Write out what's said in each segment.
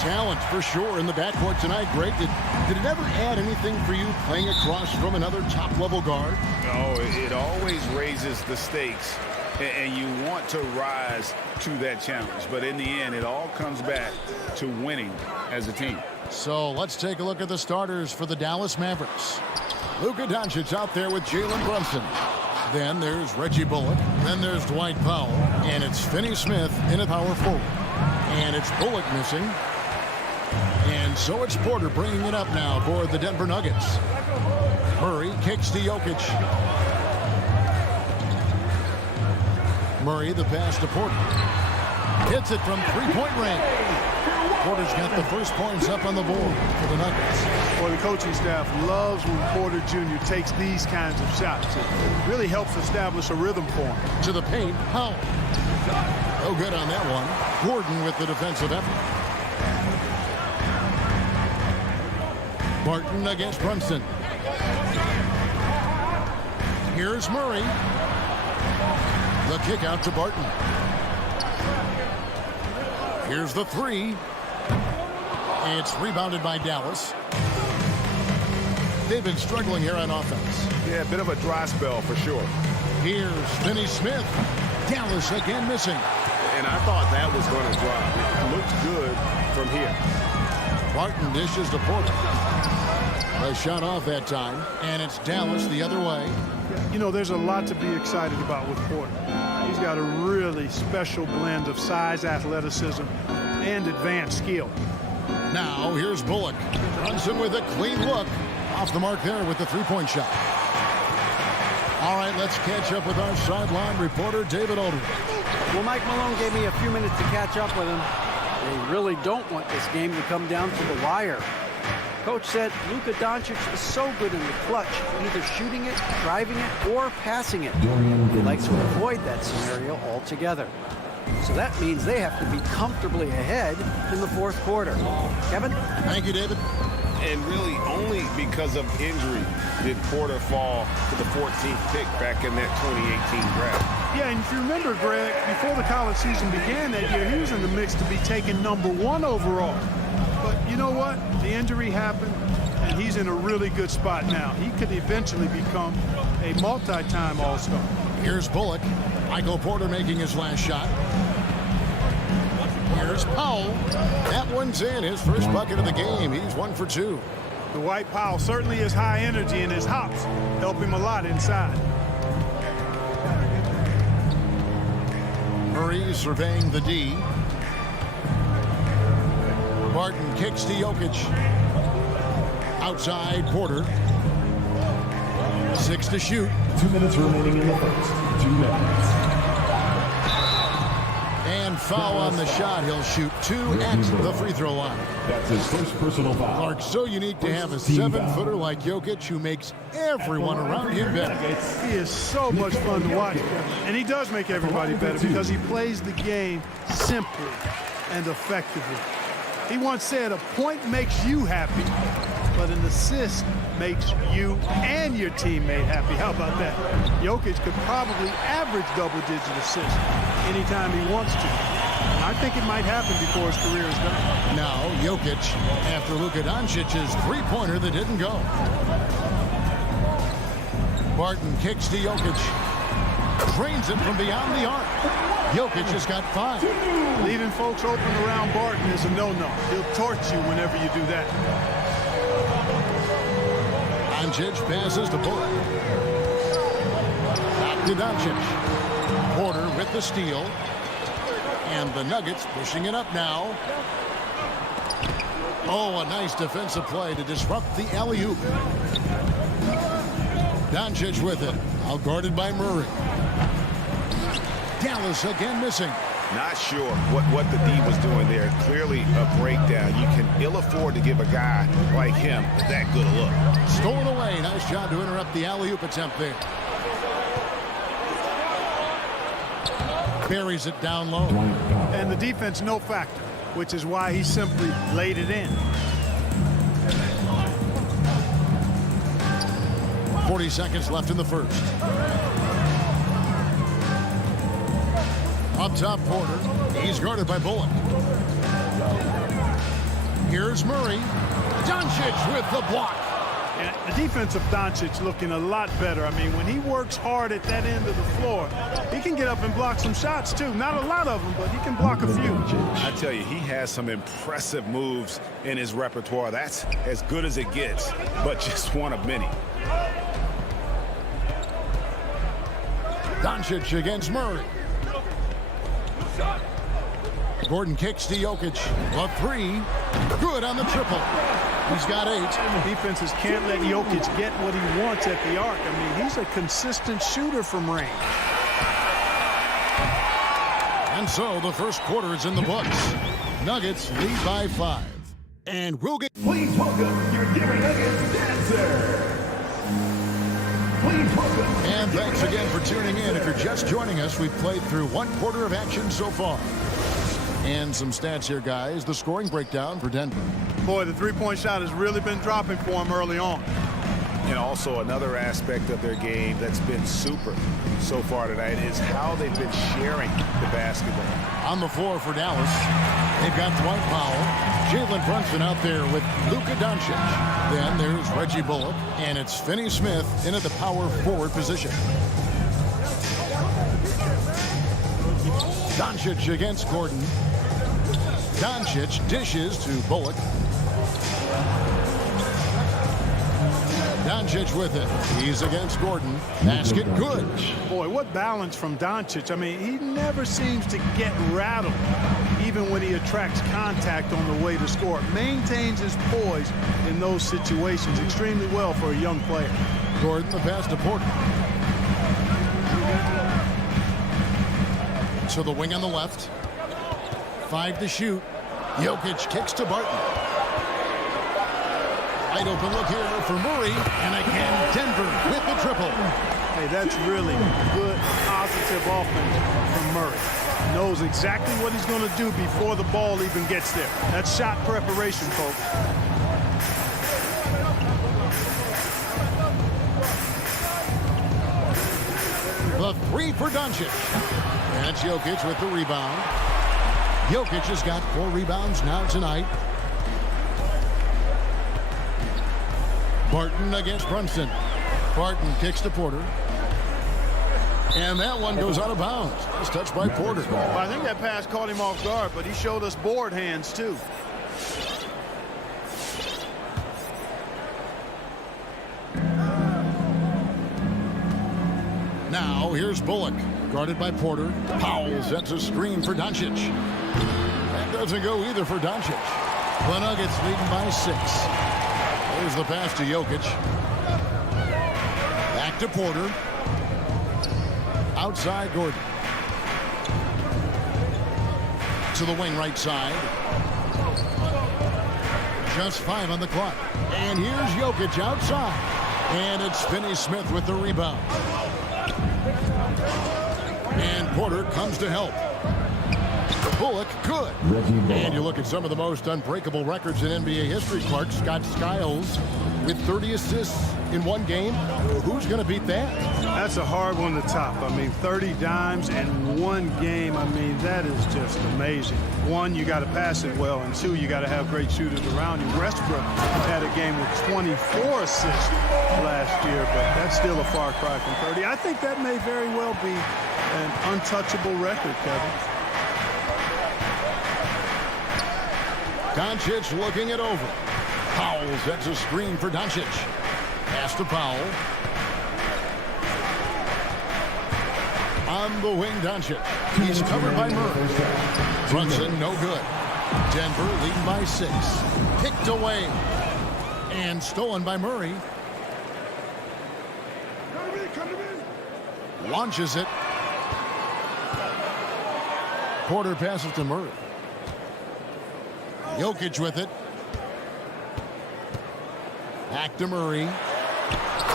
talent for sure in the backcourt tonight. Great. Did it ever add anything for you playing across from another top-level guard? No, it always raises the stakes, and you want to rise to that challenge. But in the end, it all comes back to winning as a team. So let's take a look at the starters for the Dallas Mavericks. Luka Doncic out there with Jalen Brunson. Then there's Reggie Bullock. Then there's Dwight Powell. And it's Finney Smith in a power forward. And it's Bullock missing. And so it's Porter bringing it up now for the Denver Nuggets. Murray kicks to Jokic. Murray the pass to Porter. Hits it from three-point range. Porter's got the first points up on the board for the Nuggets. Well, the coaching staff loves when Porter Jr. takes these kinds of shots. It really helps establish a rhythm for him. To the paint, Powell. No good on that one. Gordon with the defensive effort. Barton against Brunson. Here's Murray. The kick out to Barton. Here's the three. It's rebounded by Dallas. They've been struggling here on offense. Yeah, a bit of a dry spell for sure. Here's Finney Smith. Dallas again missing. And I thought that was going to drop. It looked good from here. Barton dishes to Porter. A shot off that time, and it's Dallas the other way. You know, there's a lot to be excited about with Porter. He's got a really special blend of size, athleticism, and advanced skill. Now, here's Bullock. Brunson with a clean look. Off the mark there with the three-point shot. All right, let's catch up with our sideline reporter, David Aldridge. Well, Mike Malone gave me a few minutes to catch up with him. They really don't want this game to come down to the wire. Coach said Luka Doncic is so good in the clutch, either shooting it, driving it, or passing it. He likes to avoid that scenario altogether. So that means they have to be comfortably ahead in the fourth quarter. Kevin? Thank you, David. And really only because of injury did Porter fall to the 14th pick back in that 2018 draft. Yeah, and if you remember, Greg, before the college season began that year, he was in the mix to be taken #1 overall. But you know what? The injury happened, and he's in a really good spot now. He could eventually become a multi-time All-Star. Here's Bullock. Michael Porter making his last shot. Here's Powell. That one's in. His first bucket of the game. He's 1 for 2. Dwight Powell certainly has high energy, and his hops help him a lot inside. Murray surveying the D. Barton kicks to Jokic. Outside Porter. 6 to shoot. 2 minutes remaining in the first. 2 minutes. And foul on the shot. He'll shoot 2 at the free throw line. That's his first personal foul. Clark, so unique to have a 7-footer like Jokic who makes everyone around him better. He is so much fun to watch. And he does make everybody better because he plays the game simply and effectively. He once said, a point makes you happy, but an assist makes you and your teammate happy. How about that? Jokic could probably average double-digit assists anytime he wants to. And I think it might happen before his career is done. Now, Jokic after Luka Doncic's three-pointer that didn't go. Barton kicks to Jokic. Drains it from beyond the arc. Jokic has got 5. Leaving folks open around Barton is a no-no. He'll torch you whenever you do that. Doncic passes to Bullock. Back to Doncic. Porter with the steal. And the Nuggets pushing it up now. Oh, a nice defensive play to disrupt the alley-oop. Doncic with it. Out guarded by Murray. Dallas again missing. Not sure what the D was doing there. Clearly a breakdown. You can ill afford to give a guy like him that good a look. Stolen away. Nice job to interrupt the alley-oop attempt there. Buries it down low. And the defense no factor, which is why he simply laid it in. 40 seconds left in the first. Up top, Porter. He's guarded by Bullock. Here's Murray. Doncic with the block. And the defense of Doncic looking a lot better. I mean, when he works hard at that end of the floor, he can get up and block some shots, too. Not a lot of them, but he can block a few. I tell you, he has some impressive moves in his repertoire. That's as good as it gets, but just one of many. Doncic against Murray. Gordon kicks to Jokic. The three. Good on the triple. He's got 8. Defenses can't let Jokic get what he wants at the arc. I mean, he's a consistent shooter from range. And so the first quarter is in the books. Nuggets lead by 5. And we'll get... Please welcome your Denver Nuggets dancer. Please welcome. And thanks again for tuning in. If you're just joining us, we've played through 1 quarter of action so far. And some stats here, guys. The scoring breakdown for Denver. Boy, the three-point shot has really been dropping for him early on. And also another aspect of their game that's been super so far tonight is how they've been sharing the basketball. On the floor for Dallas, they've got Dwight Powell, Jalen Brunson out there with Luka Doncic. Then there's Reggie Bullock, and it's Finney Smith in at the power forward position. Doncic against Gordon. Doncic dishes to Bullock. Doncic with it. He's against Gordon. Basket good. Boy, what balance from Doncic. I mean, he never seems to get rattled, even when he attracts contact on the way to score. Maintains his poise in those situations extremely well for a young player. Gordon, the pass to Porter. So the wing on the left. 5 to shoot. Jokic kicks to Barton. Wide open look here for Murray. And again, Denver with the triple. Hey, that's really good, positive offense from Murray. Knows exactly what he's going to do before the ball even gets there. That's shot preparation, folks. The 3 for Doncic. And it's Jokic with the rebound. Jokic has got 4 rebounds now tonight. Barton against Brunson. Barton kicks to Porter. And that one goes out of bounds. It's touched by Porter. Well, I think that pass caught him off guard, but he showed us board hands, too. Now here's Bullock, guarded by Porter. Powell sets a screen for Doncic. That doesn't go either for Doncic. The Nuggets leading by 6. There's the pass to Jokic. Back to Porter. Outside Gordon. To the wing right side. Just 5 on the clock. And here's Jokic outside. And it's Finney Smith with the rebound. And Porter comes to help. Bullock, good. And you look at some of the most unbreakable records in NBA history, Clark. Scott Skiles with 30 assists in 1 game. Who's going to beat that? That's a hard one to top. I mean, 30 dimes in 1 game. I mean, that is just amazing. 1, you got to pass it well, and 2, you got to have great shooters around you. Westbrook had a game with 24 assists last year, but that's still a far cry from 30. I think that may very well be an untouchable record, Kevin. Doncic looking it over. Powell sets a screen for Doncic. Pass to Powell. On the wing, Doncic. He's covered by Murray. Brunson, no good. Denver leading by 6. Picked away. And stolen by Murray. Launches it. Porter passes to Murray. Jokic with it. Back to Murray.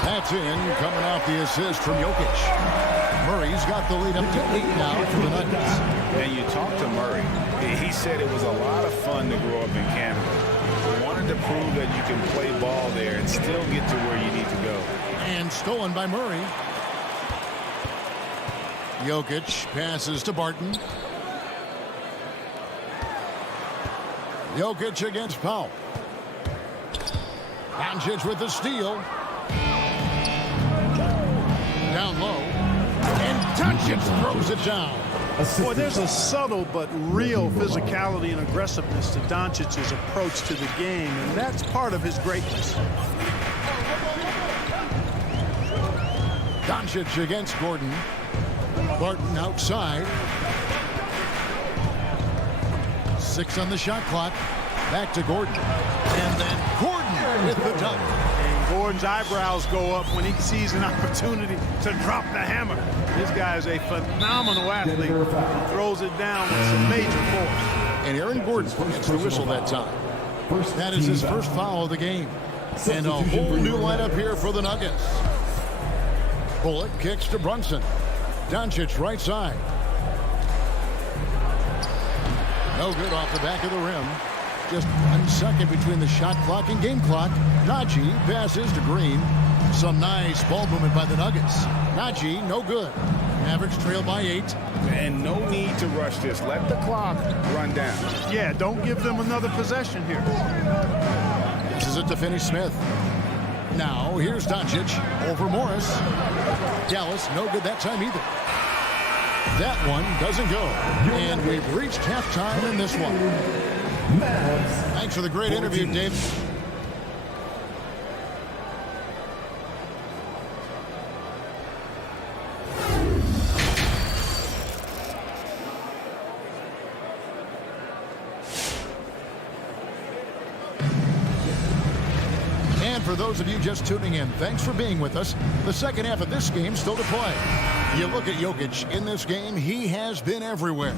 That's in, coming off the assist from Jokic. Murray's got the lead up to 8 now for the Nuggets. And you talk to Murray. He said it was a lot of fun to grow up in Canada. He wanted to prove that you can play ball there and still get to where you need to go. And stolen by Murray. Jokic passes to Barton. Jokic against Powell. Doncic with the steal. Down low. And Doncic throws it down. Boy, there's a subtle but real physicality and aggressiveness to Doncic's approach to the game, and that's part of his greatness. Doncic against Gordon. Barton outside. 6 on the shot clock. Back to Gordon. And then Gordon with the dunk. And Gordon's eyebrows go up when he sees an opportunity to drop the hammer. This guy is a phenomenal athlete. He throws it down with some major force. And Aaron Gordon gets the whistle that time. That is his first foul of the game. And a whole new lineup here for the Nuggets. Bullock kicks to Brunson. Doncic right side. No good off the back of the rim. Just 1 second between the shot clock and game clock. Najee passes to Green. Some nice ball movement by the Nuggets. Najee, no good. Mavericks trail by 8. And no need to rush this. Let the clock run down. Yeah, don't give them another possession here. This is it to Finney Smith. Now, here's Doncic over Morris. Dallas, no good that time either. That one doesn't go. And we've reached halftime in this one. Thanks for the great interview, Dave. And for those of you just tuning in, thanks for being with us. The second half of this game still to play. You look at Jokic in this game, he has been everywhere.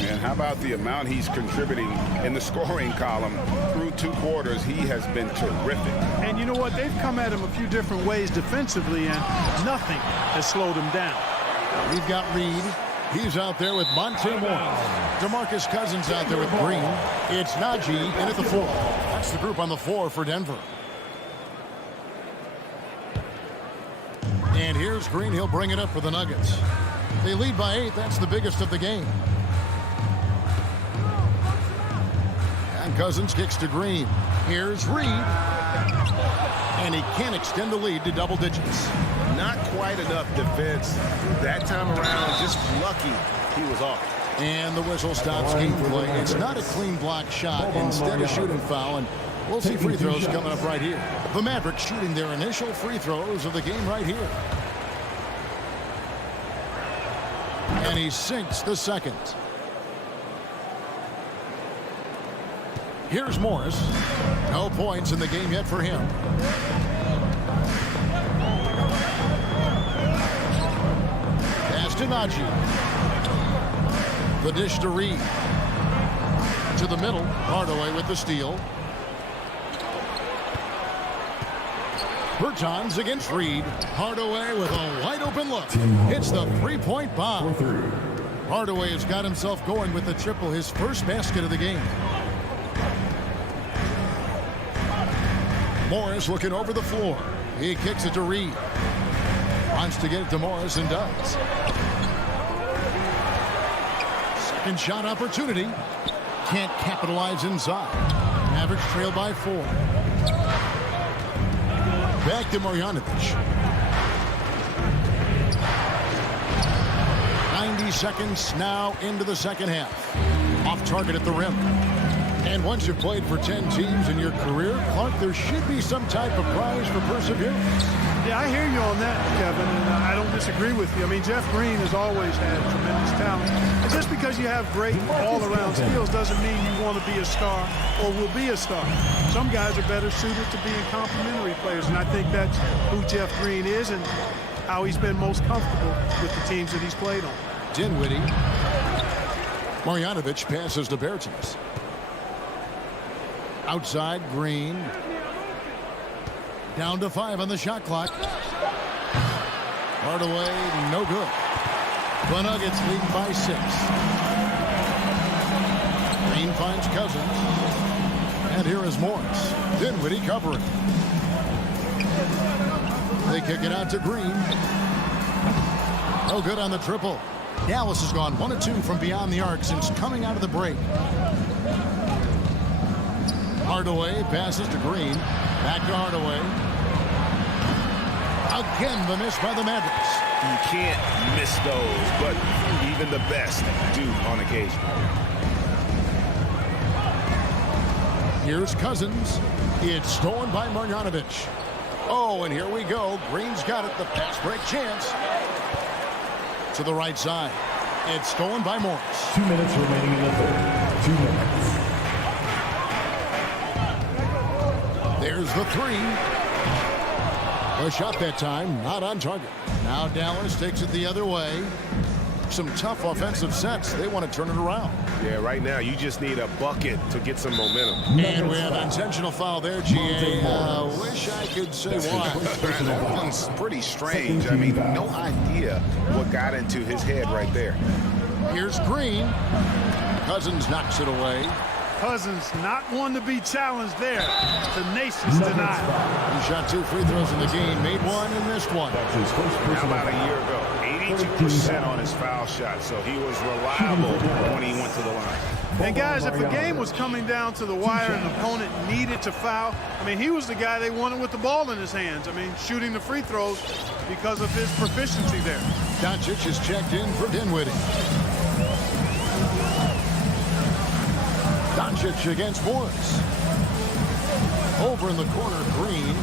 And how about the amount he's contributing in the scoring column through 2 quarters? He has been terrific. And you know what? They've come at him a few different ways defensively, and nothing has slowed him down. We've got Reed. He's out there with Monte Morris. DeMarcus Cousins out there with Green. It's Najee in at the 4. That's the group on the floor for Denver. And here's Green. He'll bring it up for the Nuggets. They lead by 8. That's the biggest of the game. And Cousins kicks to Green. Here's Reed. And he can't extend the lead to double digits. Not quite enough defense that time around. Just lucky he was off. And the whistle stops game play. It's not a clean block shot. Instead, a shooting foul. And we'll see free throws coming up right here. The Mavericks shooting their initial free throws of the game right here. And he sinks the second. Here's Morris. No points in the game yet for him. Pass to Najee. The dish to Reed. To the middle. Hardaway with the steal. Bertans against Reed. Hardaway with a wide open look. Hits the 3-point bomb. Hardaway has got himself going with the triple, his first basket of the game. Morris looking over the floor. He kicks it to Reed. Wants to get it to Morris and does. Second shot opportunity. Can't capitalize inside. Mavericks trail by 4. Back to Marjanovic. 90 seconds now into the second half. Off target at the rim. And once you've played for 10 teams in your career, Clark, there should be some type of prize for perseverance. Yeah, I hear you on that, Kevin, and I don't disagree with you. I mean, Jeff Green has always had tremendous talent. And just because you have great all-around skills doesn't mean you want to be a star or will be a star. Some guys are better suited to being complementary players, and I think that's who Jeff Green is and how he's been most comfortable with the teams that he's played on. Dinwiddie. Marjanovic passes to Bertans. Outside, Green. Down to 5 on the shot clock. Hardaway, no good. The Nuggets lead by 6. Green finds Cousins. And here is Morris. Dinwiddie covering. They kick it out to Green. No good on the triple. Dallas has gone 1 of 2 from beyond the arc since coming out of the break. Hardaway passes to Green. Back to Hardaway. Again, the miss by the Mavericks. You can't miss those, but even the best do on occasion. Here's Cousins. It's stolen by Marjanovic. Oh, and here we go. Green's got it. The pass break chance. To the right side. It's stolen by Morris. 2 minutes remaining in the third. 2 minutes. There's the three. A shot that time, not on target. Now Dallas takes it the other way. Some tough offensive sets. They want to turn it around. Yeah, right now you just need a bucket to get some momentum. And we have an intentional foul there, GA. Wish I could say why. That one's pretty strange. I mean, no idea what got into his head right there. Here's Green. Cousins knocks it away. Cousins not one to be challenged there. Tenacious denial. He shot 2 free throws in the game, made one and missed one. That's his first How personal about a foul. year ago? 82% on his foul shot, so he was reliable when he went to the line. And guys, if the game was coming down to the wire and the opponent needed to foul, I mean, he was the guy they wanted with the ball in his hands. I mean, shooting the free throws because of his proficiency there. Doncic is checked in for Dinwiddie. Doncic against Morris. Over in the corner, Green.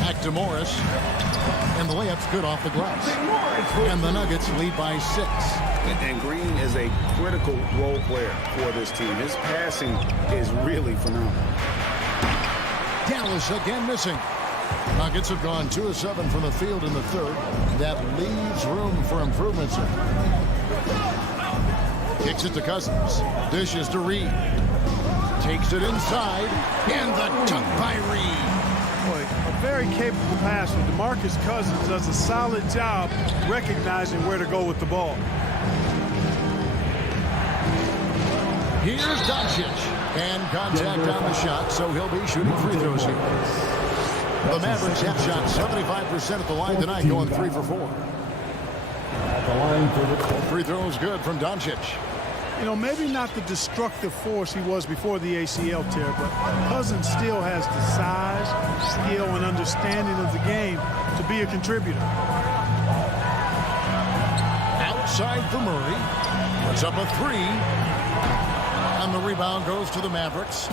Back to Morris. And the layup's good off the glass. And the Nuggets lead by 6. And Green is a critical role player for this team. His passing is really phenomenal. Dallas again missing. Nuggets have gone 2 of 7 from the field in the third. That leaves room for improvements. Kicks it to Cousins. Dishes to Reed. Takes it inside. And the dunk by Reed. Boy, a very capable passer. DeMarcus Cousins does a solid job recognizing where to go with the ball. Here's Doncic. And contact on the shot, so he'll be shooting free throws here. The Mavericks have shot 75% at the line tonight, going 3 for 4. At the line for the Free throws good from Doncic. You know, maybe not the destructive force he was before the ACL tear, but Cousins still has the size, skill, and understanding of the game to be a contributor. Outside for Murray. Puts up a 3. And the rebound goes to the Mavericks.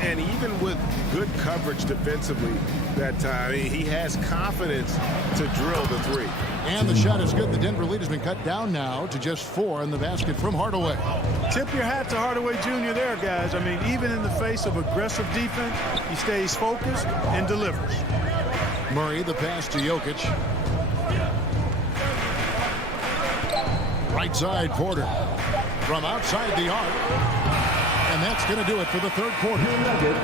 And even with good coverage defensively that time, he has confidence to drill the three. And the shot is good. The Denver lead has been cut down now to just 4 in the basket from Hardaway. Tip your hat to Hardaway Jr. there, guys. I mean, even in the face of aggressive defense, he stays focused and delivers. Murray, the pass to Jokic. Right side, Porter. From outside the arc. And that's going to do it for the third quarter.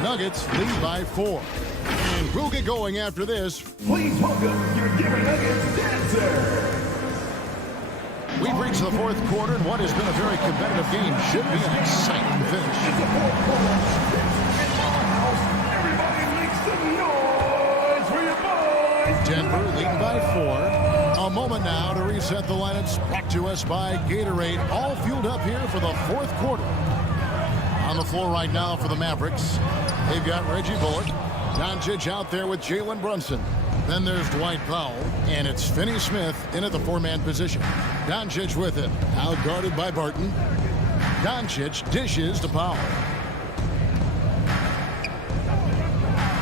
Nuggets lead by 4. And we'll get going after this. Please welcome your Denver Nuggets dancer. We've reached the fourth quarter, and what has been a very competitive game should be an exciting finish. It's the fourth quarter. In our house, everybody make some noise for your boys. Denver leading by 4. A moment now to reset the lineups. Brought to us by Gatorade. All fueled up here for the fourth quarter. On the floor right now for the Mavericks, they've got Reggie Bullock. Doncic out there with Jalen Brunson. Then there's Dwight Powell, and it's Finney Smith in at the 4-man position. Doncic with it, now guarded by Barton. Doncic dishes to Powell.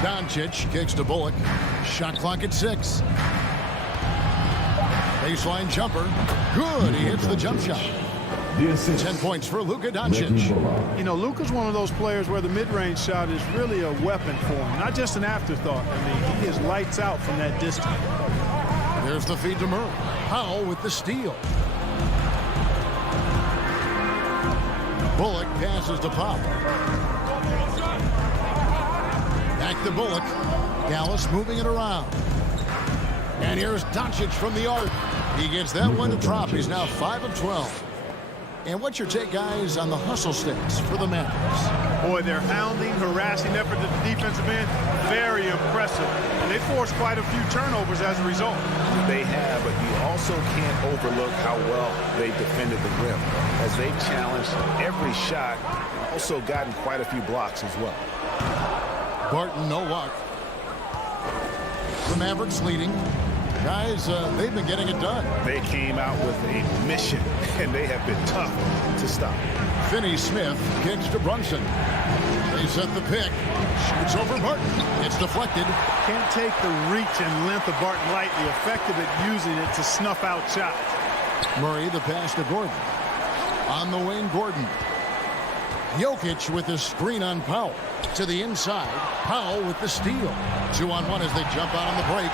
Doncic kicks to Bullock. Shot clock at 6. Baseline jumper. Good, he hits the jump shot. 10 points for Luka Doncic. You know, Luka's one of those players where the mid-range shot is really a weapon for him, not just an afterthought. I mean, he is lights out from that distance. There's the feed to Murray. Powell with the steal. Bullock passes to Powell. Back to Bullock. Dallas moving it around. And here's Doncic from the arc. He gets that one to drop. He's now 5 of 12. And what's your take, guys, on the hustle sticks for the Mavericks? Boy, they're hounding, harassing effort at the defensive end. very impressive. They forced quite a few turnovers as a result. They have, but you also can't overlook how well they defended the rim, as they've challenged every shot and also gotten quite a few blocks as well. Barton, no luck. The Mavericks leading. Guys, they've been getting it done. They came out with a mission, and they have been tough to stop. Finney-Smith kicks to Brunson. They set the pick. Shoots over Barton. It's deflected. Can't take the reach and length of Barton lightly. Effective at using it to snuff out shots. Murray, the pass to Gordon. On the wing, Gordon. Jokic with the screen on Powell. To the inside. Powell with the steal. 2-on-1 as they jump out on the break.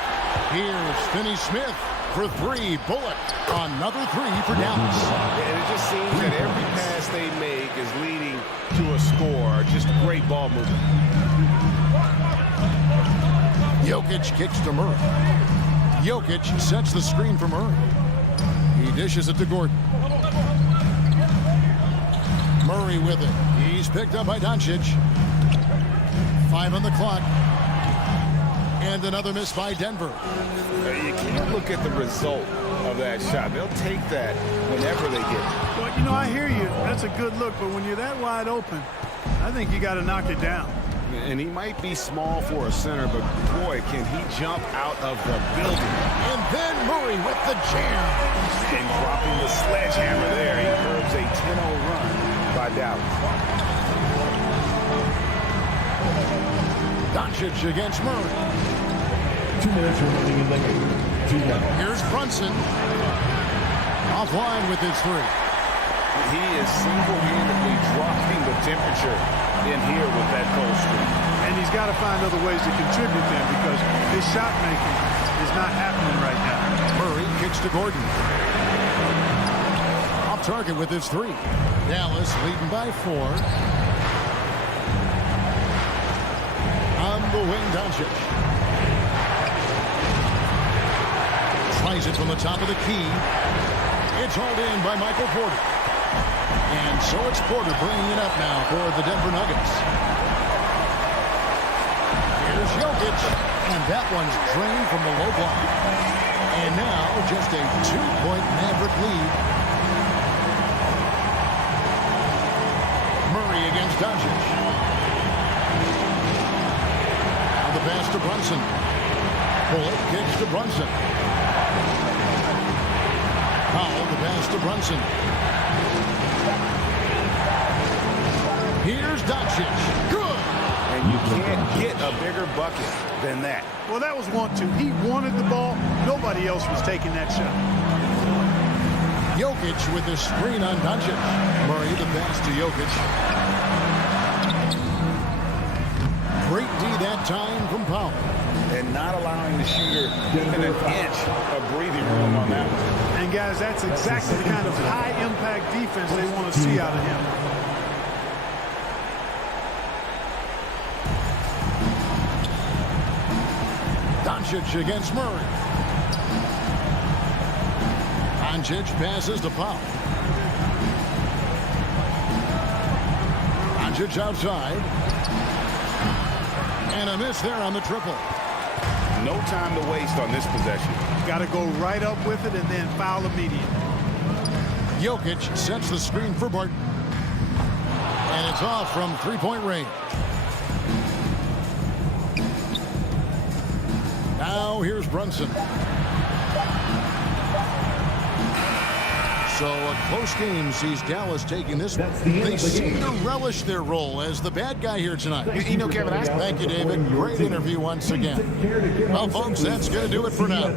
Here's Finney-Smith for three. Bullock. Another three for Dallas. And it just seems that every pass they make is leading to a score. Just great ball movement. Jokic kicks to Murray. Jokic sets the screen for Murray. He dishes it to Gordon. Murray with it. He's picked up by Doncic. 5 on the clock. And another miss by Denver. You can't look at the result of that shot. They'll take that whenever they get it. Well, you know, I hear you. That's a good look, but when you're that wide open, I think you got to knock it down. And he might be small for a center, but boy, can he jump out of the building. And then Murray with the jam. And dropping the sledgehammer there, he curbs a 10-0 run by Dallas. Doncic against Murray. 2 minutes remaining in the game. Here's Brunson. Offline with his three. He is single-handedly dropping the temperature in here with that cold streak. And he's got to find other ways to contribute then, because his shot making is not happening right now. Murray kicks to Gordon. Off target with his three. Dallas leading by 4. On the wing, Doncic. Tries it from the top of the key. It's hauled in by Michael Porter. And so it's Porter bringing it up now for the Denver Nuggets. Here's Jokic. And that one's drained from the low block. And now just a 2-point Maverick lead. Murray against Doncic. Now the pass to Brunson. Bullock kicks to Brunson. Powell, the pass to Brunson. Here's Doncic. Good. And you can't get a bigger bucket than that. Well, that was 1-2. He wanted the ball. Nobody else was taking that shot. Jokic with the screen on Doncic. Murray, the pass to Jokic. Great D that time from Powell. And not allowing the shooter even an inch of breathing room on that one. And, guys, that's exactly the kind of high-impact defense they want to see out of him. Doncic against Murray. Doncic passes to Powell. Doncic outside. And a miss there on the triple. No time to waste on this possession. Got to go right up with it and then foul immediately. Jokic sets the screen for Barton. And it's off from three-point range. Now here's Brunson. So a close game sees Dallas taking this one. They seem to relish their role as the bad guy here tonight. You know, Kevin, Thank you, David. Great interview once again. Well, folks, that's going to do it for now.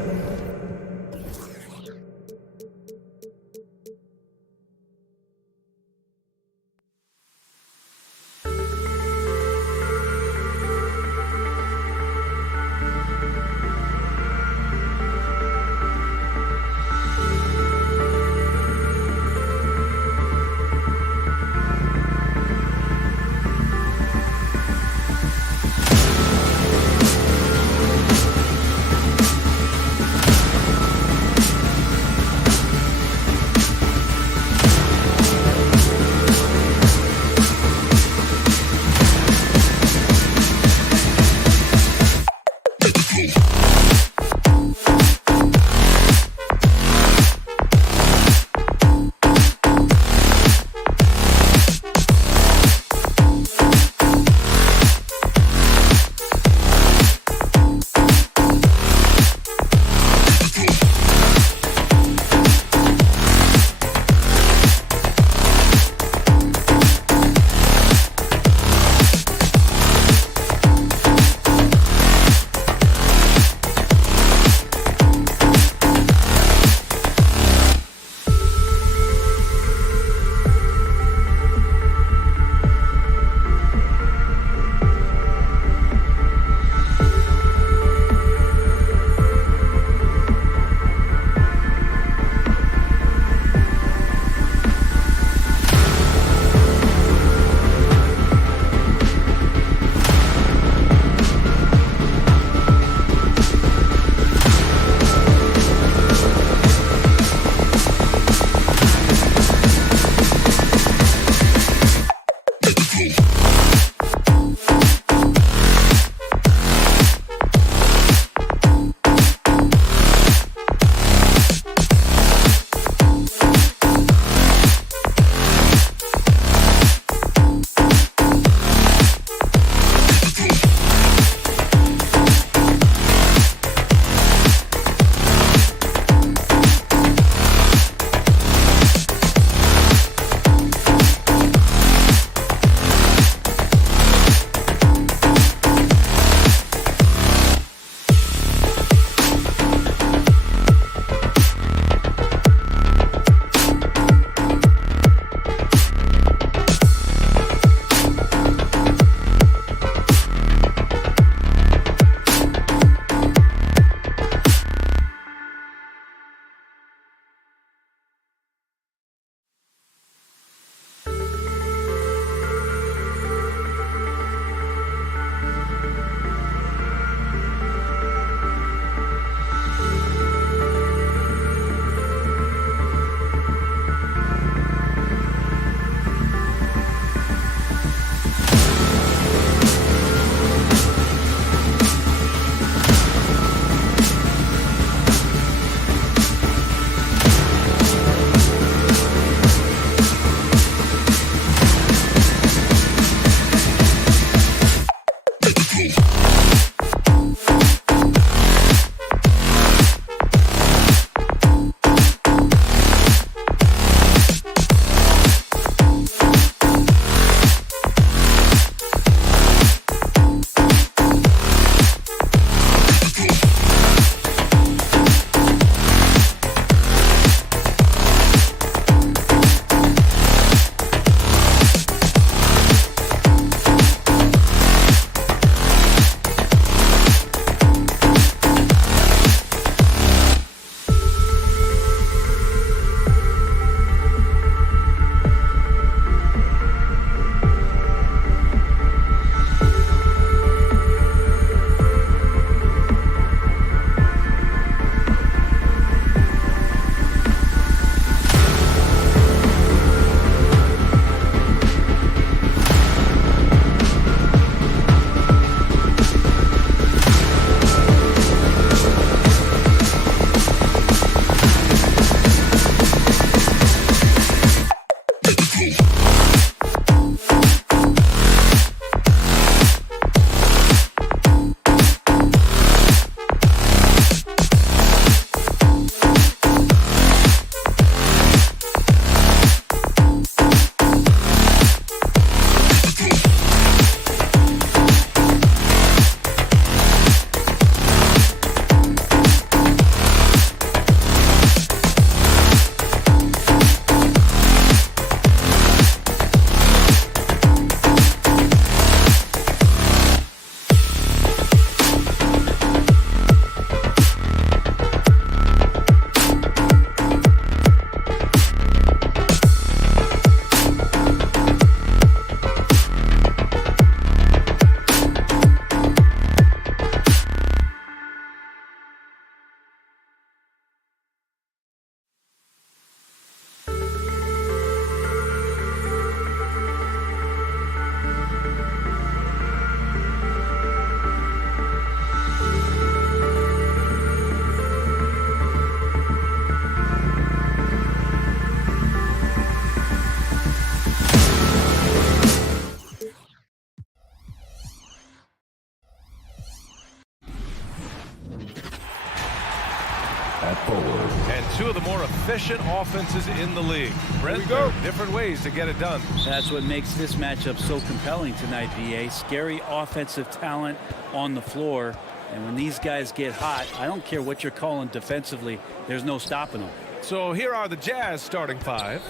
And two of the more efficient offenses in the league. Brent, there are different ways to get it done. That's what makes this matchup so compelling tonight, BA. Scary offensive talent on the floor. And when these guys get hot, I don't care what you're calling defensively, there's no stopping them. So here are the Jazz starting five.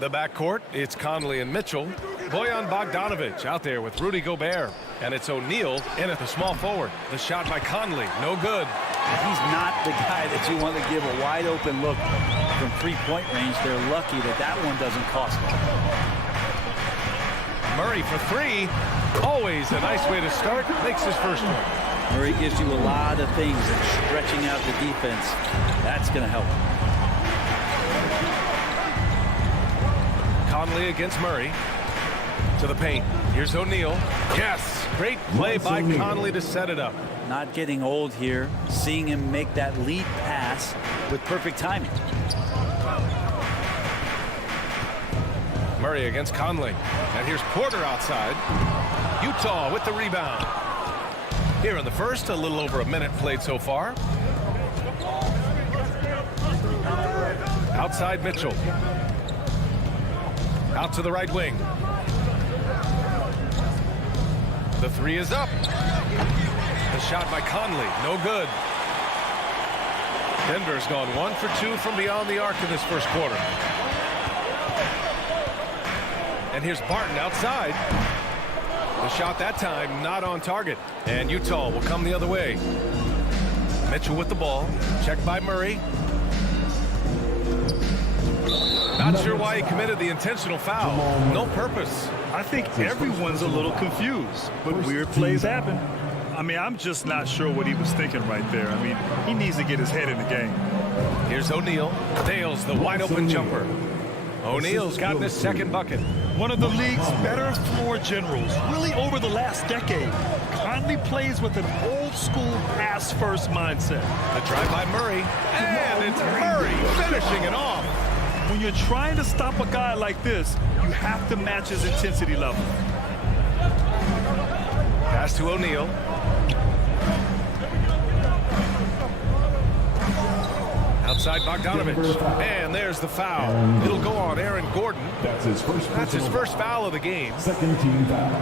The backcourt, it's Conley and Mitchell. Bojan Bogdanovic out there with Rudy Gobert. And it's O'Neal in at the small forward. The shot by Conley, no good. He's not the guy that you want to give a wide open look from three-point range. They're lucky that that one doesn't cost them. Murray for three. Always a nice way to start. Makes his first one. Murray gives you a lot of things, and stretching out the defense, that's going to help. Conley against Murray. To the paint. Here's O'Neal. Yes. Great play by Conley to set it up. Not getting old here. Seeing him make that lead pass with perfect timing. Murray against Conley. And here's Porter outside. Utah with the rebound. Here in the first, a little over a minute played so far. Outside Mitchell. Out to the right wing. The three is up. The shot by Conley, no good. Denver's gone 1 for 2 from beyond the arc in this first quarter. And here's Barton outside. The shot that time not on target. And Utah will come the other way. Mitchell with the ball. Checked by Murray. Not sure why he committed the intentional foul. No purpose. I think everyone's a little confused, but weird plays happen. I mean, I'm just not sure what he was thinking right there. I mean, he needs to get his head in the game. Here's O'Neal. Nails the wide open jumper. O'Neal's gotten his second bucket. One of the league's better floor generals, really over the last decade. Conley plays with an old school pass first mindset. The drive by Murray. And it's Murray finishing it off. When you're trying to stop a guy like this, you have to match his intensity level. Pass to O'Neal. Outside Bogdanovich. And there's the foul. It'll go on Aaron Gordon. That's his first foul of the game. Second team foul.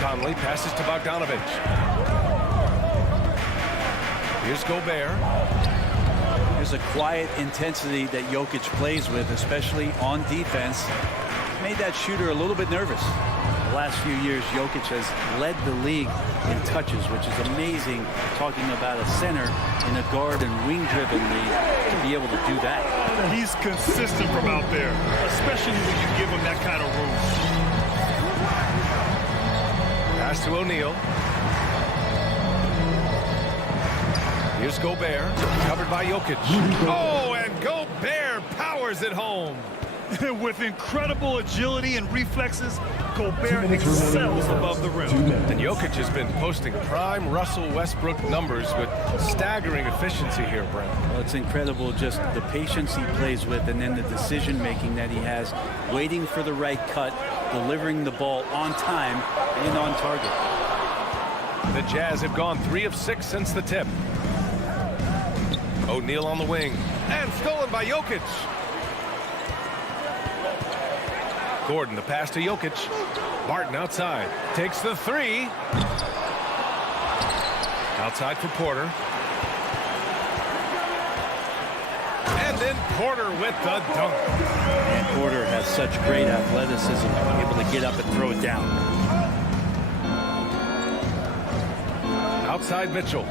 Conley passes to Bogdanovich. Here's Gobert. There's a quiet intensity that Jokic plays with, especially on defense. Made that shooter a little bit nervous. The last few years, Jokic has led the league in touches, which is amazing, talking about a center in a guard and wing-driven league to be able to do that. He's consistent from out there, especially when you give him that kind of room. Pass to O'Neal. Here's Gobert, covered by Jokic. Oh, and Gobert powers it home. With incredible agility and reflexes, Gobert excels above the rim. And Jokic has been posting prime Russell Westbrook numbers with staggering efficiency here, Brent. Well, it's incredible just the patience he plays with and then the decision-making that he has, waiting for the right cut, delivering the ball on time and on target. The Jazz have gone 3 of 6 since the tip. O'Neal on the wing. And stolen by Jokic. Gordon, the pass to Jokic. Barton outside. Takes the three. Outside for Porter. And then Porter with the dunk. And Porter has such great athleticism, able to get up and throw it down. Outside Mitchell.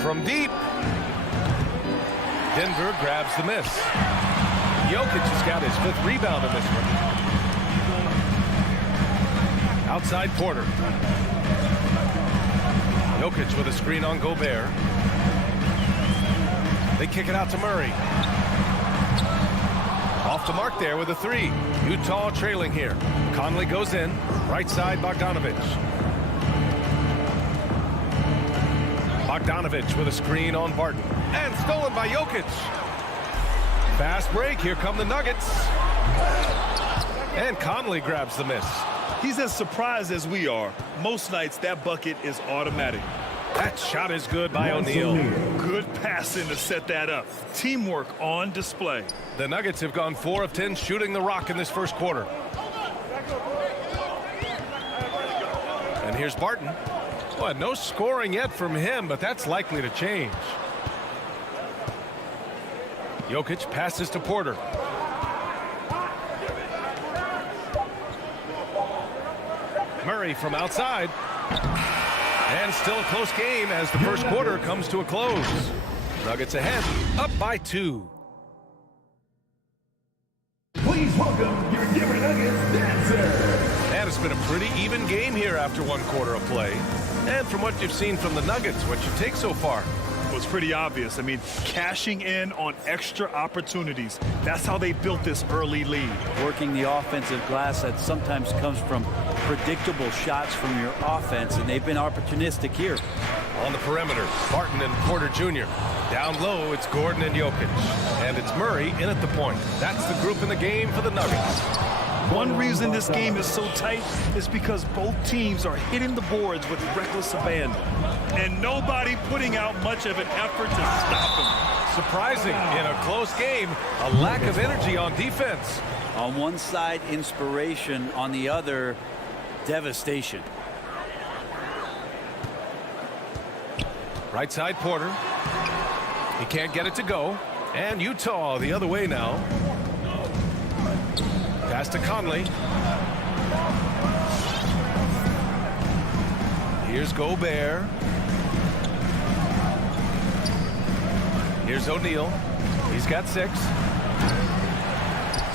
From deep. Denver grabs the miss. Jokic has got his 5th rebound in this one. Outside Porter. Jokic with a screen on Gobert. They kick it out to Murray. Off the mark there with a 3. Utah trailing here. Conley goes in. Right side Bogdanovich. Bogdanovich with a screen on Barton. And stolen by Jokic. Fast break. Here come the Nuggets. And Conley grabs the miss. He's as surprised as we are. Most nights, that bucket is automatic. That shot is good by O'Neal. Good passing to set that up. Teamwork on display. The Nuggets have gone 4 of 10 shooting the rock in this first quarter. And here's Barton. Well, no scoring yet from him, but that's likely to change. Jokic passes to Porter. Murray from outside. And still a close game as the first quarter comes to a close. Nuggets ahead, up by 2. Please welcome your Denver Nuggets dancer. And it's been a pretty even game here after 1 quarter of play. And from what you've seen from the Nuggets, what you take so far? was pretty obvious. I mean, cashing in on extra opportunities. That's how they built this early lead. Working the offensive glass that sometimes comes from predictable shots from your offense, and they've been opportunistic here. On the perimeter, Barton and Porter Jr. Down low, it's Gordon and Jokic. And it's Murray in at the point. That's the group in the game for the Nuggets. One reason this game is so tight is because both teams are hitting the boards with reckless abandon. And nobody putting out much of an effort to stop them. Surprising in a close game, a lack of energy on defense. On one side, inspiration. On the other, devastation. Right side, Porter. He can't get it to go. And Utah the other way now. Pass to Conley. Here's Gobert. Here's O'Neal. He's got 6.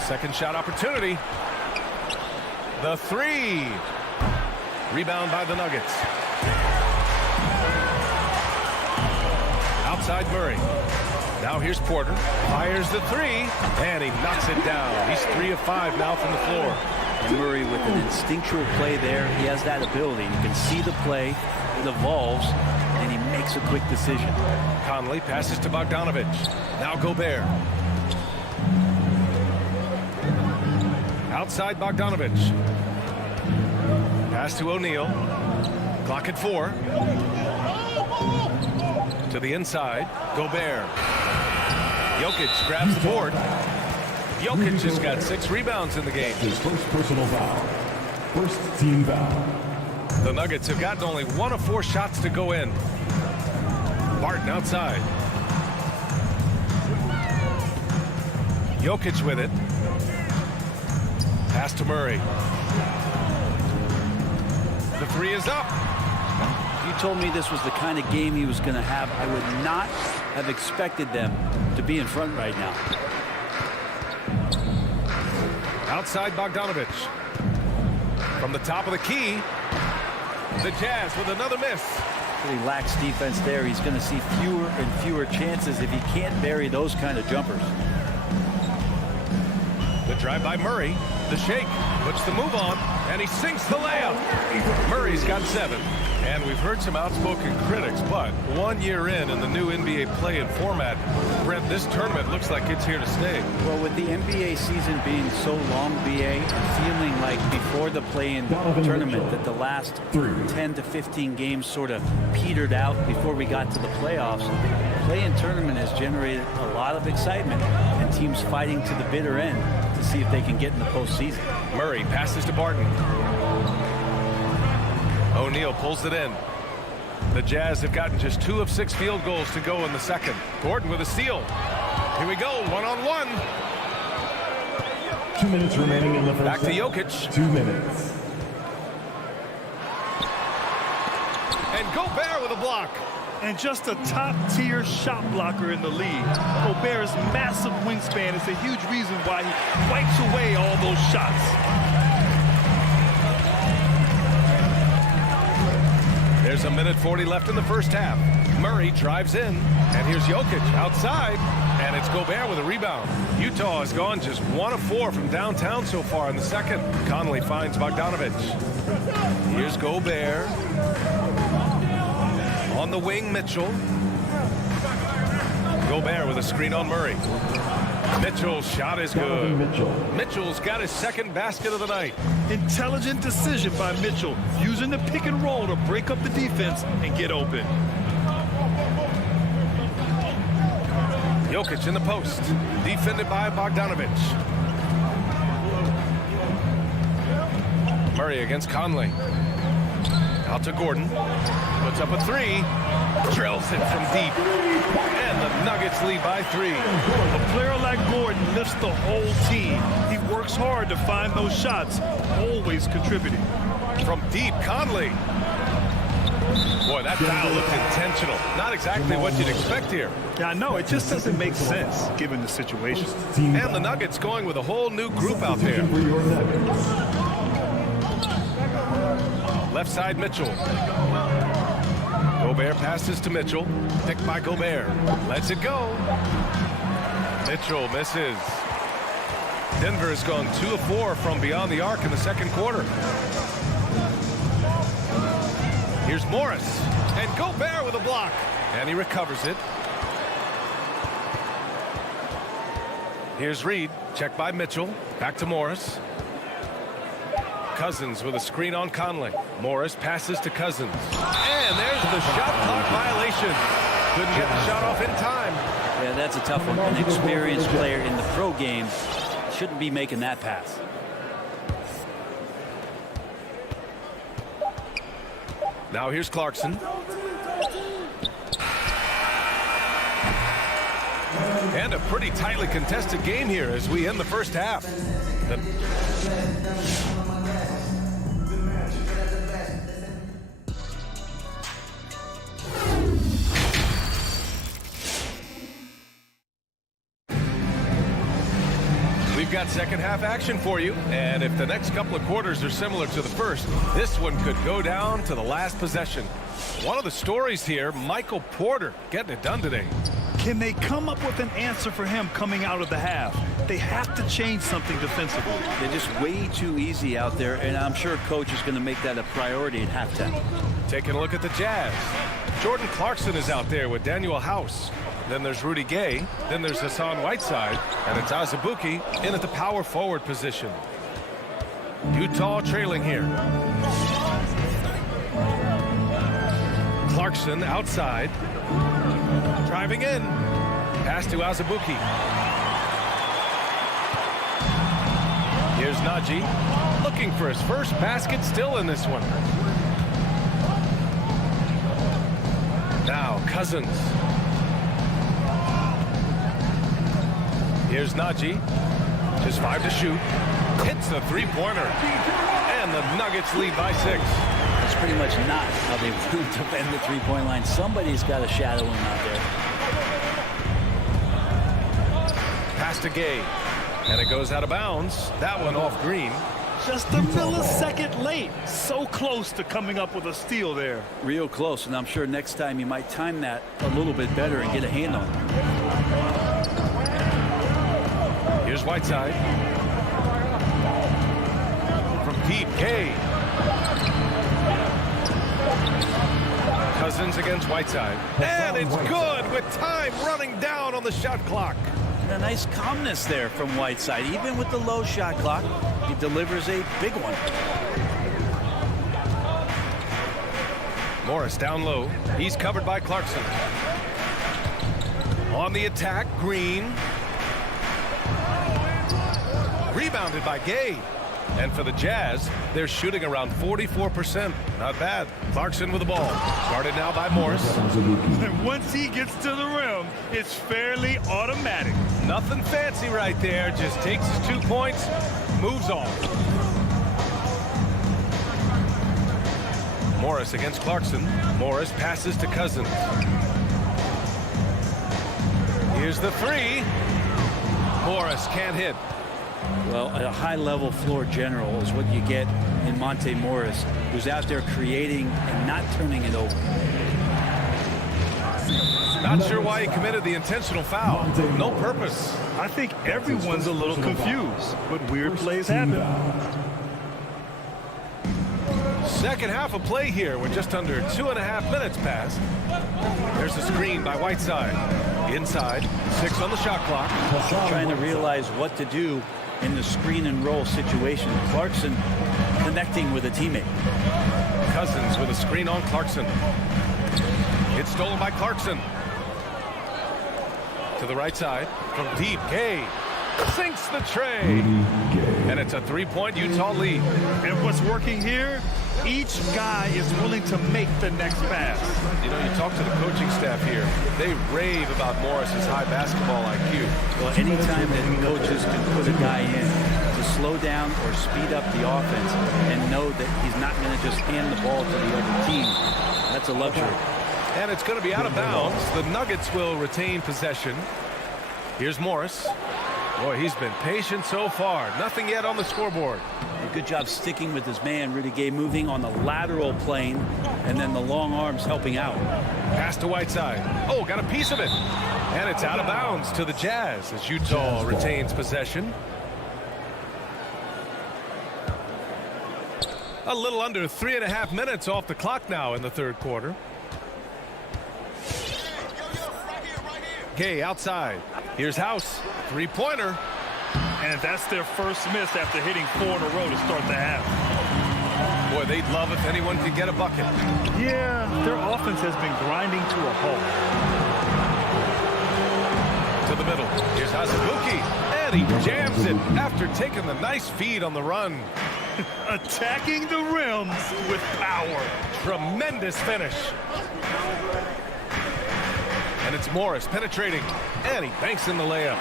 Second shot opportunity. The 3. Rebound by the Nuggets. Outside Murray. Now here's Porter. Fires the 3. And he knocks it down. He's 3 of 5 now from the floor. And Murray with an instinctual play there. He has that ability. You can see the play. It evolves. And he makes a quick decision. Conley passes to Bogdanovich. Now Gobert. Outside Bogdanovich. Pass to O'Neal. Clock at 4. To the inside. Gobert. Jokic grabs the board. Jokic has got 6 rebounds in the game. His first personal foul. First team foul. The Nuggets have gotten only 1 of 4 shots to go in. Barton outside. Jokic with it. Pass to Murray. The 3 is up. If you told me this was the kind of game he was going to have, I would not have expected them to be in front right now. Outside Bogdanovich. From the top of the key. The Jazz with another miss. Pretty lax defense there. He's going to see fewer and fewer chances if he can't bury those kind of jumpers. The drive by Murray. The shake. Puts the move on. And he sinks the layup. Murray's got 7. And we've heard some outspoken critics, but 1 year in the new NBA play-in format, Brent, this tournament looks like it's here to stay. Well, with the NBA season being so long, BA, and feeling like before the play-in tournament that the last 10 to 15 games sort of petered out before we got to the playoffs, the play-in tournament has generated a lot of excitement and teams fighting to the bitter end to see if they can get in the postseason. Murray passes to Barton. O'Neal pulls it in. The Jazz have gotten just 2 of 6 field goals to go in the second. Gordon with a steal. Here we go, one-on-one. 2 minutes remaining in the first. Back to Jokic. 2 minutes. And Gobert with a block. And just a top-tier shot blocker in the league. Gobert's massive wingspan is a huge reason why he wipes away all those shots. There's a minute 40 left in the first half. Murray drives in, and here's Jokic outside, and it's Gobert with a rebound. Utah has gone just 1 of 4 from downtown so far in the second. Conley finds Bogdanovich. Here's Gobert. On the wing, Mitchell. Gobert with a screen on Murray. Mitchell's shot is good. Mitchell's got his second basket of the night. Intelligent decision by Mitchell, using the pick and roll to break up the defense and get open. Jokic in the post, defended by Bogdanovich. Murray against Conley. Out to Gordon. Puts up a 3. Drills it from deep. And the Nuggets lead by 3. A player like Gordon lifts the whole team. He works hard to find those shots, always contributing. From deep, Conley. Boy, that foul looked intentional. Not exactly what you'd expect here. Yeah, I know. It just doesn't make sense given the situation. And the Nuggets going with a whole new group out there. Left side, Mitchell. Gobert passes to Mitchell. Picked by Gobert. Lets it go. Mitchell misses. Denver has gone 2 of 4 from beyond the arc in the second quarter. Here's Morris. And Gobert with a block. And he recovers it. Here's Reed. Checked by Mitchell. Back to Morris. Cousins with a screen on Conley. Morris passes to Cousins. And there's the shot clock violation. Couldn't get the shot off in time. Yeah, that's a tough one. An experienced player in the pro game shouldn't be making that pass. Now here's Clarkson. And a pretty tightly contested game here as we end the first half. We've got second half action for you, and if the next couple of quarters are similar to the first, this one could go down to the last possession. One of the stories here, Michael Porter getting it done today. Can they come up with an answer for him coming out of the half? They have to change something defensively. They're just way too easy out there, and I'm sure coach is going to make that a priority at halftime. Taking a look at the Jazz. Jordan Clarkson is out there with Daniel House. Then there's Rudy Gay. Then there's Hassan Whiteside. And it's Azubuike in at the power forward position. Utah trailing here. Clarkson outside. Driving in. Pass to Azubuike. Here's Najee. Looking for his first basket still in this one. Now Cousins. Here's Najee. Just 5 to shoot. Hits the three-pointer. And the Nuggets lead by 6. That's pretty much not how they want to defend the three-point line. Somebody's got to shadow him out there. Pass to Gay. And it goes out of bounds. That one off Green. Just a millisecond late. So close to coming up with a steal there. Real close, and I'm sure next time you might time that a little bit better and get a hand on it. Here's Whiteside. From deep, Gay. Cousins against Whiteside. And it's good with time running down on the shot clock. And a nice calmness there from Whiteside. Even with the low shot clock, he delivers a big one. Morris down low. He's covered by Clarkson. On the attack, Green. Rebounded by Gay. And for the Jazz, they're shooting around 44%. Not bad. Clarkson with the ball. Guarded now by Morris. And once he gets to the rim, it's fairly automatic. Nothing fancy right there. Just takes his 2 points, moves on. Morris against Clarkson. Morris passes to Cousins. Here's the three. Morris can't hit. Well, a high-level floor general is what you get in Monte Morris, who's out there creating and not turning it over. Not sure why he committed the intentional foul. No purpose. I think everyone's a little confused, but weird plays happen. Second half of play here with just under 2.5 minutes passed. There's a screen by Whiteside. Inside, 6 on the shot clock. Trying to realize what to do in the screen and roll situation. Clarkson connecting with a teammate. Cousins with a screen on Clarkson. It's stolen by Clarkson. To the right side from deep. Gay sinks the tray. And it's a 3-point Utah lead. And what's working here? Each guy is willing to make the next pass. You know, you talk to the coaching staff here. They rave about Morris's high basketball IQ. Well, anytime that coaches can put a guy in to slow down or speed up the offense and know that he's not going to just hand the ball to the other team, that's a luxury. And it's going to be out of bounds. The Nuggets will retain possession. Here's Morris. Boy, he's been patient so far. Nothing yet on the scoreboard. A good job sticking with his man. Rudy Gay moving on the lateral plane, and then the long arms helping out. Pass to Whiteside. Oh, got a piece of it. And it's out of bounds to the Jazz as Utah retains possession. A little under 3.5 minutes off the clock now in the third quarter. Gay outside. Here's House. Three-pointer. And that's their first miss after hitting 4 in a row to start the half. Boy, they'd love if anyone could get a bucket. Yeah, their offense has been grinding to a halt. To the middle. Here's Azubuike. And he jams it after taking the nice feed on the run. Attacking the rim with power. Tremendous finish. And it's Morris penetrating. And he banks in the layup.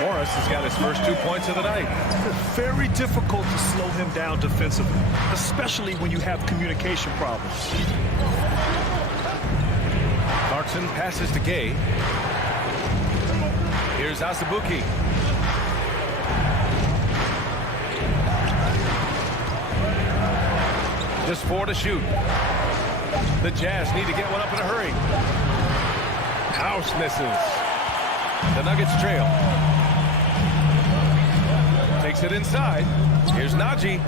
Morris has got his first 2 points of the night. It's very difficult to slow him down defensively, especially when you have communication problems. Clarkson passes to Gay. Here's Azubuike. Just 4 to shoot. The Jazz need to get one up in a hurry. House misses. The Nuggets trail. Takes it inside. Here's Naji.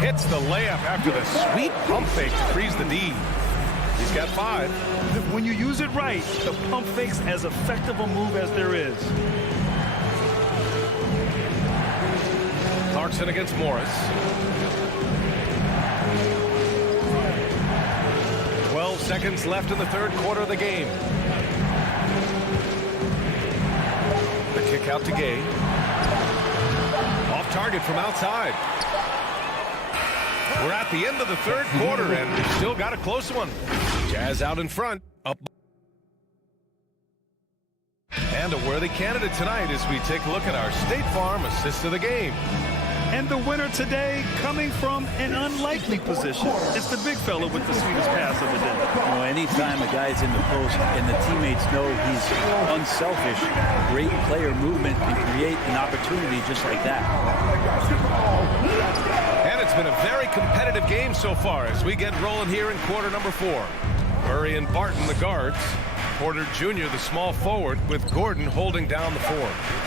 Hits the layup after the sweet pump fake to freeze the D. He's got 5. When you use it right, the pump fake's as effective a move as there is. Clarkson against Morris. 12 seconds left in the third quarter of the game. The kick out to Gay. Off target from outside. We're at the end of the third quarter, and we've still got a close one. Jazz out in front. Up. And a worthy candidate tonight as we take a look at our State Farm assist of the game. And the winner today coming from an unlikely position. It's the big fella with the sweetest pass of the day. You know, anytime a guy's in the post and the teammates know he's unselfish, great player movement can create an opportunity just like that. And it's been a very competitive game so far as we get rolling here in quarter number 4. Murray and Barton, the guards. Porter Jr., the small forward, with Gordon holding down the 4.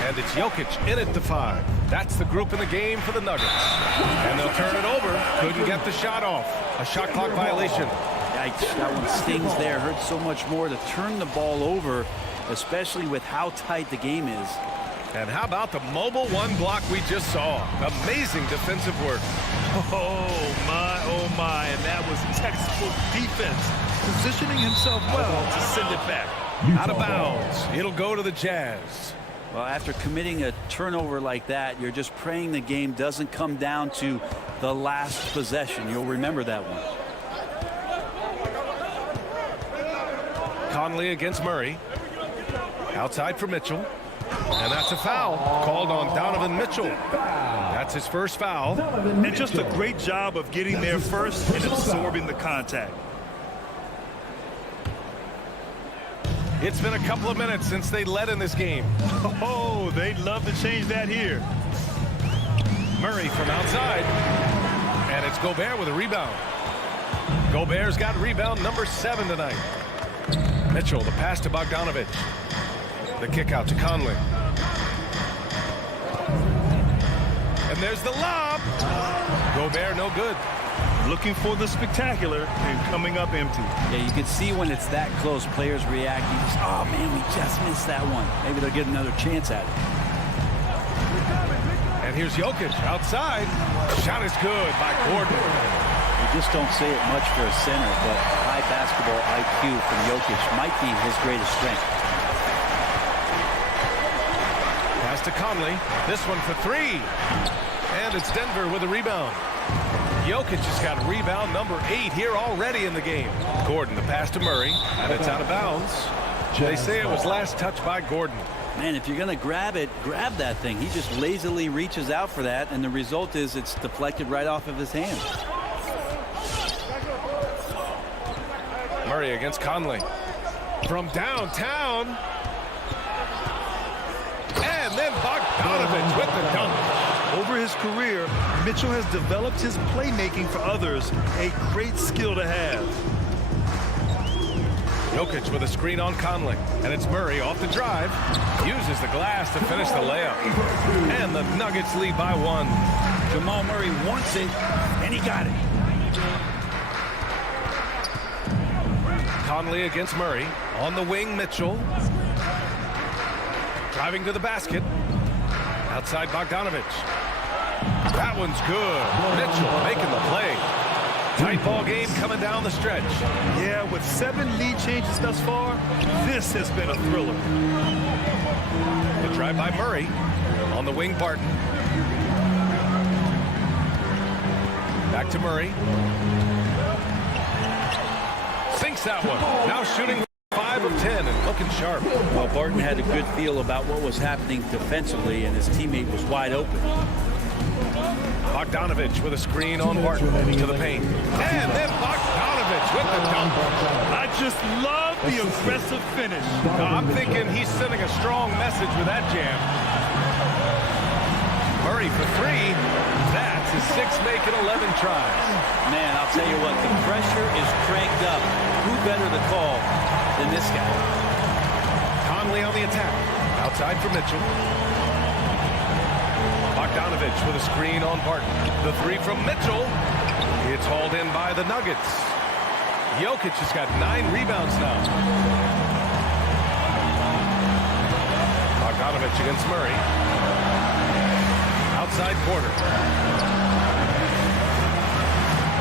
And it's Jokic in at the 5. That's the group in the game for the Nuggets. And they'll turn it over. Couldn't get the shot off. A shot clock violation. Yikes, that one stings there. Hurts so much more to turn the ball over, especially with how tight the game is. And how about the mobile 1 block we just saw? Amazing defensive work. Oh my, and that was textbook defense. Positioning himself well to send it back. Out of bounds. It'll go to the Jazz. Well, after committing a turnover like that, you're just praying the game doesn't come down to the last possession. You'll remember that one. Conley against Murray. Outside for Mitchell. And that's a foul called on Donovan Mitchell. That's his first foul. And just a great job of getting there first and absorbing the contact. It's been a couple of minutes since they led in this game. Oh, they'd love to change that here. Murray from outside. And it's Gobert with a rebound. Gobert's got rebound number 7 tonight. Mitchell, the pass to Bogdanovic. The kick out to Conley. And there's the lob. Gobert no good. Looking for the spectacular and coming up empty. Yeah, you can see when it's that close, players react. You just, oh man, we just missed that one. Maybe they'll get another chance at it. And here's Jokic outside. Shot is good by Gordon. You just don't say it much for a center, but high basketball IQ from Jokic might be his greatest strength. Pass to Conley. This one for 3. And it's Denver with a rebound. Jokic has got rebound number 8 here already in the game. Gordon, the pass to Murray, and it's out of bounds. They say it was last touched by Gordon. Man, if you're going to grab it, grab that thing. He just lazily reaches out for that, and the result is it's deflected right off of his hand. Murray against Conley. From downtown. Over his career, Mitchell has developed his playmaking for others, a great skill to have. Jokic with a screen on Conley, and it's Murray off the drive. Uses the glass to finish the layup. And the Nuggets lead by 1. Jamal Murray wants it, and he got it. Conley against Murray. On the wing, Mitchell. Driving to the basket. Outside Bogdanovich. That one's good. Mitchell making the play. Tight ball game coming down the stretch. Yeah, with 7 lead changes thus far, this has been a thriller. The drive by Murray. On the wing, Barton. Back to Murray. Sinks that one. Now shooting 5 of 10 and looking sharp. Well, Barton had a good feel about what was happening defensively, and his teammate was wide open. Bogdanovich with a screen on Barton to the paint. And then Bogdanovich with the dunk. I just love the aggressive finish. I'm thinking he's sending a strong message with that jam. Murray for 3. That's his 6th make in 11 tries. Man, I'll tell you what, the pressure is cranked up. Who better to call than this guy? Conley on the attack. Outside for Mitchell. Bogdanovich with a screen on Barton. The 3 from Mitchell. It's hauled in by the Nuggets. Jokic has got 9 rebounds now. Bogdanovich against Murray. Outside Porter.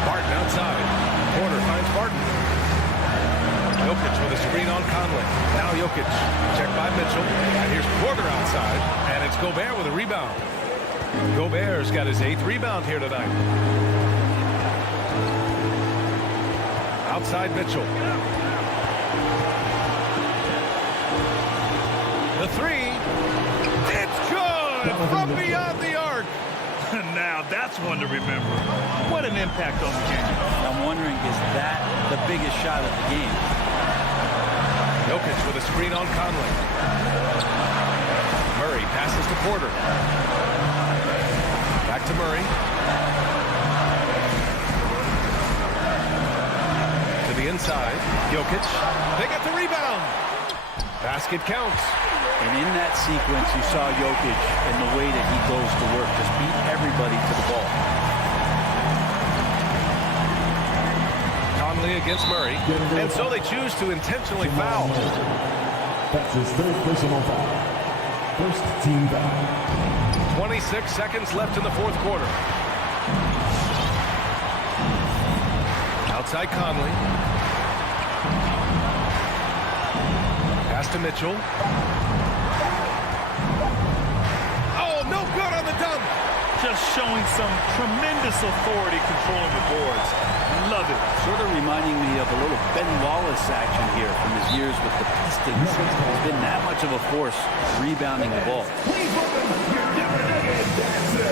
Barton outside. Porter finds Barton. Jokic with a screen on Conley. Now Jokic. Checked by Mitchell. And here's Porter outside. And it's Gobert with a rebound. Gobert's got his 8th rebound here tonight. Outside Mitchell. The 3. It's good from beyond the arc. Now that's one to remember. What an impact on the game. I'm wondering, is that the biggest shot of the game? Jokic with a screen on Conley. Murray passes to Porter. Back to Murray. To the inside. Jokic. They get the rebound. Basket counts. And in that sequence, you saw Jokic and the way that he goes to work. Just beat everybody to the ball. Conley against Murray. And so they choose to intentionally foul. That's his 3rd personal foul. First team foul. 26 seconds left in the 4th quarter. Outside Conley. Pass to Mitchell. Oh, no good on the dunk. Just showing some tremendous authority controlling the boards. Love it. Sort of reminding me of a little Ben Wallace action here from his years with the Pistons. He's been that much of a force rebounding the ball. Please welcome your Denver Nuggets dancer.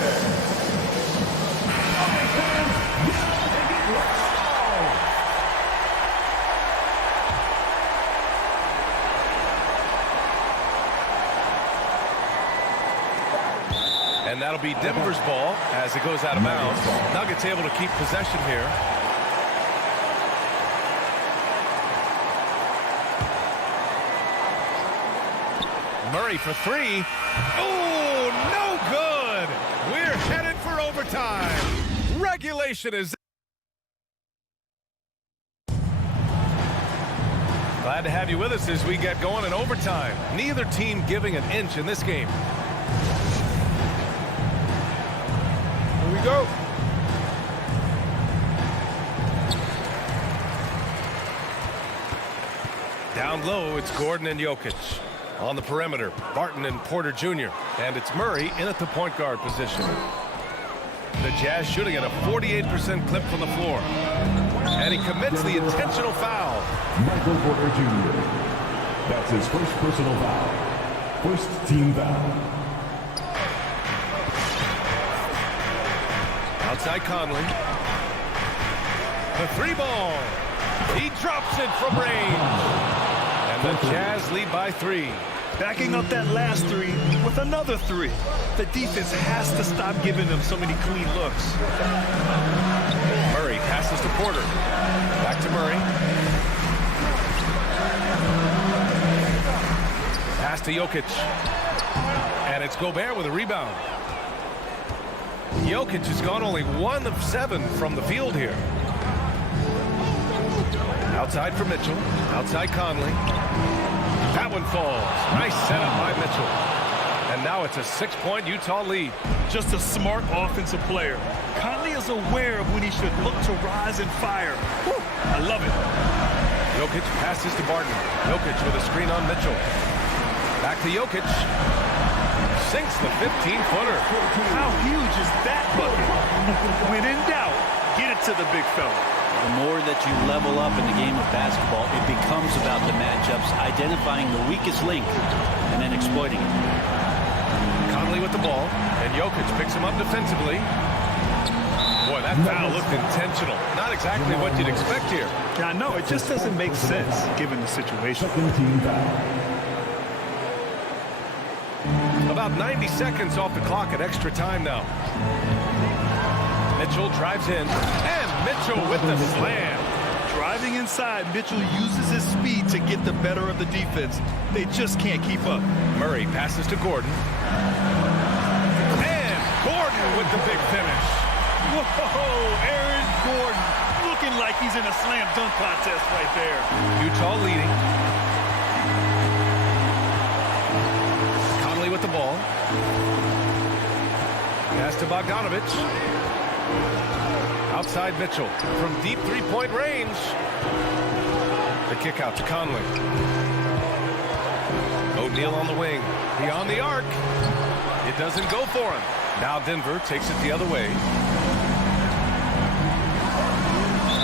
And that'll be Denver's ball as it goes out of bounds. Nuggets able to keep possession here. Murray for 3. Oh, no good. We're headed for overtime. Regulation is... Glad to have you with us as we get going in overtime. Neither team giving an inch in this game. Here we go. Down low, it's Gordon and Jokic. On the perimeter, Barton and Porter Jr. And it's Murray in at the point guard position. The Jazz shooting at a 48% clip from the floor. And he commits the intentional foul. Michael Porter Jr. That's his 1st personal foul. 1st team foul. Outside Conley. The 3 ball. He drops it from range. And the Jazz lead by 3. Backing up that last three with another three. The defense has to stop giving them so many clean looks. Murray passes to Porter. Back to Murray. Pass to Jokic. And it's Gobert with a rebound. Jokic has gone only 1 of 7 from the field here. Outside for Mitchell. Outside Conley. That one falls. Nice setup by Mitchell. And now it's a 6-point Utah lead. Just a smart offensive player. Conley is aware of when he should look to rise and fire. Whew, I love it. Jokic passes to Barton. Jokic with a screen on Mitchell. Back to Jokic. Sinks the 15-footer. How huge is that bucket? When in doubt, get it to the big fella. The more that you level up in the game of basketball, it becomes about the matchups, identifying the weakest link, and then exploiting it. Conley with the ball, and Jokic picks him up defensively. Boy, that foul looked intentional. Not exactly what you'd expect here. Yeah, I know. It just doesn't make sense given the situation. About 90 seconds off the clock at extra time now. Mitchell drives in, and Mitchell with the slam. Driving inside, Mitchell uses his speed to get the better of the defense. They just can't keep up. Murray passes to Gordon. And Gordon with the big finish. Whoa, Aaron Gordon looking like he's in a slam dunk contest right there. Utah leading. Conley with the ball. Pass to Bogdanovich. Outside Mitchell from deep three-point range. The kick out to Conley. O'Neal on the wing. Beyond the arc. It doesn't go for him. Now Denver takes it the other way.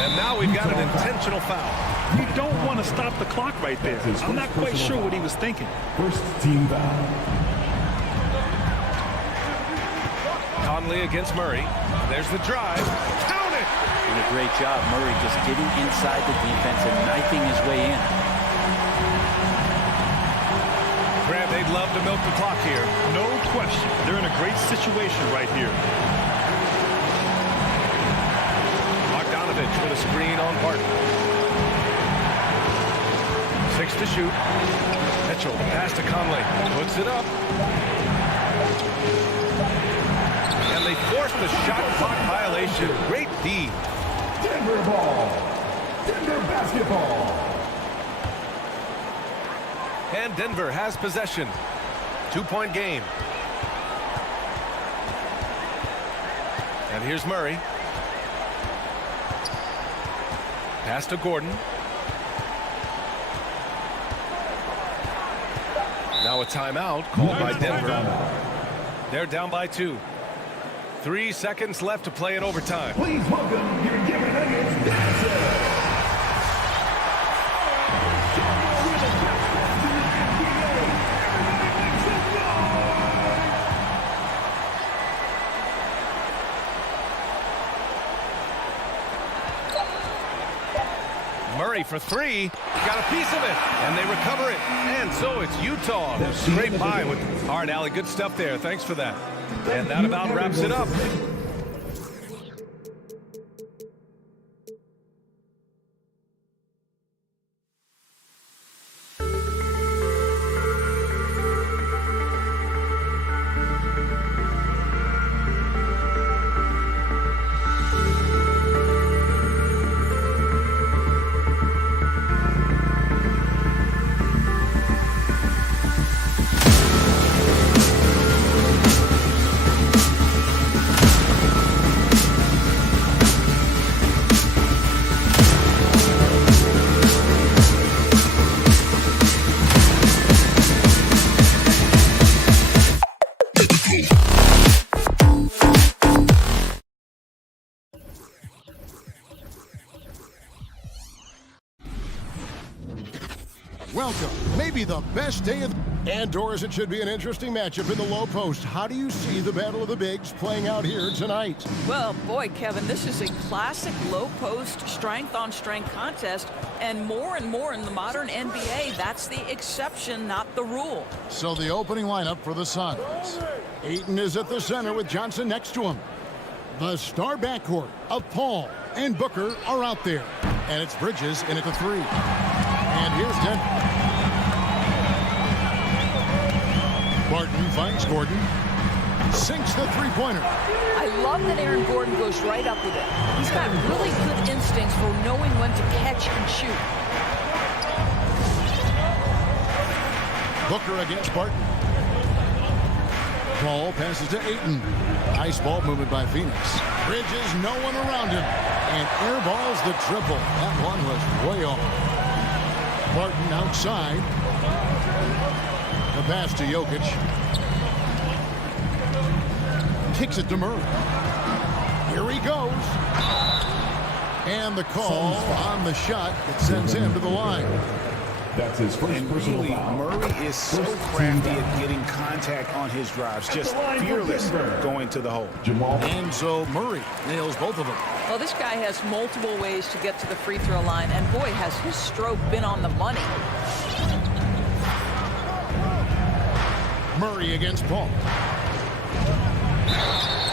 And now we've got an intentional foul. You don't want to stop the clock right there. I'm not quite sure what he was thinking. First team foul. Conley against Murray. There's the drive. Count it! And a great job, Murray just getting inside the defense and knifing his way in. Graham, they'd love to milk the clock here. No question. They're in a great situation right here. Bogdanovich with a screen on Barton. 6 to shoot. Mitchell, pass to Conley. Puts it up. And they force the shot clock violation. Great D. Denver ball. Denver basketball. And Denver has possession. 2-point game. And here's Murray. Pass to Gordon. Now a timeout called by Denver. They're down by 2. 3 seconds left to play in overtime. Please welcome your Denver Nuggets dancers. Murray for 3. Got a piece of it. And they recover it. And so it's Utah. Straight by with hard alley. Good stuff there. Thanks for that. And that about wraps it up. the best day of the... And Doris, it should be an interesting matchup in the low post. How do you see the Battle of the Bigs playing out here tonight? Well, boy, Kevin, this is a classic low post strength-on-strength contest, and more in the modern NBA, that's the exception, not the rule. So the opening lineup for the Suns. Ayton is at the center with Johnson next to him. The star backcourt of Paul and Booker are out there. And it's Bridges in at the 3. And here's Denver. Barton finds Gordon. Sinks the three-pointer. I love that Aaron Gordon goes right up with it. He's got really good instincts for knowing when to catch and shoot. Booker against Barton. Paul passes to Ayton. Nice ball movement by Phoenix. Bridges, no one around him. And airballs the triple. That one was way off. Barton outside. The pass to Jokic. Kicks it to Murray. Here he goes. And the call on the shot that sends him to the line. That's his first And personal really, foul. Murray is so crafty at getting contact on his drives. Just fearless going to the hole. Jamal. And so Murray nails both of them. Well, this guy has multiple ways to get to the free throw line, and boy, has his stroke been on the money. Murray against Paul.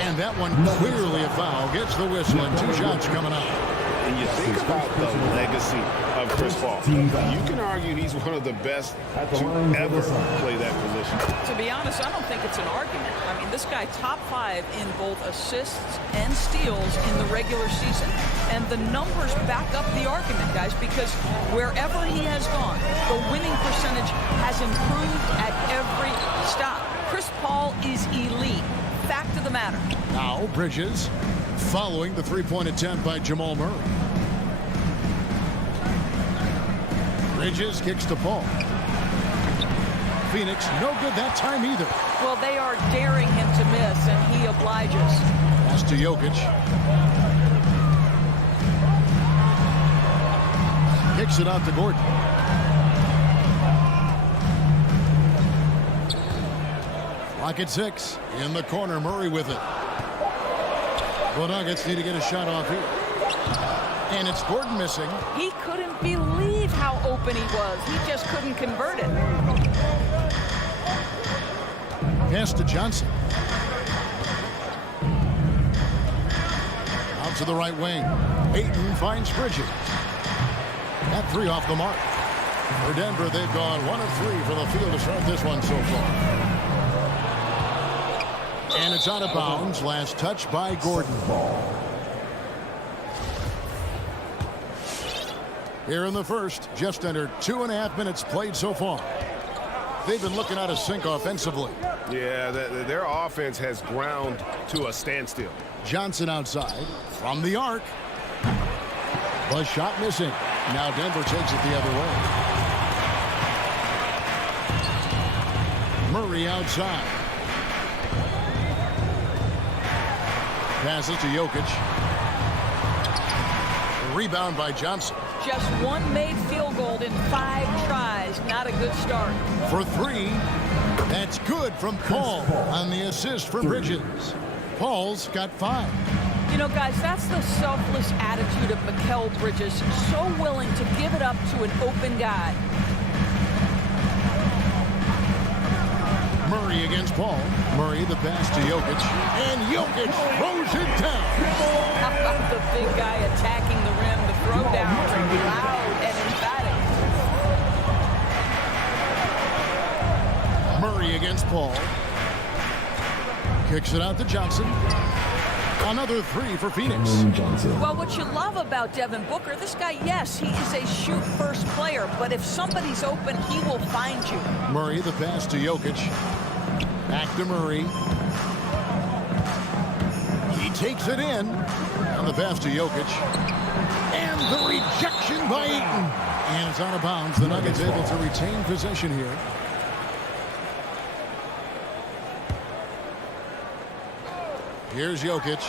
And that one clearly a foul. Gets the whistle and 2 shots coming up. And you think about the legacy of Chris Paul. You can argue he's one of the best to ever play that position. To be honest, I don't think it's an argument. I mean, this guy top 5 in both assists and steals in the regular season. And the numbers back up the argument, guys, because wherever he has gone, the winning percentage has improved at every stop. Chris Paul is elite. Fact of the matter. Now Bridges following the three-point attempt by Jamal Murray. Bridges kicks to Paul. Phoenix no good that time either. Well, they are daring him to miss, and he obliges. Pass to Jokic. Kicks it out to Gordon. Lock at 6. In the corner, Murray with it. The Nuggets need to get a shot off here. And it's Gordon missing. He couldn't believe how open he was. He just couldn't convert it. Pass to Johnson. Out to the right wing. Ayton finds Bridges. That 3 off the mark. For Denver, they've gone 1 of 3 from the field to start this one so far. And it's out of bounds. Last touch by Gordon. Here in the first, just under 2.5 minutes played so far. They've been looking out of sync offensively. Yeah, their offense has ground to a standstill. Johnson outside from the arc. The shot missing. Now Denver takes it the other way. Murray outside. Passes to Jokic. Rebound by Johnson. Just one made field goal in 5 tries. Not a good start. For 3. That's good from Paul on the assist for Bridges. Paul's got 5. You know, guys, that's the selfless attitude of Mikal Bridges. So willing to give it up to an open guy. Murray against Paul. Murray the pass to Jokic. And Jokic throws it down. How about the big guy attacking the rim? The throwdowns are loud and emphatic. Murray against Paul. Kicks it out to Johnson. Another 3 for Phoenix. Well, what you love about Devin Booker, this guy, yes, he is a shoot-first player, but if somebody's open, he will find you. Murray the pass to Jokic. Back to Murray. He takes it in. And the pass to Jokic. And the rejection by Ayton. And it's out of bounds. The Nuggets able to retain possession here. Here's Jokic.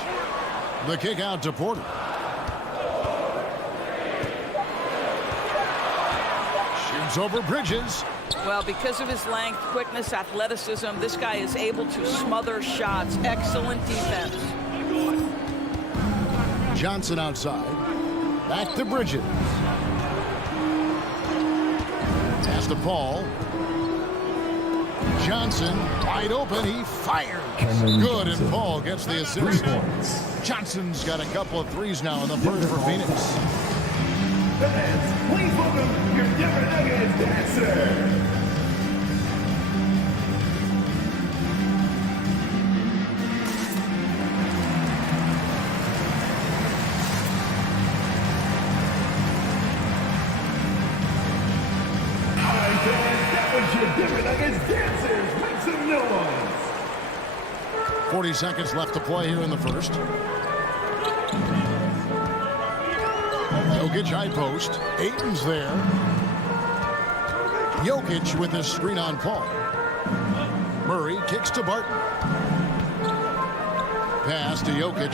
The kick out to Porter. Shoots Moves over Bridges. Well, because of his length, quickness, athleticism, this guy is able to smother shots. Excellent defense. Johnson outside. Back to Bridges. Pass to Paul. Johnson wide open. He fires. Good, and Paul gets the assist. Johnson's got a couple of threes now in the first for Phoenix. Fans, please welcome your Denver Nuggets dancer. Denver Nuggets dancers, make some noise. 40 seconds left to play here in the first. Jokic high post. Ayton's there. Jokic with his screen on Paul. Murray kicks to Barton. Pass to Jokic.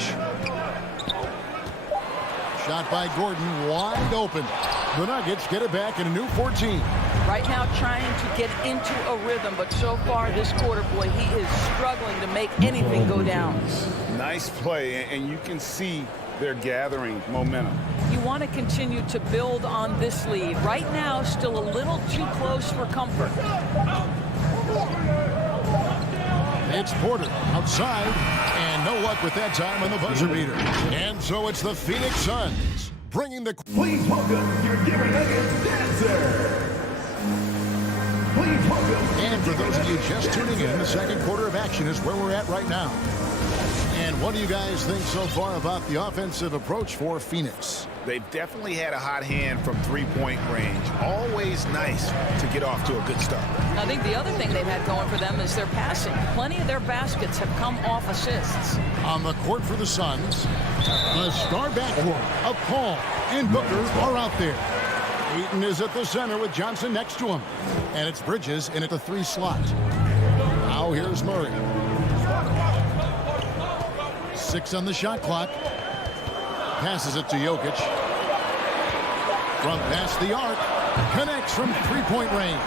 Shot by Gordon, wide open. The Nuggets get it back in a new 14. Right now trying to get into a rhythm, but so far this quarter, boy, he is struggling to make anything go down. Nice play, and you can see they're gathering momentum. You want to continue to build on this lead. Right now, still a little too close for comfort. It's Porter outside, and no luck with that time on the buzzer beater. And so it's the Phoenix Suns bringing the... Please welcome your Denver Nuggets dancer. Please welcome. And for those of you just tuning in, the second quarter of action is where we're at right now. And what do you guys think so far about the offensive approach for Phoenix? They've definitely had a hot hand from three-point range. Always nice to get off to a good start. I think the other thing they've had going for them is their passing. Plenty of their baskets have come off assists. On the court for the Suns, the star backcourt of Paul and Booker are out there. Ayton is at the center with Johnson next to him. And it's Bridges in at the 3 slot. Now here's Murray. 6 on the shot clock. Passes it to Jokic. From past the arc. Connects from three-point range.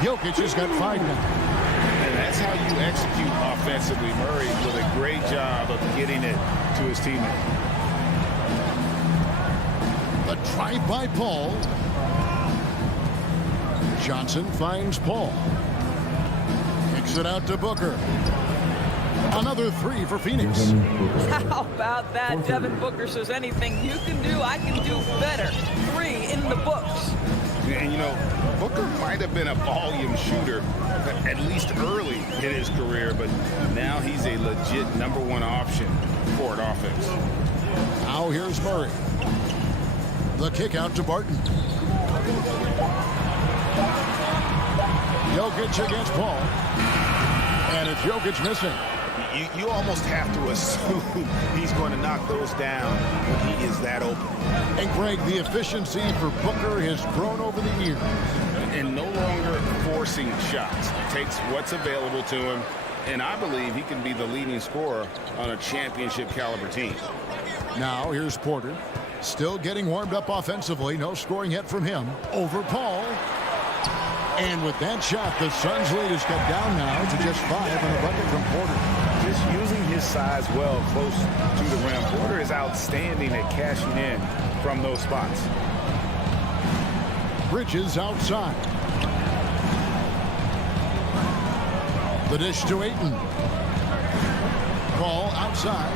Jokic has got 5 now. And that's how you execute offensively. Murray with a great job of getting it to his teammate. The drive by Paul. Johnson finds Paul. Kicks it out to Booker. Another 3 for Phoenix. How about that? Devin Booker says anything you can do, I can do better. 3 in the books. And, you know, Booker might have been a volume shooter, at least early in his career, but now he's a legit #1 option for an offense. Now here's Murray. The kick out to Barton. Jokic against Paul. And it's Jokic missing. You almost have to assume he's going to knock those down when he is that open. And Greg, the efficiency for Booker has grown over the years. And no longer forcing shots. Takes what's available to him. And I believe he can be the leading scorer on a championship caliber team. Now here's Porter. Still getting warmed up offensively. No scoring yet from him. Over Paul. And with that shot, the Suns' lead is cut down now to just 5 on the bucket from Porter. Just using his size well close to the rim. Porter is outstanding at cashing in from those spots. Bridges outside. The dish to Ayton. Ball outside.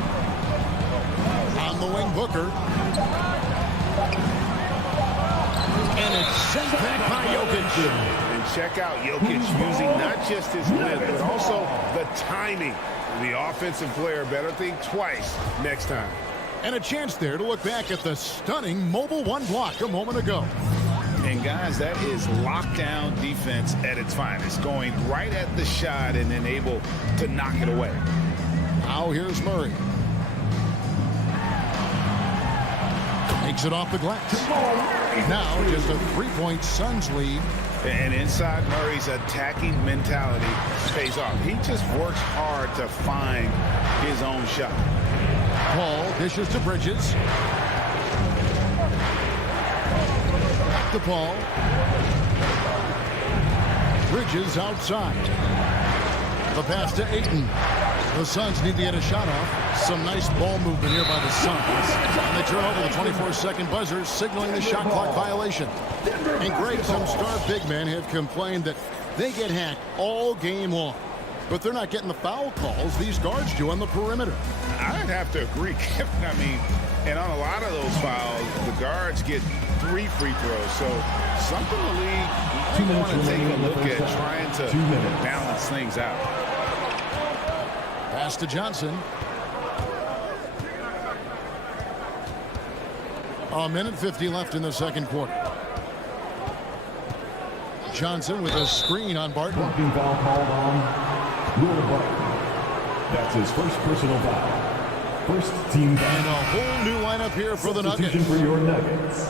On the wing, Booker. And it's sent back by Jokic. And check out Jokic using not just his length, but also the timing. The offensive player better think twice next time. And a chance there to look back at the stunning mobile 1 block a moment ago. And guys, that is lockdown defense at its finest. Going right at the shot and then able to knock it away. Now here's Murray. Takes it off the glass. Now just a 3-point Suns lead. And inside Murray's attacking mentality pays off. He just works hard to find his own shot. Paul dishes to Bridges. Back to Paul. Bridges outside. The pass to Ayton. The Suns need to get a shot off. Some nice ball movement here by the Suns. And they turn over the 24-second buzzer, signaling the shot clock violation. And Greg, some star big men have complained that they get hacked all game long. But they're not getting the foul calls these guards do on the perimeter. I'd have to agree. I mean, and on a lot of those fouls, the guards get 3 free throws. So something the league might want to take a look at trying to balance things out. Pass to Johnson. A minute 50 left in the second quarter. Johnson with a screen on Barton. Blocking foul called on Will Barton. That's his first personal foul. First team foul. And a whole new lineup here for the Nuggets. For your Nuggets.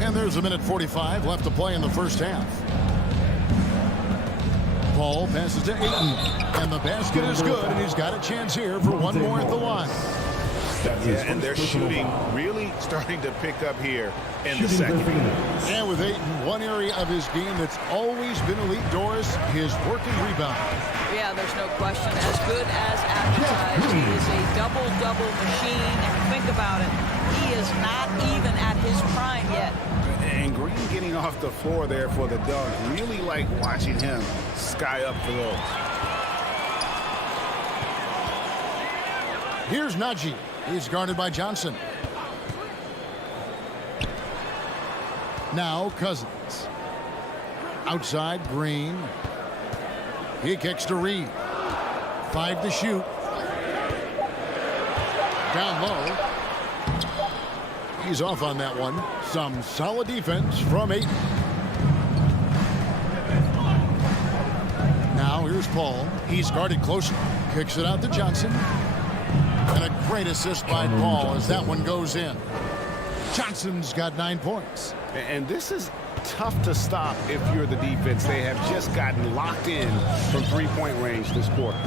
And there's a minute 45 left to play in the first half. Paul passes to Ayton. And the basket is good, and he's got a chance here for one more at the line. Yeah, and their shooting really starting to pick up here in the second. And with Ayton, one area of his game that's always been elite, Doris, his working rebound. Yeah, there's no question. As good as advertised, he is a double-double machine. And think about it, he is not even at his prime yet. And Green getting off the floor there for the dunk. Really like watching him sky up the low. Here's Najee. He's guarded by Johnson. Now Cousins. Outside, Green. He kicks to Reed. 5 to shoot. Down low. He's off on that one. Some solid defense from Ayton. Now here's Paul. He's guarded closer. Kicks it out to Johnson. And a great assist by Paul as that one goes in. Johnson's got 9 points. And this is tough to stop if you're the defense. They have just gotten locked in from three-point range this quarter.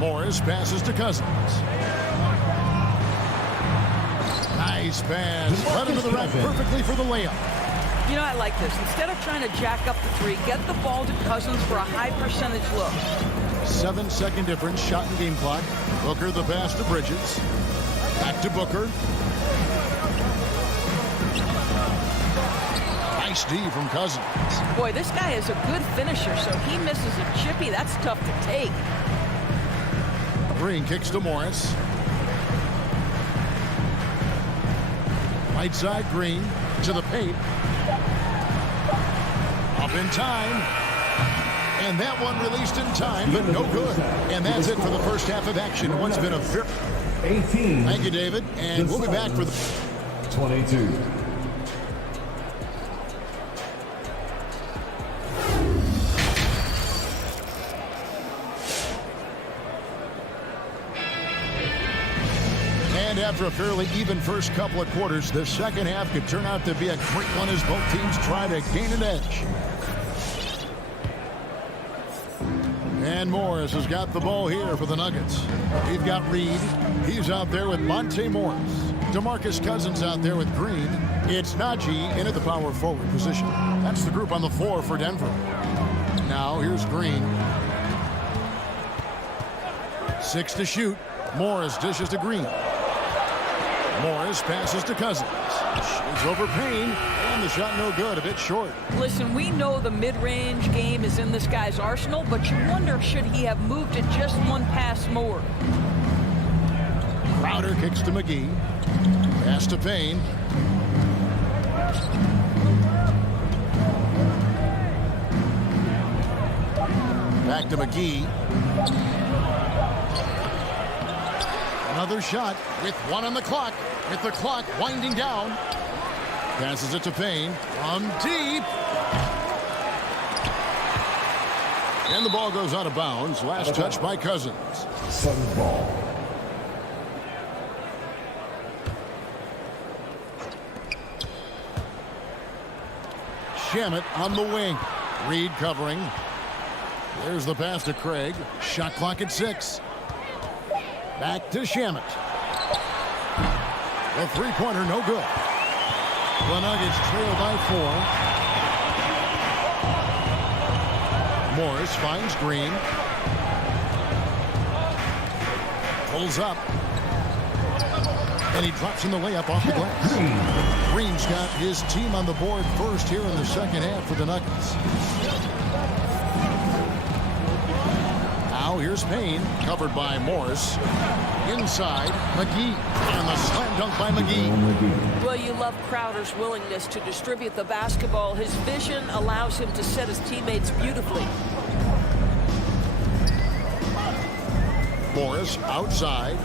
Morris passes to Cousins. Nice pass. Right into the rack perfectly for the layup. You know, I like this. Instead of trying to jack up the three, get the ball to Cousins for a high percentage look. 7-second difference, shot and game clock. Booker the pass to Bridges. Back to Booker. Nice D from Cousins. Boy, this guy is a good finisher, so he misses a chippy. That's tough to take. Green kicks to Morris. Right side, Green to the paint. Up in time. And that one released in time, but no good. And that's it for the first half of action. What's been a very... 18. Thank you, David. And we'll be back for the... 22. And after a fairly even first couple of quarters, the second half could turn out to be a great one as both teams try to gain an edge. And Morris has got the ball here for the Nuggets. He's got Reed. He's out there with Monte Morris. DeMarcus Cousins out there with Green. It's Najee in at the power forward position. That's the group on the floor for Denver. Now here's Green. 6 to shoot. Morris dishes to Green. Morris passes to Cousins. Shoots over Payne. And the shot no good, a bit short. Listen, we know the mid-range game is in this guy's arsenal, but you wonder, should he have moved it just one pass more? Crowder kicks to McGee. Pass to Payne. Back to McGee. Another shot with 1 on the clock. With the clock winding down. Passes it to Payne. From deep. And the ball goes out of bounds. Last touch by Cousins. Suns ball. Shamet on the wing. Reed covering. There's the pass to Craig. Shot clock at 6. Back to Shamet. The three-pointer, no good. The Nuggets trail by 4. Morris finds Green. Pulls up. And he drops in the layup off the glass. Green's got his team on the board first here in the second half for the Nuggets. Now here's Payne, covered by Morris. Inside, McGee. And the slam dunk by McGee. Well, you love Crowder's willingness to distribute the basketball. His vision allows him to set his teammates beautifully. Morris outside.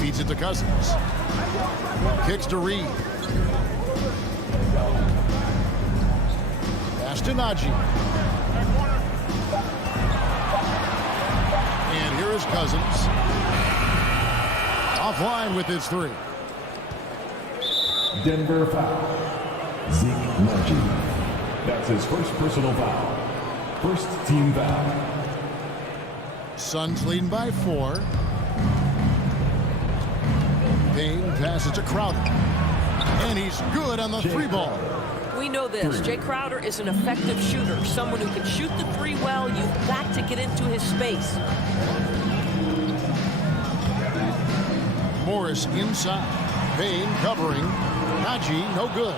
Feeds it to Cousins. Kicks to Reed. Pass to Najee. And here is Cousins. Offline with his 3. Denver foul. Zeke Najee. That's his first personal foul. First team foul. Suns leading by 4. Payne passes to Crowder. And he's good on the 3-ball. We know this. Jay Crowder is an effective shooter. Someone who can shoot the 3 well. You've got to get into his space. Morris inside. Payne covering. Najee, no good.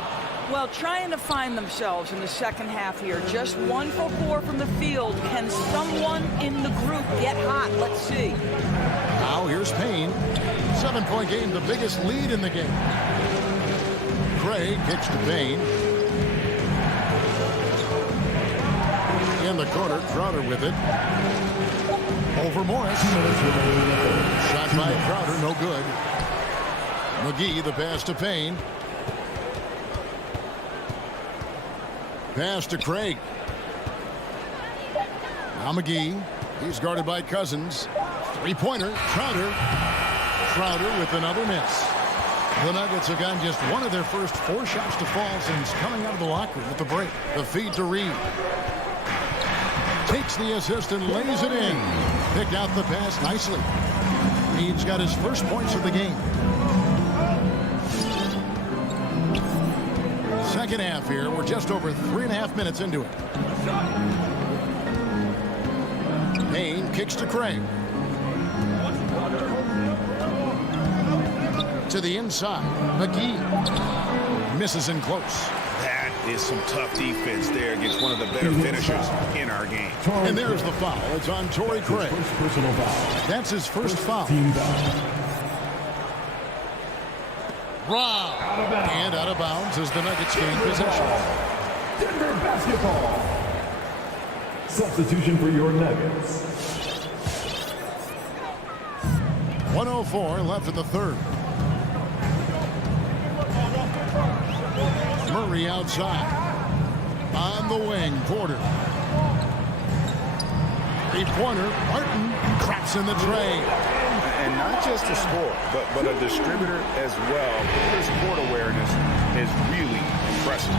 Well, trying to find themselves in the second half here. Just 1 for 4 from the field. Can someone in the group get hot? Let's see. Now here's Payne. 7-point game, the biggest lead in the game. Craig kicks to Payne. In the corner, Crowder with it. Over Morris. Shot by Crowder, no good. McGee, the pass to Payne. Pass to Craig. Now McGee. He's guarded by Cousins. 3-pointer. Crowder with another miss. The Nuggets have gotten just one of their first 4 shots to fall since coming out of the locker room at the break. The feed to Reed. Takes the assist and lays it in. Picked out the pass nicely. Reed's got his first points of the game. Second half here. We're just over 3.5 minutes into it. Payne kicks to Craig. To the inside. McGee misses in close. That is some tough defense there against one of the better finishers in our game. And there's the foul. It's on Torrey Craig. Personal foul. That's his first foul. Team foul. Rob. And out of bounds as the Nuggets gain possession. Denver basketball. Substitution for your Nuggets. 1:04 left in the third. Murray outside. On the wing, Porter. 3-pointer. Martin traps in the tray. And not just a scorer, but a distributor as well. His court awareness is really impressive.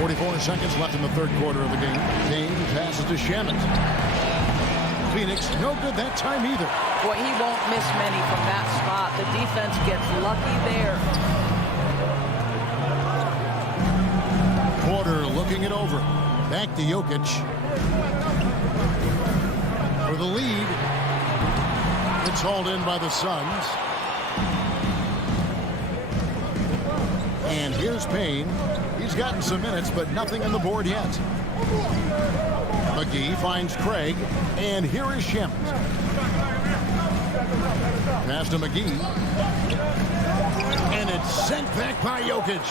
44 seconds left in the third quarter of the game. Payne passes to Shamet. Phoenix, no good that time either. Boy, he won't miss many from that spot. The defense gets lucky there. Porter looking it over. Back to Jokic. For the lead. It's hauled in by the Suns. And here's Payne. He's gotten some minutes, but nothing on the board yet. McGee finds Craig, and here is Shamet. Pass to McGee. And it's sent back by Jokic.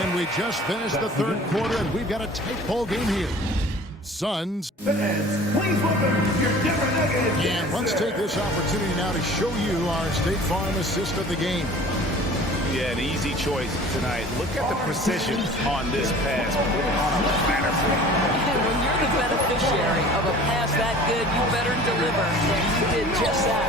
And we just finished the third quarter, and we've got a tight ball game here. Suns. Fans, please welcome your Denver Nuggets. And let's take this opportunity now to show you our State Farm assist of the game. Yeah, an easy choice tonight. Look at the precision on this pass. On a matter for him. And when you're the beneficiary of a pass that good, you better deliver. And he did just that.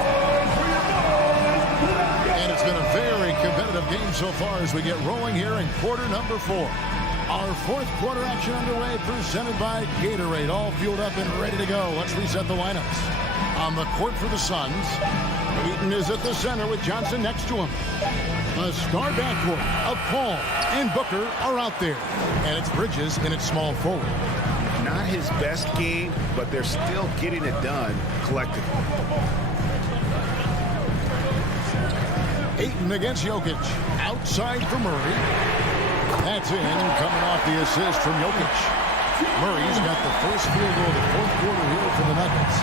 And it's been a very competitive game so far as we get rolling here in quarter number 4. Our fourth quarter action underway, presented by Gatorade. All fueled up and ready to go. Let's reset the lineups. On the court for the Suns, Eaton is at the center with Johnson next to him. The star backcourt of Paul and Booker are out there. And it's Bridges in its small forward. Not his best game, but they're still getting it done collectively. Ayton against Jokic. Outside for Murray. That's in, coming off the assist from Jokic. Murray's got the first field goal of the fourth quarter here for the Nuggets.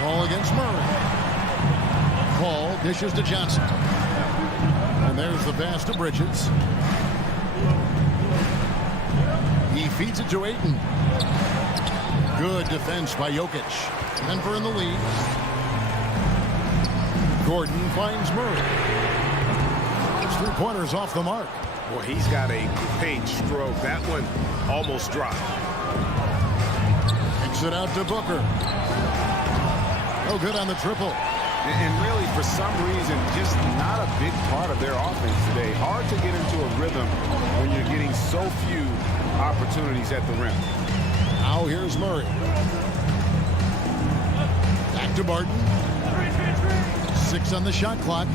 Paul against Murray. Paul dishes to Johnson. And there's the pass to Bridges. He feeds it to Ayton. Good defense by Jokic. Denver in the lead. Gordon finds Murray. His three-pointers off the mark. Boy, he's got a great stroke. That one almost dropped. Kicks it out to Booker. No good on the triple. And really, for some reason, just not a big part of their offense today. Hard to get into a rhythm when you're getting so few opportunities at the rim. Now here's Murray. Back to Barton. 6 on the shot clock.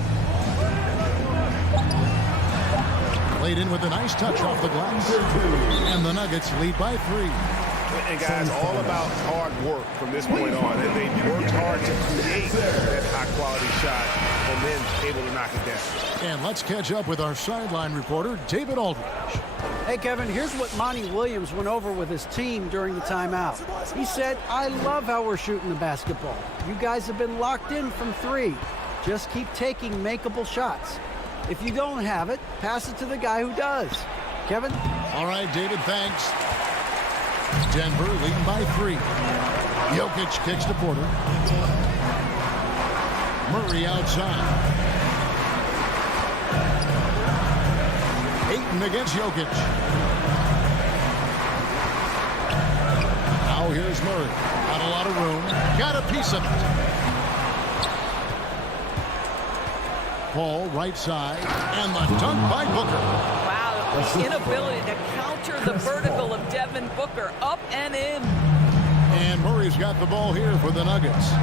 Played in with a nice touch off the glass. And the Nuggets lead by 3. And guys, all about hard work from this point on. And they worked hard to create that high-quality shot and then able to knock it down. And let's catch up with our sideline reporter, David Aldridge. Hey, Kevin, here's what Monty Williams went over with his team during the timeout. He said, I love how we're shooting the basketball. You guys have been locked in from 3. Just keep taking makeable shots. If you don't have it, pass it to the guy who does. Kevin? All right, David, thanks. Denver leading by 3. Jokic kicks to Porter. Murray outside. Ayton against Jokic. Now here's Murray. Got a lot of room. Got a piece of it. Paul right side. And the dunk by Booker. Wow, the inability to counter the vertical of Devin Booker. Up and in. And Murray's got the ball here for the Nuggets.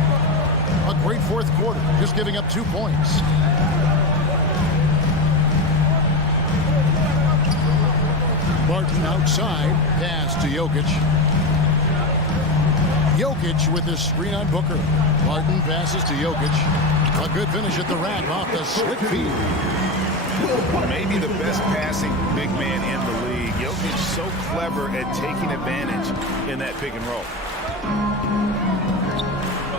A great fourth quarter, just giving up 2 points. Barton outside, pass to Jokic. Jokic with the screen on Booker. Barton passes to Jokic. A good finish at the rack off the slick feed. Maybe the best passing big man in the league. Jokic so clever at taking advantage in that pick and roll.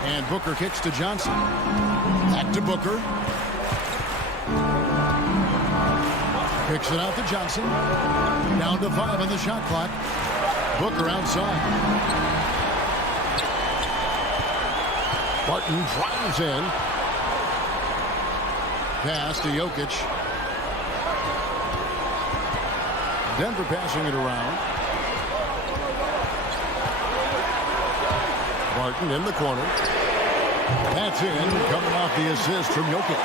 And Booker kicks to Johnson. Back to Booker. Kicks it out to Johnson. Down to 5 on the shot clock. Booker outside. Barton drives in. Pass to Jokic. Denver passing it around. Barton in the corner. That's in, coming off the assist from Jokic.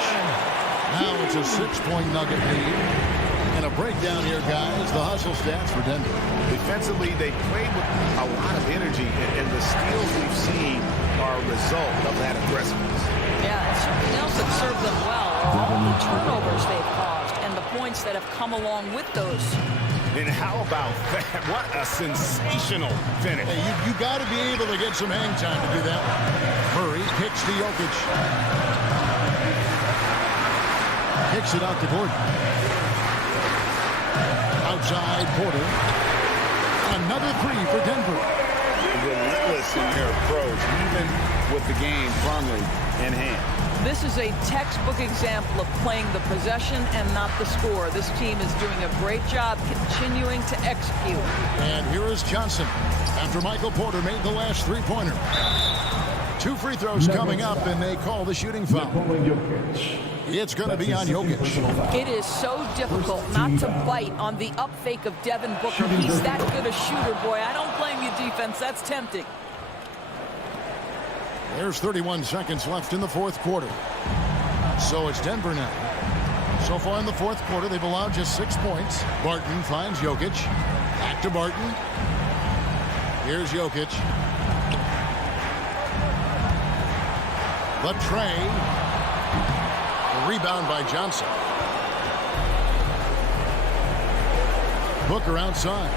Now it's a 6-point Nugget lead. And a breakdown here, guys. The hustle stats for Denver. Defensively, they played with a lot of energy, and the steals we've seen are a result of that aggressiveness. Yeah, and something else that served them well are all the turnovers they've caused and the points that have come along with those. And how about that? What a sensational finish. Hey, you got to be able to get some hang time to do that. Murray kicks to Jokic. Kicks it out to Gordon. Outside Porter. Another 3 for Denver. Relentless in their approach, even with the game firmly in hand. This is a textbook example of playing the possession and not the score. This team is doing a great job continuing to execute. And here is Johnson after Michael Porter made the last 3-pointer. 2 free throws coming up, and they call the shooting foul. It's going to be on Jokic. It is so difficult not to bite on the up fake of Devin Booker. He's that good a shooter, boy. I don't blame you, defense. That's tempting. There's 31 seconds left in the fourth quarter. So it's Denver now. So far in the fourth quarter, they've allowed just 6 points. Barton finds Jokic. Back to Barton. Here's Jokic. The tray. The rebound by Johnson. Booker outside.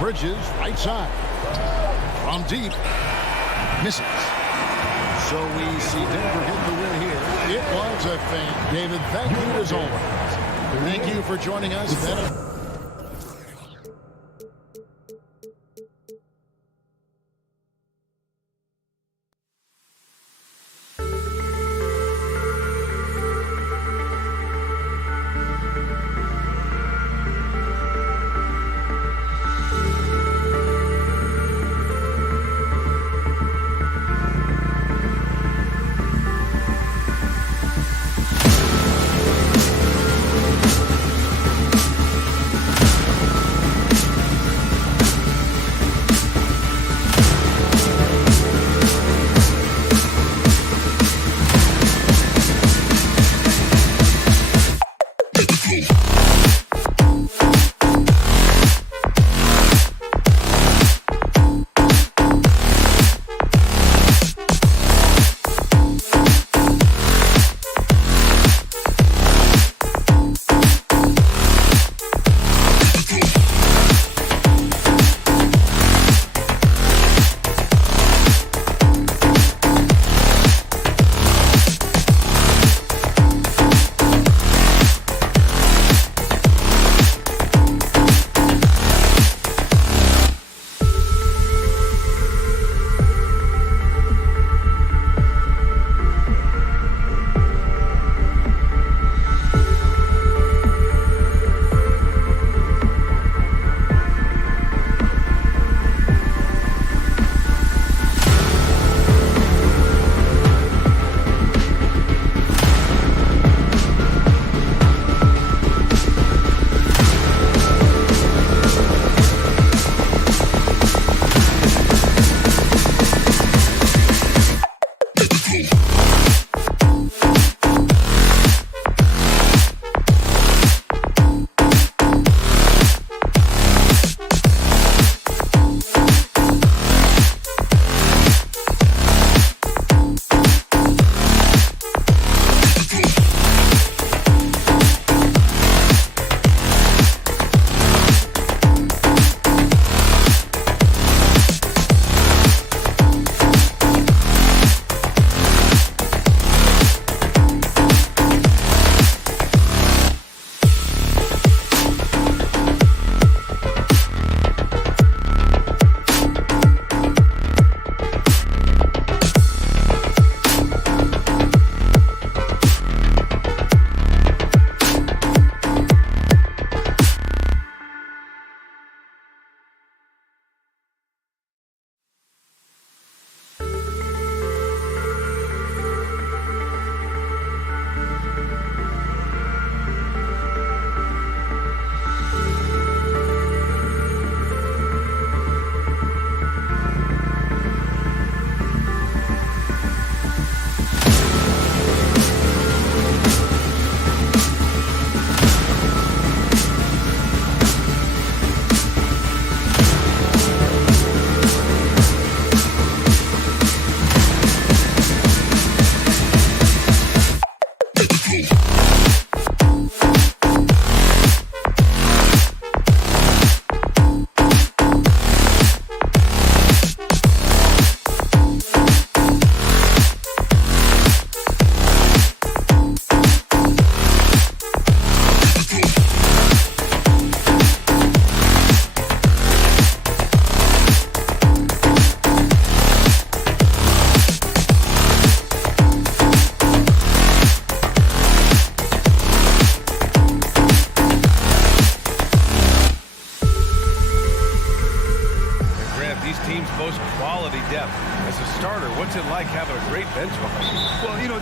Bridges right side. From deep. Misses. So we see Denver get the win here. It was a thing. David, thank you as always. Thank you for joining us.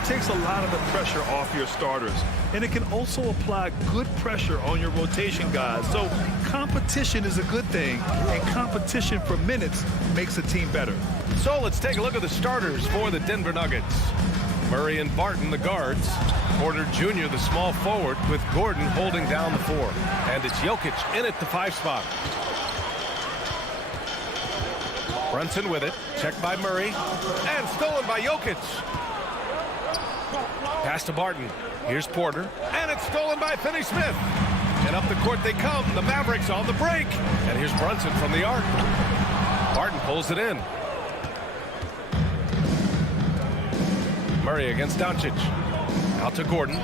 takes a lot of the pressure off your starters, and it can also apply good pressure on your rotation guys. So competition is a good thing, and competition for minutes makes a team better. So let's take a look at the starters for the Denver Nuggets. Murray and Barton, the guards. Porter Jr., the small forward, with Gordon holding down the 4. And it's Jokic in at the 5 spot. Brunson with it. Checked by Murray. And stolen by Jokic. Pass to Barton. Here's Porter. And it's stolen by Finney-Smith. And up the court they come. The Mavericks on the break. And here's Brunson from the arc. Barton pulls it in. Murray against Doncic. Out to Gordon.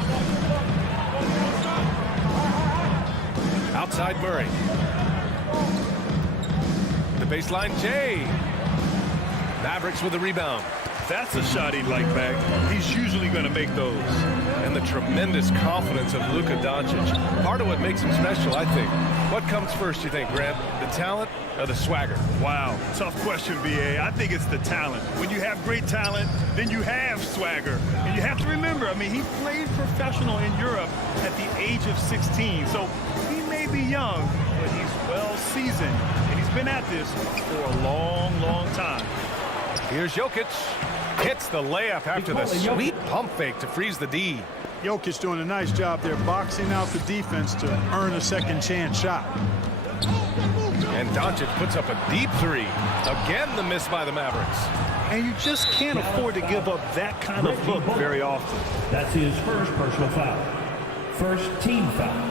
Outside Murray. The baseline, Jay. Mavericks with the rebound. That's a shot he'd like back. He's usually going to make those. And the tremendous confidence of Luka Doncic. Part of what makes him special, I think. What comes first, you think, Grant? The talent or the swagger? Wow, tough question, B.A. I think it's the talent. When you have great talent, then you have swagger. And you have to remember, I mean, he played professional in Europe at the age of 16. So he may be young, but he's well seasoned. And he's been at this for a long, long time. Here's Jokic. Hits the layup after the sweet pump fake to freeze the D. Jokic doing a nice job there boxing out the defense to earn a second chance shot. And Doncic puts up a deep 3. Again, the miss by the Mavericks. And you just can't afford to give up that kind of look very often. That's his first personal foul. First team foul.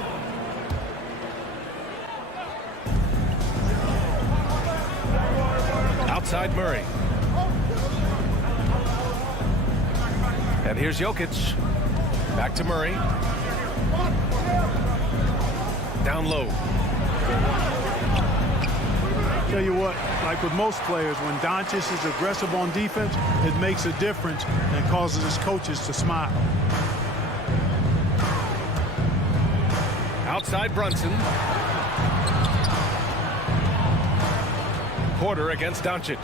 Outside Murray. And here's Jokic. Back to Murray. Down low. Tell you what, like with most players, when Doncic is aggressive on defense, it makes a difference and causes his coaches to smile. Outside Brunson. Porter against Doncic.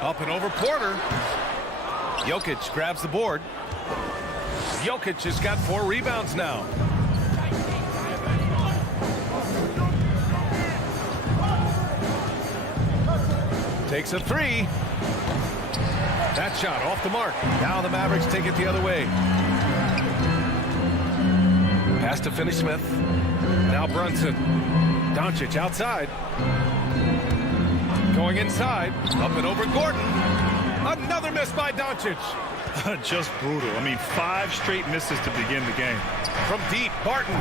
Up and over Porter. Jokic grabs the board. Jokic has got 4 rebounds now. Takes a 3. That shot off the mark. Now the Mavericks take it the other way. Pass to Finney-Smith. Now Brunson. Doncic outside. Going inside. Up and over Gordon. Another miss by Doncic. Just brutal. I mean, 5 straight misses to begin the game. From deep, Barton.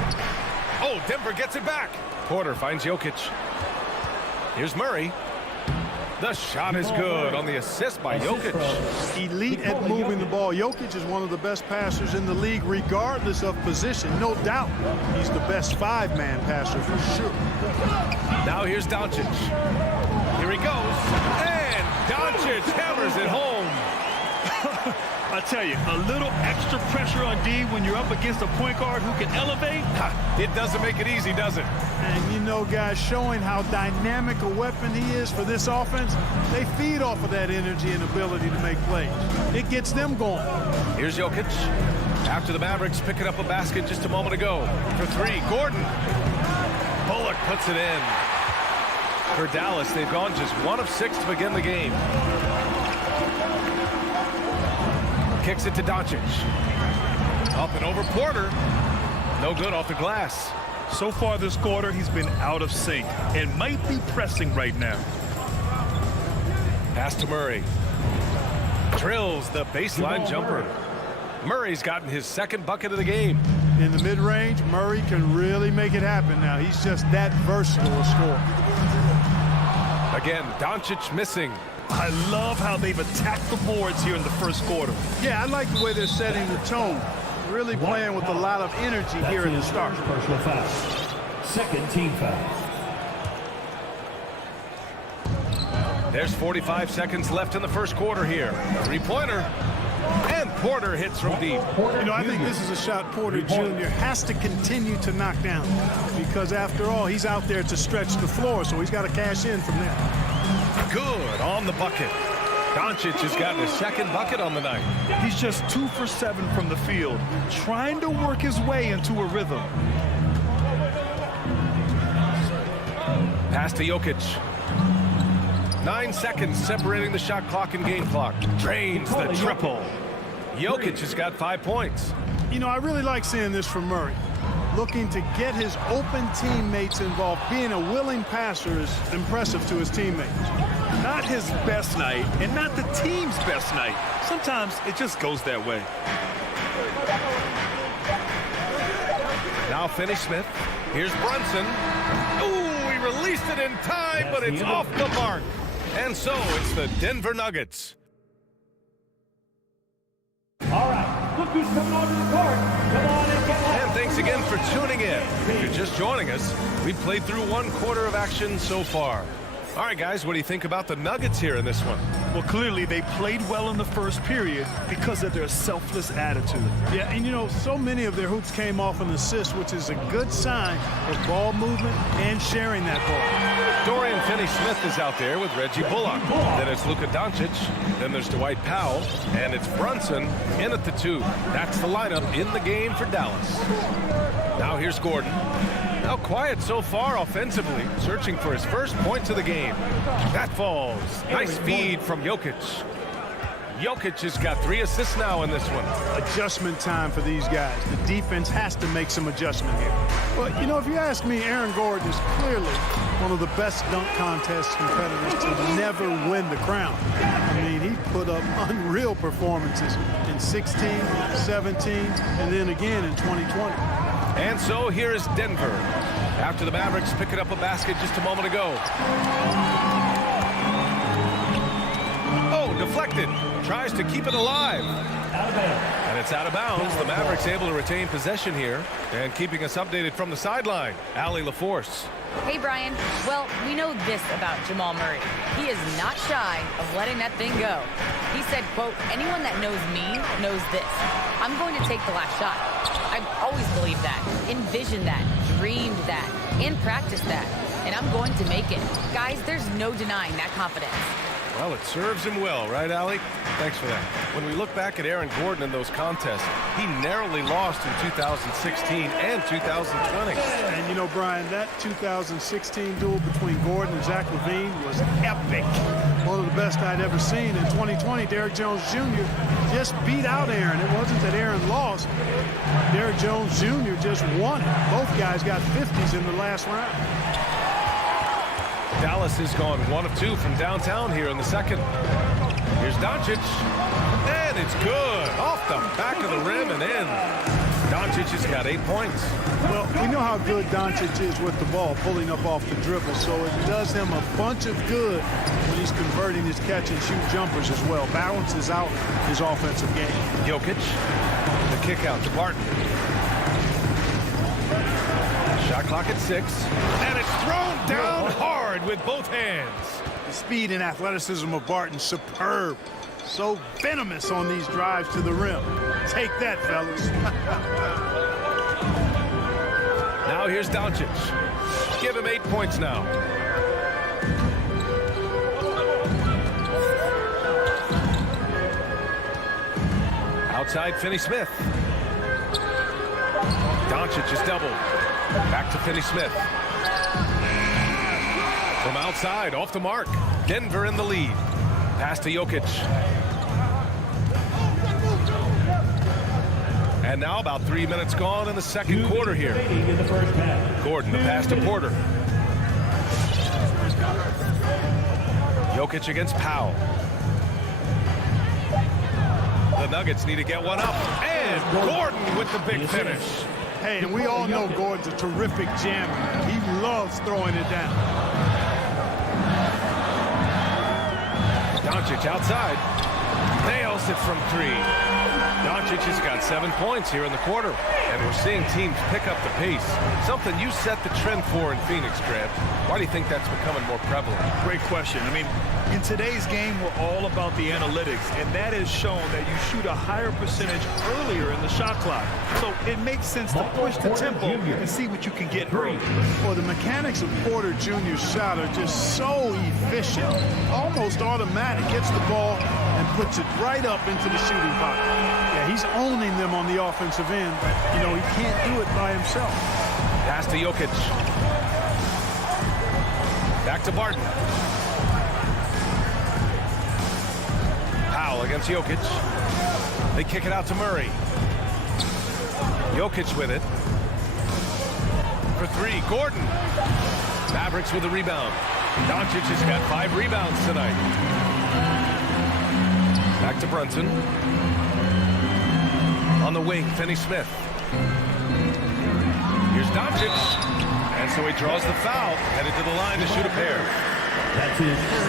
Oh, Denver gets it back. Porter finds Jokic. Here's Murray. The shot is good on the assist by Jokic. Elite at moving the ball. Jokic is one of the best passers in the league, regardless of position. No doubt he's the best 5-man passer for sure. Now here's Doncic. Here he goes. And Doncic hammers it home. I tell you, a little extra pressure on D when you're up against a point guard who can elevate. It doesn't make it easy, does it? And you know, guys, showing how dynamic a weapon he is for this offense, they feed off of that energy and ability to make plays. It gets them going. Here's Jokic. After the Mavericks picking up a basket just a moment ago. For 3, Gordon. Bullock puts it in. For Dallas, they've gone just 1 of 6 to begin the game. Kicks it to Doncic. Up and over Porter. No good off the glass. So far this quarter, he's been out of sync and might be pressing right now. Pass to Murray. Drills the baseline jumper. Murray's gotten his 2nd bucket of the game. In the mid-range, Murray can really make it happen now. He's just that versatile a scorer. Again, Doncic missing. I love how they've attacked the boards here in the first quarter. Yeah, I like the way they're setting the tone. Really playing with a lot of energy here in the start. Personal foul. Second team foul. There's 45 seconds left in the first quarter here. 3-pointer. And Porter hits from deep. You know, I think this is a shot Porter Jr. has to continue to knock down. Because after all, he's out there to stretch the floor, so he's got to cash in from there. Good on the bucket. Doncic has gotten his 2nd bucket on the night. He's just 2 for 7 from the field, trying to work his way into a rhythm. Pass to Jokic. 9 seconds separating the shot clock and game clock. Drains the triple. Jokic has got 5 points. You know, I really like seeing this from Murray. Looking to get his open teammates involved. Being a willing passer is impressive to his teammates. Not his best night and not the team's best night. Sometimes it just goes that way. Now Finney-Smith. Here's Brunson. Ooh, he released it in time, but it's off the mark. And so it's the Denver Nuggets. All right, look who's coming onto the court. Come on and get And thanks again for tuning in. If you're just joining us, we've played through 1 quarter of action so far. All right, guys, what do you think about the Nuggets here in this one? Well, clearly they played well in the first period because of their selfless attitude. Yeah, and you know, so many of their hoops came off an assist, which is a good sign of ball movement and sharing that ball. Dorian Finney-Smith is out there with Reggie Bullock. Then it's Luka Doncic. Then there's Dwight Powell. And it's Brunson in at the 2. That's the lineup in the game for Dallas. Now here's Gordon. Now quiet so far offensively, searching for his first points of the game. That falls. Nice feed from Jokic. Jokic has got 3 assists now in this one. Adjustment time for these guys. The defense has to make some adjustment here. But, you know, if you ask me, Aaron Gordon is clearly one of the best dunk contest competitors to never win the crown. I mean, he put up unreal performances in 16, 17, and then again in 2020. And so here is Denver. After the Mavericks picking up a basket just a moment ago. Oh, deflected. Tries to keep it alive. And it's out of bounds. The Mavericks able to retain possession here. And keeping us updated from the sideline, Allie LaForce. Hey, Brian. Well, we know this about Jamal Murray. He is not shy of letting that thing go. He said, quote, anyone that knows me knows this. I'm going to take the last shot. I've always believed that, envisioned that, dreamed that, and practiced that. And I'm going to make it. Guys, there's no denying that confidence. Well, it serves him well, right, Allie? Thanks for that. When we look back at Aaron Gordon in those contests, he narrowly lost in 2016 and 2020. And, you know, Brian, that 2016 duel between Gordon and Zach LaVine was epic. One of the best I'd ever seen. In 2020, Derrick Jones Jr. just beat out Aaron. It wasn't that Aaron lost. Derrick Jones Jr. just won it. Both guys got 50s in the last round. Dallas has gone 1 of 2 from downtown here in the second. Here's Doncic. And it's good. Off the back of the rim and in. Doncic has got 8 points. Well, we know how good Doncic is with the ball, pulling up off the dribble, so it does him a bunch of good when he's converting his catch-and-shoot jumpers as well. Balances out his offensive game. Jokic. The kick out to Barton. Shot clock at 6. And it's thrown down hard with both hands. The speed and athleticism of Barton, superb. So venomous on these drives to the rim. Take that, fellas. Now here's Doncic. Give him 8 points now. Outside Finney-Smith. Doncic is doubled. Back to Finney-Smith. From outside, off the mark. Denver in the lead. Pass to Jokic. And now about 3 minutes gone in the second quarter here. Gordon, the pass to Porter. Jokic against Powell. The Nuggets need to get one up. And Gordon with the big finish. Hey, and we all know Gordon's a terrific jammer. He loves throwing it down. Doncic outside. Nails it from 3. Doncic has got 7 points here in the quarter. And we're seeing teams pick up the pace. Something you set the trend for in Phoenix, Grant. Why do you think that's becoming more prevalent? Great question. I mean, in today's game, we're all about the analytics, and that has shown that you shoot a higher percentage earlier in the shot clock. So it makes sense to push the tempo and see what you can get early. Well, the mechanics of Porter Jr.'s shot are just so efficient, almost automatic. Gets the ball and puts it right up into the shooting pocket. Yeah, he's owning them on the offensive end, but, you know, he can't do it by himself. Pass to Jokic. Back to Barton. Powell against Jokic. They kick it out to Murray. Jokic with it. For three, Gordon. Mavericks with the rebound. Doncic has got 5 rebounds tonight. Back to Brunson. On the wing, Finney-Smith. Here's Doncic. And so he draws the foul, headed to the line to shoot a pair.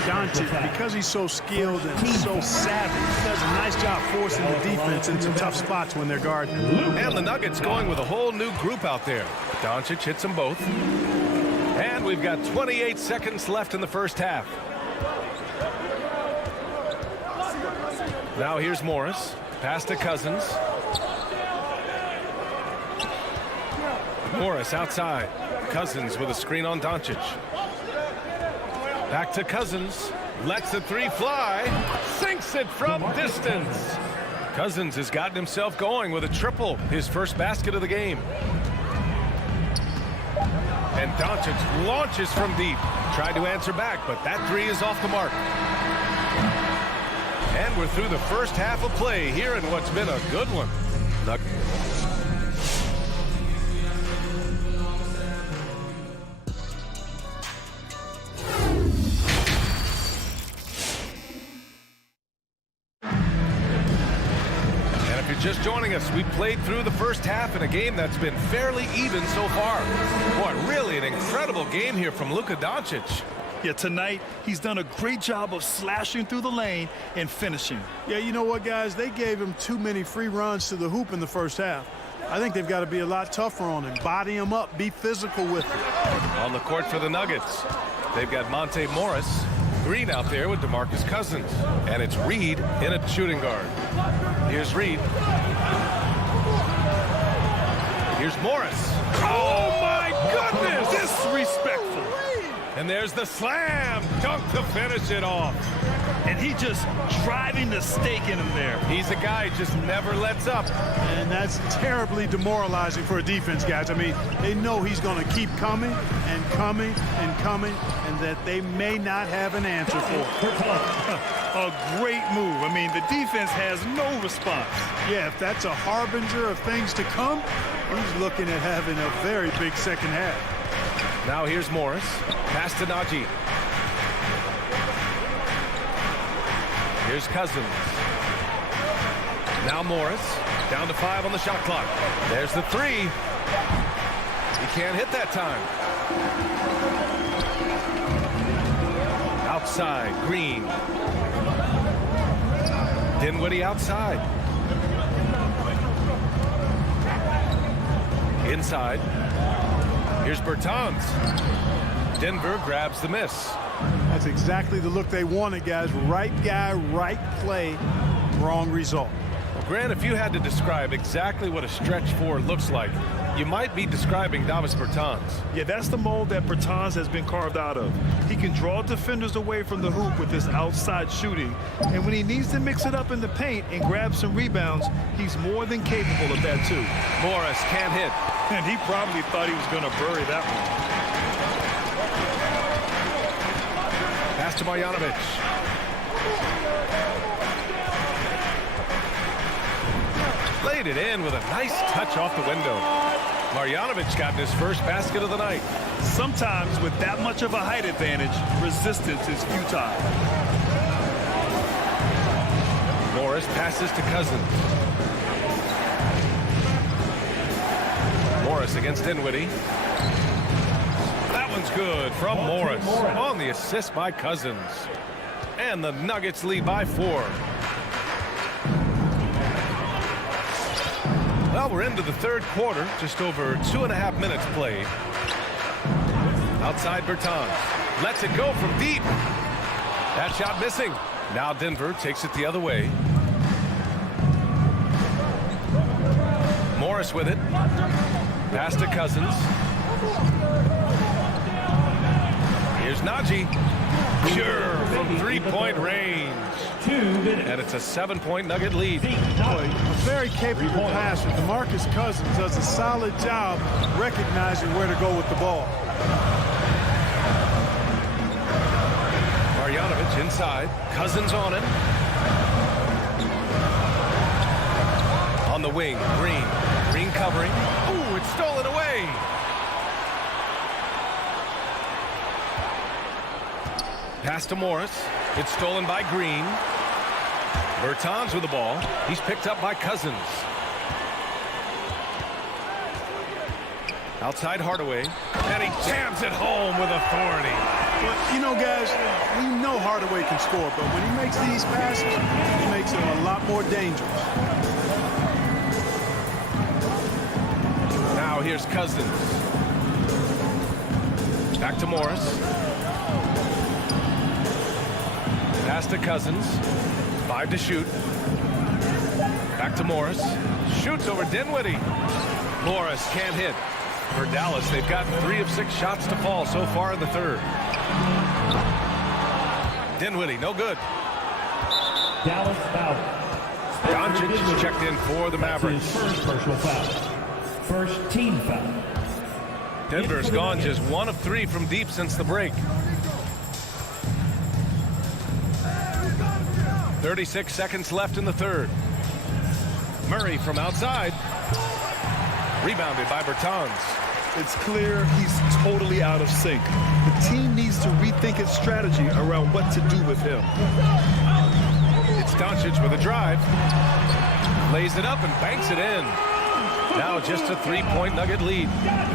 Doncic, because he's so skilled and so savvy, he does a nice job forcing the defense into tough spots when they're guarding him. And the Nuggets going with a whole new group out there. Doncic hits them both. And we've got 28 seconds left in the first half. Now here's Morris. Pass to Cousins. Morris outside. Cousins with a screen on Doncic. Back to Cousins. Lets the three fly. Sinks it from distance. Cousins has gotten himself going with a triple. His first basket of the game. And Doncic launches from deep. Tried to answer back, but that three is off the mark. And we're through the first half of play here in what's been a good one. Just joining us, we played through the first half in a game that's been fairly even so far. Boy, really an incredible game here from Luka Doncic. Yeah, tonight he's done a great job of slashing through the lane and finishing. Yeah, you know what, guys? They gave him too many free runs to the hoop in the first half. I think they've got to be a lot tougher on him. Body him up, be physical with him. On the court for the Nuggets, they've got Monte Morris. Green out there with DeMarcus Cousins. And it's Reed in a shooting guard. Here's Reed. Here's Morris. Oh, my goodness! Disrespectful. And there's the slam dunk to finish it off. And he just driving the stake in him there. He's a guy who just never lets up. And that's terribly demoralizing for a defense, guys. I mean, they know he's going to keep coming and coming and coming, and that they may not have an answer for it. A great move. I mean, the defense has no response. Yeah, if that's a harbinger of things to come, he's looking at having a very big second half. Now here's Morris. Pass to Najee. Here's Cousins. Now Morris. Down to 5 on the shot clock. There's the three. He can't hit that time. Outside, Green. Dinwiddie outside. Inside. Here's Bertans. Denver grabs the miss. That's exactly the look they wanted, guys. Right guy, right play, wrong result. Well, Grant, if you had to describe exactly what a stretch four looks like, you might be describing Davis Bertans. Yeah, that's the mold that Bertans has been carved out of. He can draw defenders away from the hoop with his outside shooting. And when he needs to mix it up in the paint and grab some rebounds, he's more than capable of that too. Morris can't hit. And he probably thought he was going to bury that one. Pass to Marjanovic. Laid it in with a nice touch off the window. Marjanovic got his first basket of the night. Sometimes with that much of a height advantage, resistance is futile. Morris passes to Cousins. Morris against Dinwiddie. That one's good from Morris on the assist by Cousins. And the Nuggets lead by 4. Well, we're into the third quarter, just over 2.5 minutes played. Outside Bertans. Lets it go from deep. That shot missing. Now Denver takes it the other way. Morris with it. Pass to Cousins. Here's Najee. Sure, from three-point range. And it's a 7-point Nugget lead. Boy, a very capable passer. DeMarcus Cousins does a solid job recognizing where to go with the ball. Marjanovic inside. Cousins on him. the wing. Green. Green covering. Ooh, it's stolen away. Pass to Morris. It's stolen by Green. Bertans with the ball. He's picked up by Cousins. Outside Hardaway. And he jams it home with authority. Well, you know, guys, we know Hardaway can score, but when he makes these passes, he makes them a lot more dangerous. Now here's Cousins. Back to Morris. Pass to Cousins. 5 to shoot. Back to Morris. Shoots over Dinwiddie. Morris can't hit. For Dallas, they've gotten 3 of 6 shots to fall so far in the third. Dinwiddie, no good. Dallas foul. Doncic is checked in for the Mavericks. First personal foul. First team foul. Denver's gone just 1 of 3 from deep since the break. 36 seconds left in the third. Murray from outside. Rebounded by Bertans. It's clear he's totally out of sync. The team needs to rethink its strategy around what to do with him. It's Doncic with a drive. Lays it up and banks it in. Now just a 3-point Nugget lead.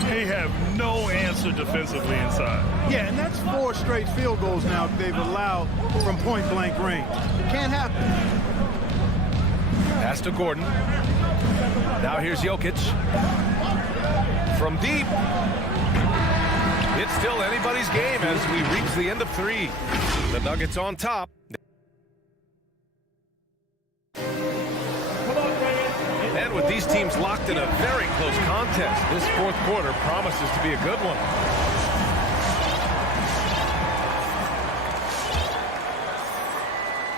They have no answer defensively inside. Yeah, and that's 4 straight field goals now they've allowed from point-blank range. It can't happen. Pass to Gordon. Now here's Jokic. From deep. It's still anybody's game as we reach the end of 3. The Nuggets on top. And with these teams locked in a very close contest, this fourth quarter promises to be a good one.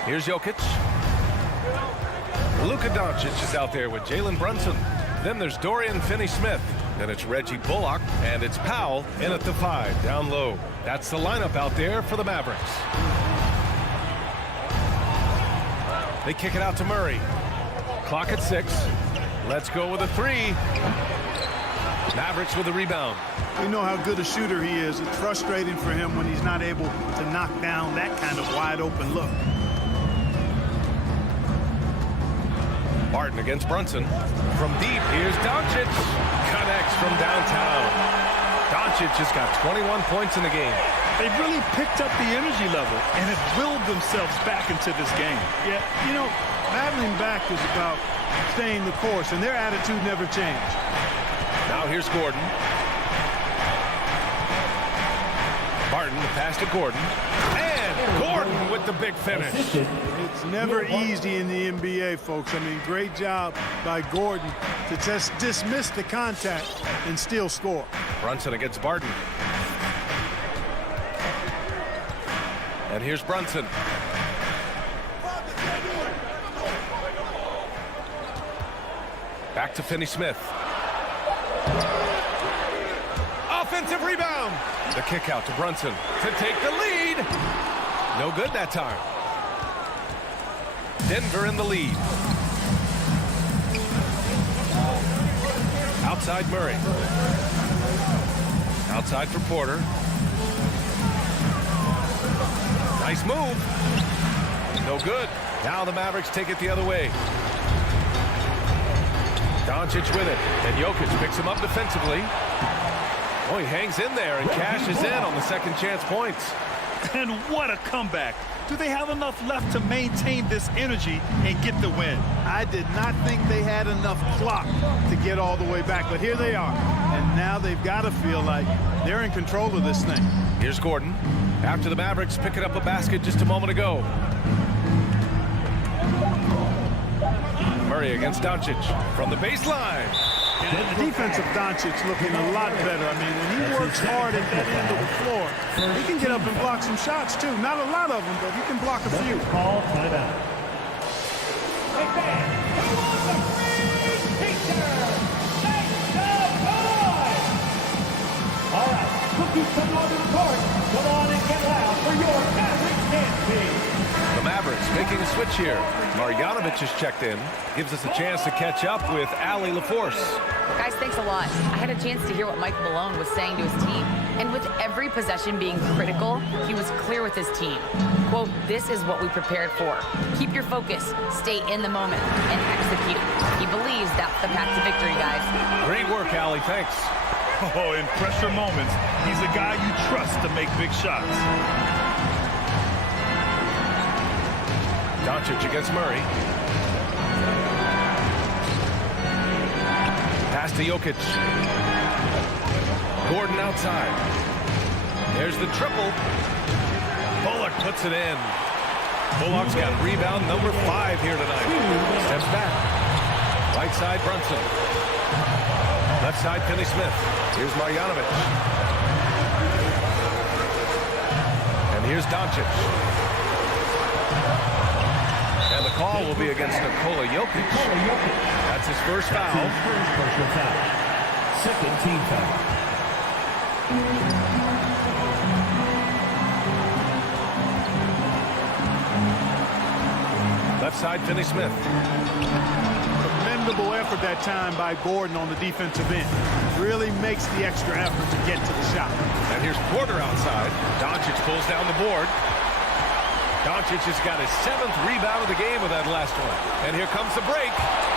Here's Jokic. Luka Doncic is out there with Jalen Brunson. Then there's Dorian Finney-Smith. Then it's Reggie Bullock, and it's Powell in at the 5, down low. That's the lineup out there for the Mavericks. They kick it out to Murray. Clock at 6. Let's go with a 3. Mavericks with the rebound. We know how good a shooter he is. It's frustrating for him when he's not able to knock down that kind of wide-open look. Barton against Brunson. From deep, here's Doncic. Connects from downtown. Doncic just got 21 points in the game. They've really picked up the energy level and have willed themselves back into this game. Yeah, you know, battling back is about staying the course, and their attitude never changed. Now here's Gordon. Barton, the pass to Gordon. And Gordon with the big finish. It's never easy in the NBA, folks. I mean, great job by Gordon to just dismiss the contact and still score. Brunson against Barton. And here's Brunson. Back to Finney-Smith. Offensive rebound. The kick out to Brunson to take the lead. No good that time. Denver in the lead. Outside Murray. Outside for Porter. Nice move. No good. Now the Mavericks take it the other way. Doncic with it. And Jokic picks him up defensively. Oh, he hangs in there and cashes in on the second chance points. And what a comeback. Do they have enough left to maintain this energy and get the win? I did not think they had enough clock to get all the way back, but here they are. And now they've got to feel like they're in control of this thing. Here's Gordon. After the Mavericks picking up a basket just a moment ago. Murray against Doncic from the baseline. The defense of Doncic looking a lot better. I mean, when he works hard at that end of the floor, he can get up and block some shots, too. Not a lot of them, but he can block a few. Call timeout. All right, rookies come on the court. Come on and get loud for your Mavericks dance team. The Mavericks Mavericks making a switch here. Marjanovic is checked in. Gives us a chance to catch up with Allie LaForce. Guys, thanks a lot. I had a chance to hear what Mike Malone was saying to his team. And with every possession being critical, he was clear with his team. Quote, this is what we prepared for. Keep your focus, stay in the moment, and execute. He believes that's the path to victory, guys. Great work, Allie. Thanks. Oh, in pressure moments, he's a guy you trust to make big shots. Doncic against Murray. Pass to Jokic. Gordon outside. There's the triple. Bullock puts it in. Bullock's got rebound number 5 here tonight. Steps back. Right side, Brunson. Left side, Finney-Smith. Here's Marjanovic. And here's Doncic. And the call will be against Nikola Jokic. That's his first foul. Second team foul. Left side, Finney-Smith. Commendable effort that time by Gordon on the defensive end. Really makes the extra effort to get to the shot. And here's Porter outside. Doncic pulls down the board. Doncic has got his 7th rebound of the game with that last one. And here comes the break.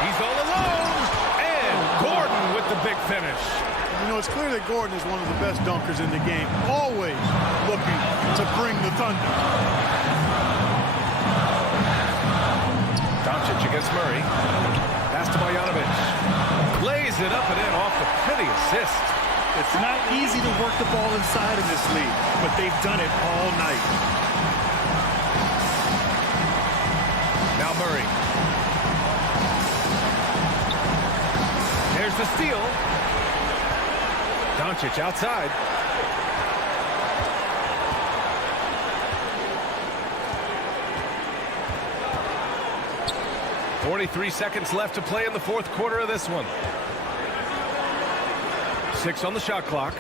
He's all alone. And Gordon with the big finish. You know, it's clear that Gordon is one of the best dunkers in the game. Always looking to bring the thunder. Doncic against Murray. Pass to Marjanovic. Lays it up and in off the pretty assist. It's not easy to work the ball inside in this league, but they've done it all night. Now Murray. There's the steal. Doncic outside. .43 seconds left to play in the 4th quarter of this one. 6 on the shot clock.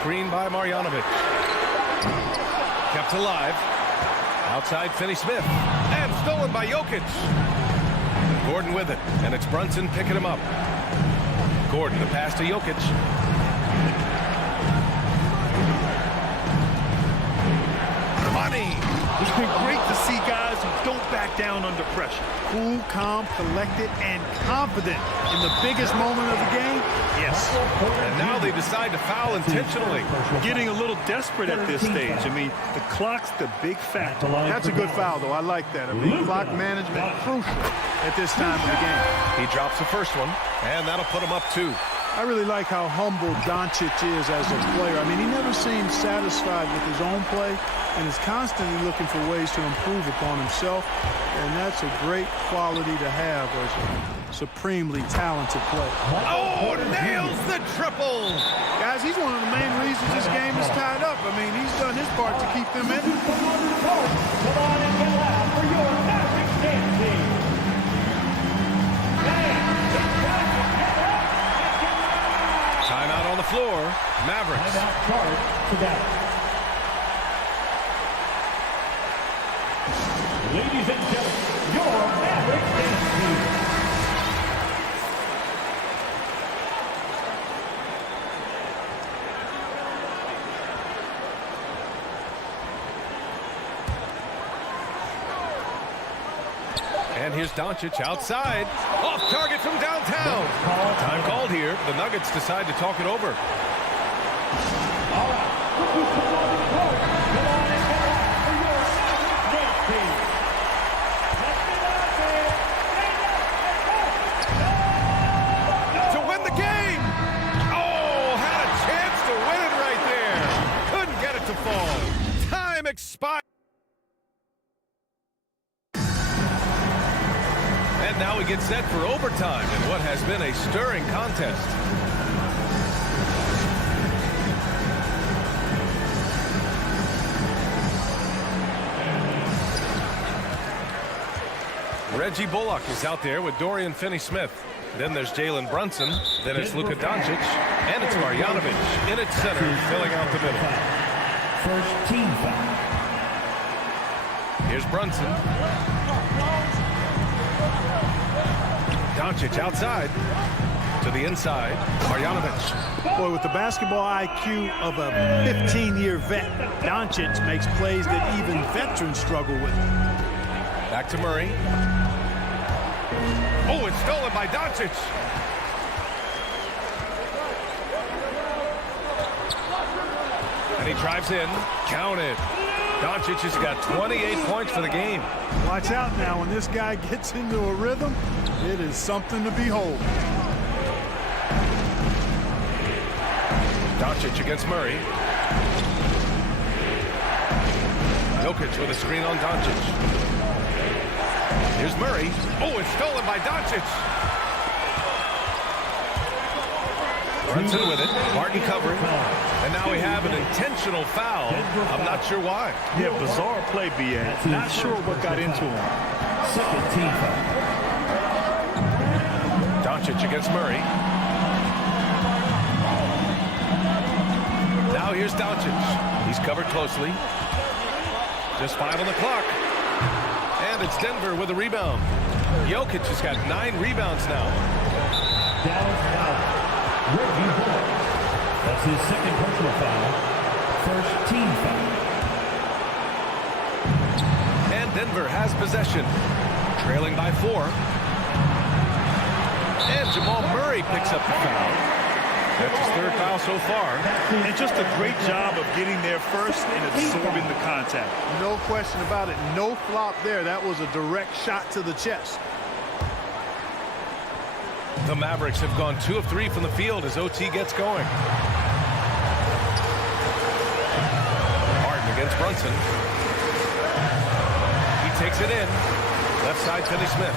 Screen by Marjanovic. Kept alive. Outside Finney-Smith. And stolen by Jokic. Gordon with it. And it's Brunson picking him up. Gordon, the pass to Jokic. Money. It's been great to see guys who don't back down under pressure. Cool, calm, collected, and confident in the biggest moment of the game. Yes. And now they decide to foul intentionally. Getting a little desperate at this stage. I mean, the clock's the big factor. That's a good foul, though. I like that. I mean, clock management crucial at this time of the game. He drops the first one, and that'll put him up 2. I really like how humble Doncic is as a player. I mean, he never seems satisfied with his own play and is constantly looking for ways to improve upon himself. And that's a great quality to have as a supremely talented player. Oh, nails the triple! Guys, he's one of the main reasons this game is tied up. I mean, he's done his part to keep them in it. Come on and get loud for your Mavericks dance team. Timeout on the floor. Mavericks. Timeout card to Dallas. Ladies and gentlemen, your Mavericks dance team. And here's Doncic outside. Off target from downtown. Time called here. The Nuggets decide to talk it over. All right. To win the game. Oh, had a chance to win it right there. Couldn't get it to fall. Time expired. And now we get set for overtime in what has been a stirring contest. Reggie Bullock is out there with Dorian Finney-Smith. Then there's Jalen Brunson. Then it's Luka Doncic. And it's Marjanovic in its center, filling out the middle. First team foul. Here's Brunson. Doncic outside to the inside. Marjanovic. Boy, with the basketball IQ of a 15-year vet, Doncic makes plays that even veterans struggle with. Back to Murray. Oh, it's stolen by Doncic. And he drives in. Count it. Doncic has got 28 points for the game. Watch out now. When this guy gets into a rhythm, it is something to behold. Doncic against Murray. Jokic with a screen on Doncic. Here's Murray. Oh, it's stolen by Doncic. Brunson with it. Martin covering. And now we have an intentional foul. I'm not sure why. Yeah, bizarre play, B.A. Not sure what got into him. Second team foul. Doncic against Murray. Now here's Doncic. He's covered closely. Just 5 on the clock. And it's Denver with a rebound. Jokic has got 9 rebounds now. Dallas foul. Reggie Bullock. That's his second personal foul. First team foul. And Denver has possession. Trailing by 4. And Jamal Murray picks up the foul. That's his 3rd foul so far. And just a great job of getting there first and absorbing the contact. No question about it. No flop there. That was a direct shot to the chest. The Mavericks have gone 2 of 3 from the field as OT gets going. Martin against Brunson. He takes it in. Left side, Finney Smith.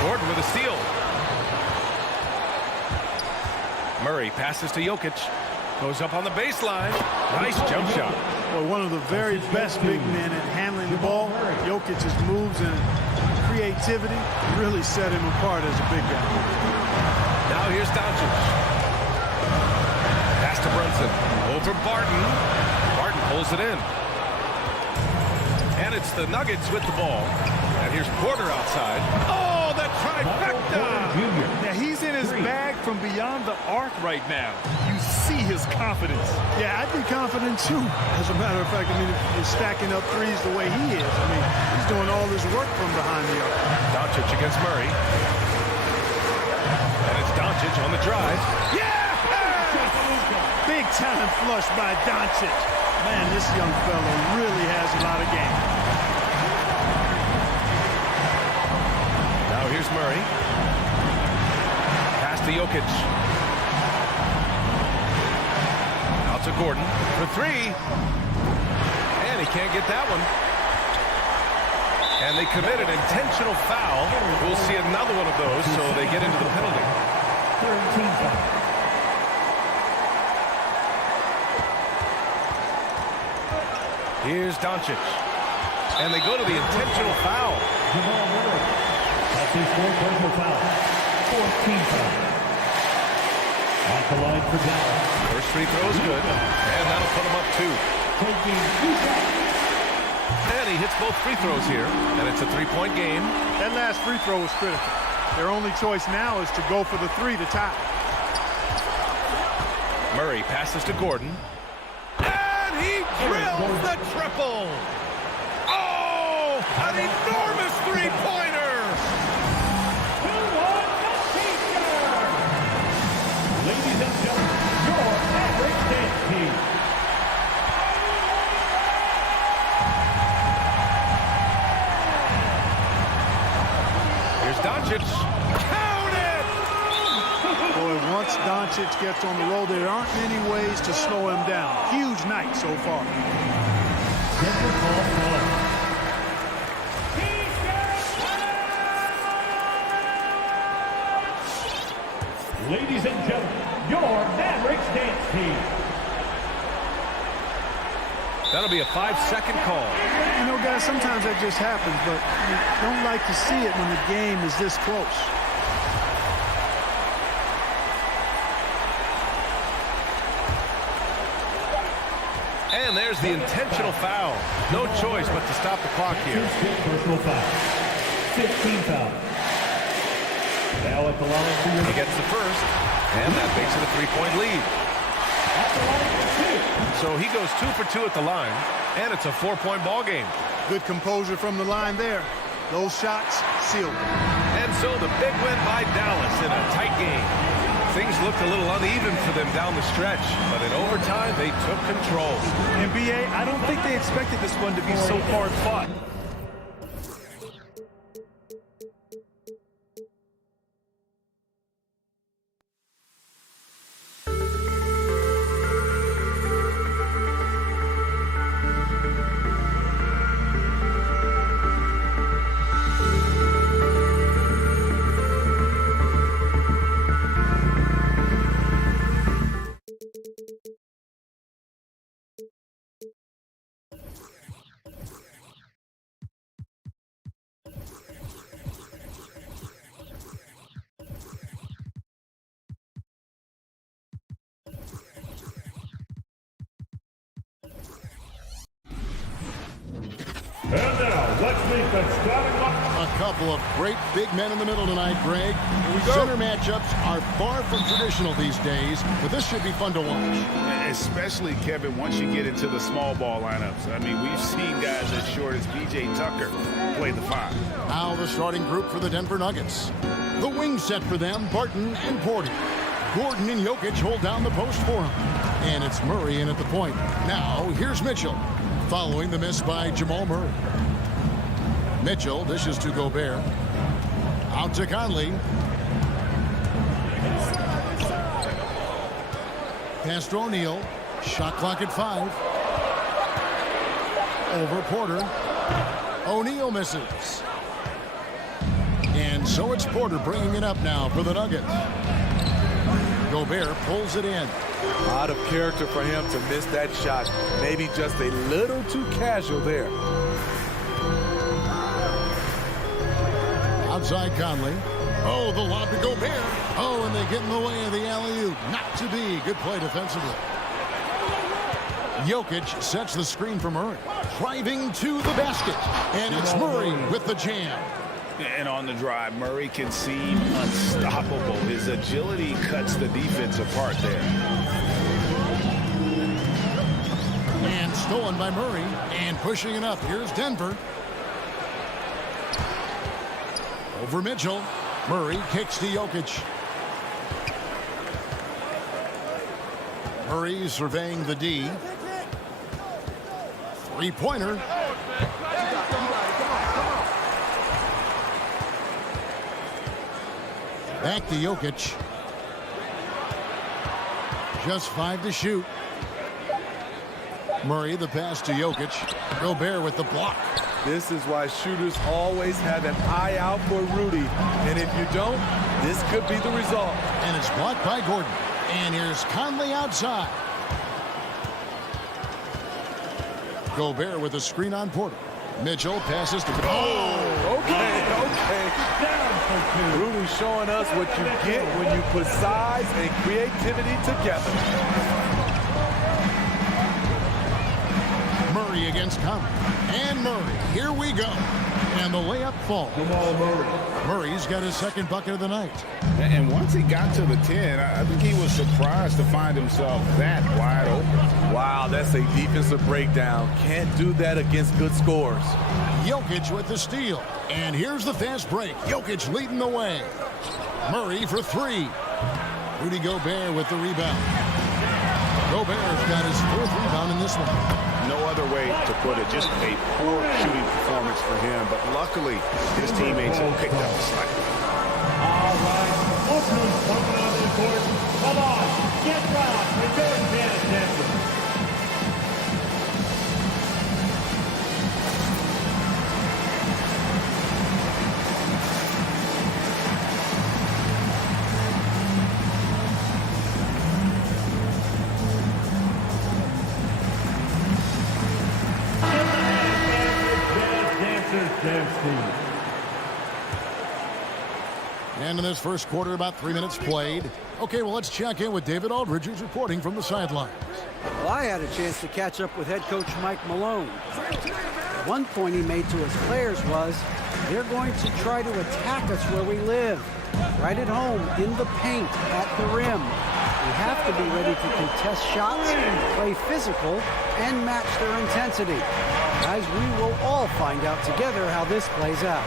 Gordon with a steal. Murray passes to Jokic. Goes up on the baseline. Nice jump shot. Well, one of the very best big men at handling the ball. Jokic's moves and creativity really set him apart as a big guy. Now here's Doncic. Pass to Brunson. Over Barton. Barton pulls it in. And it's the Nuggets with the ball. And here's Porter outside. Oh, the trifecta! Yeah, he's in his bag from beyond the arc right now. You see his confidence. Yeah, I'd be confident too. As a matter of fact, I mean, if you're stacking up threes the way he is, I mean, he's doing all this work from behind the arc. Doncic against Murray. And it's Doncic on the drive. Yeah! Big time flush by Doncic. Man, this young fellow really has a lot of game. Now here's Murray. Pass to Jokic. Out to Gordon for 3. And he can't get that one. And they commit an intentional foul. We'll see another one of those, so they get into the penalty. Third team foul. Here's Doncic. And they go to the intentional foul. Jamal Murray. That's his 4th personal foul. 4th team foul. At the line for Dallas. First free throw is good. And that'll put him up 2. Taking 2 shots. And he hits both free throws here. And it's a 3-point game. That last free throw was critical. Their only choice now is to go for the 3 to tie. Murray passes to Gordon. And he drills the triple. Oh, an enormous three-pointer. Ladies and gentlemen, your Maverick dance team. Here's Doncic. Count it! Boy, once Doncic gets on the roll, there aren't many ways to slow him down. Huge night so far. Denver ball one. Ladies and gentlemen, your Mavericks dance team. That'll be a 5-second call. You know, guys, sometimes that just happens, but you don't like to see it when the game is this close. And there's the intentional foul. No choice but to stop the clock here. Personal foul. 16 foul. Now at the line. He gets the first, and that makes it a 3-point lead. So he goes 2 for 2 at the line, and it's a 4-point ball game. Good composure from the line there. Those shots sealed. And so the big win by Dallas in a tight game. Things looked a little uneven for them down the stretch, but in overtime, they took control. And BA, I don't think they expected this one to be so hard fought. And now, let's meet the starting line. A couple of great big men in the middle tonight, Greg. Center matchups are far from traditional these days, but this should be fun to watch. Especially, Kevin, once you get into the small ball lineups. I mean, we've seen guys as short as P.J. Tucker play the 5. Now the starting group for the Denver Nuggets. The wing set for them, Barton and Porter. Gordon and Jokic hold down the post for him. And it's Murray in at the point. Now, here's Mitchell, following the miss by Jamal Murray. Mitchell dishes to Gobert. Out to Conley. Pass to O'Neal. Shot clock at 5. Over Porter. O'Neal misses. And so it's Porter bringing it up now for the Nuggets. Gobert pulls it in. Out of character for him to miss that shot. Maybe just a little too casual there. Outside Conley. Oh, the lob to Gobert. Oh, and they get in the way of the alley-oop. Not to be. Good play defensively. Jokic sets the screen for Murray. Driving to the basket. And it's Murray with the jam. And on the drive, Murray can seem unstoppable. His agility cuts the defense apart there. And stolen by Murray. And pushing it up. Here's Denver. Over Mitchell. Murray kicks to Jokic. Murray surveying the D. Three-pointer. Back to Jokic. Just 5 to shoot. Murray the pass to Jokic. Gobert with the block. This is why shooters always have an eye out for Rudy. And if you don't, this could be the result. And it's blocked by Gordon. And here's Conley outside. Gobert with a screen on Porter. Mitchell passes to... Oh, okay. Rudy showing us what you get when you put size and creativity together. Murray against Conley. And Murray. Here we go. And the layup falls. Murray's got his second bucket of the night. And once he got to the 10, I think he was surprised to find himself that wide open. Wow, that's a defensive breakdown. Can't do that against good scores. Jokic with the steal. And here's the fast break. Jokic leading the way. Murray for 3. Rudy Gobert with the rebound. Gobert's got his 4th rebound in this one. No other way to put it. Just a poor shooting performance for him. But luckily, his teammates have picked up the slack. All right. Oakland's coming on the court. Come on. Get back. Return Dennis Denver. And in this first quarter, about 3 minutes played. Okay, well, let's check in with David Aldridge, who's reporting from the sideline. Well, I had a chance to catch up with head coach Mike Malone. One point he made to his players was, they're going to try to attack us where we live, right at home, in the paint, at the rim. We have to be ready to contest shots, play physical, and match their intensity. Guys, we will all find out together how this plays out.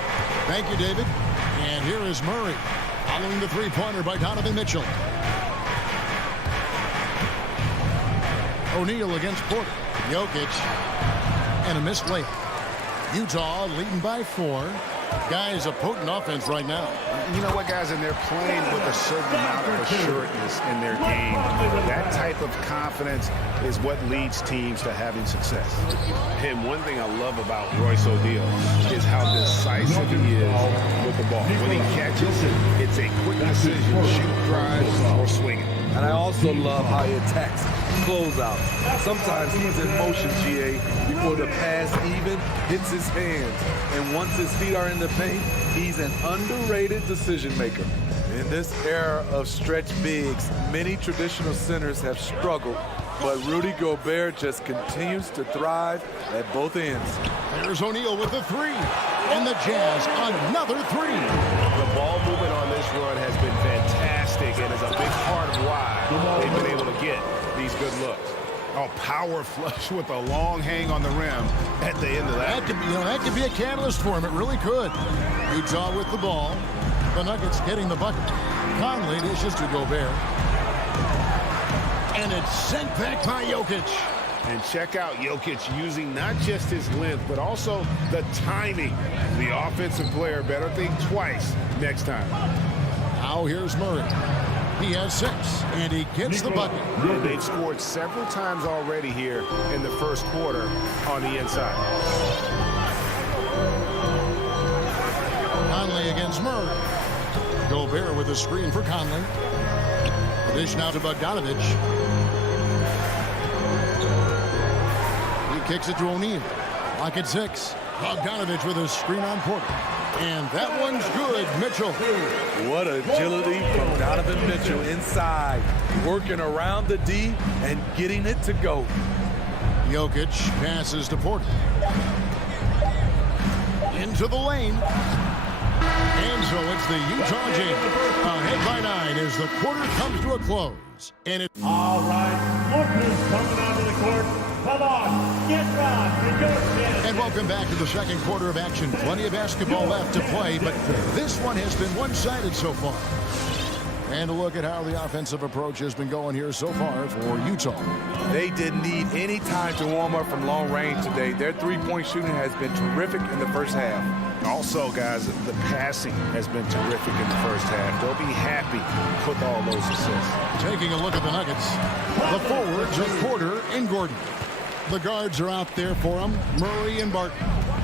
Thank you, David. And here is Murray, following the three-pointer by Donovan Mitchell. O'Neal against Porter. Jokic. And a missed layup. Utah leading by 4. Guys, a potent offense right now. You know what, guys? And they're playing with a certain amount of assuredness in their game. That type of confidence is what leads teams to having success. And one thing I love about Royce O'Neal is how decisive he is with the ball. When he catches it, it's a quick decision, shoot, drive, or swing it. And I also love how he attacks closeouts. Sometimes he's in motion, GA, before the pass even hits his hands. And once his feet are in the paint, he's an underrated decision maker. In this era of stretch bigs, many traditional centers have struggled, but Rudy Gobert just continues to thrive at both ends. There's O'Neal with the 3. And the Jazz, another 3. The ball movement on this run has been fantastic and is a big part of why they've been able to get these good looks. Oh, power flush with a long hang on the rim at the end of that. That could be a catalyst for him. It really could. Utah with the ball. The Nuggets getting the bucket. Conley dishes to Gobert. And it's sent back by Jokic. And check out Jokic using not just his length, but also the timing. The offensive player better think twice next time. Now here's Murray. He has 6, and he gets the bucket. They've scored several times already here in the first quarter on the inside. Conley against Murray. Gobert with a screen for Conley. The dish now to Bogdanovich. He kicks it to O'Neal. Lock at 6. Bogdanovich with a screen on Porter. And that one's good, Mitchell. What agility from Donovan Mitchell inside, working around the D and getting it to go. Jokic passes to Porter. Into the lane. And so it's the Utah Jazz ahead by 9 as the quarter comes to a close. And it's all right. Lucas coming onto the court. Come on, get right, and welcome back to the second quarter of action. Plenty of basketball left to play, but this one has been one-sided so far. And a look at how the offensive approach has been going here so far for Utah. They didn't need any time to warm up from long range today. Their three-point shooting has been terrific in the first half. Also, guys, the passing has been terrific in the first half. They'll be happy with all those assists. Taking a look at the Nuggets, the forwards are Porter and Gordon. The guards are out there for them, Murray and Barton.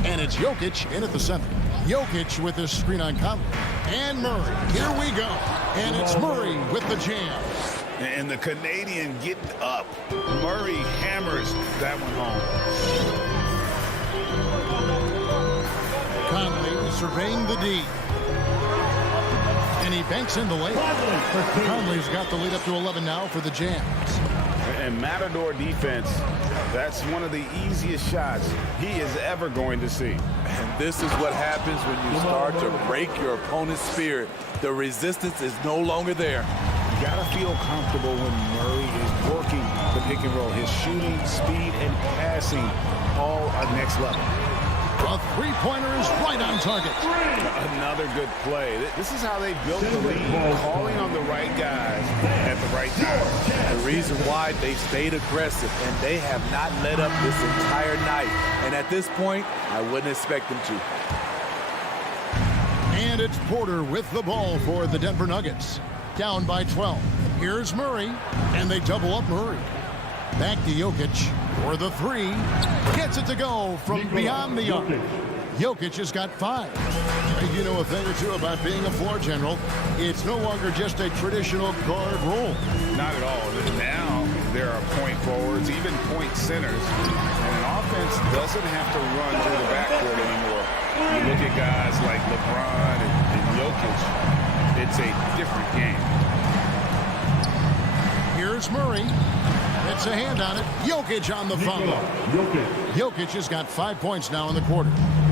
And it's Jokic in at the center. Jokic with his screen on Conley. And Murray, here we go. And it's Murray with the jam. And the Canadian getting up. Murray hammers that one home. Conley surveying the D. And he banks in the layup. Conley's got the lead up to 11 now for the Jazz. And Matador defense, that's one of the easiest shots he is ever going to see. And this is what happens when you start to break your opponent's spirit. The resistance is no longer there. You got to feel comfortable when Murray is working the pick and roll. His shooting, speed, and passing all are next level. A three-pointer is right on target. Another good play. This is how they built the lead, calling on the right guys at the right time. The reason why they stayed aggressive, and they have not let up this entire night. And at this point, I wouldn't expect them to. And it's Porter with the ball for the Denver Nuggets. Down by 12. Here's Murray, and they double up Murray. Back to Jokic for the 3. Gets it to go from beyond the arc. Jokic has got 5. You know a thing or two about being a floor general. It's no longer just a traditional guard role. Not at all. Now there are point forwards, even point centers. And an offense doesn't have to run through the backcourt anymore. You look at guys like LeBron and Jokic, it's a different game. Here's Murray. It's a hand on it. Jokic on the foul. Jokic has got 5 points now in the quarter.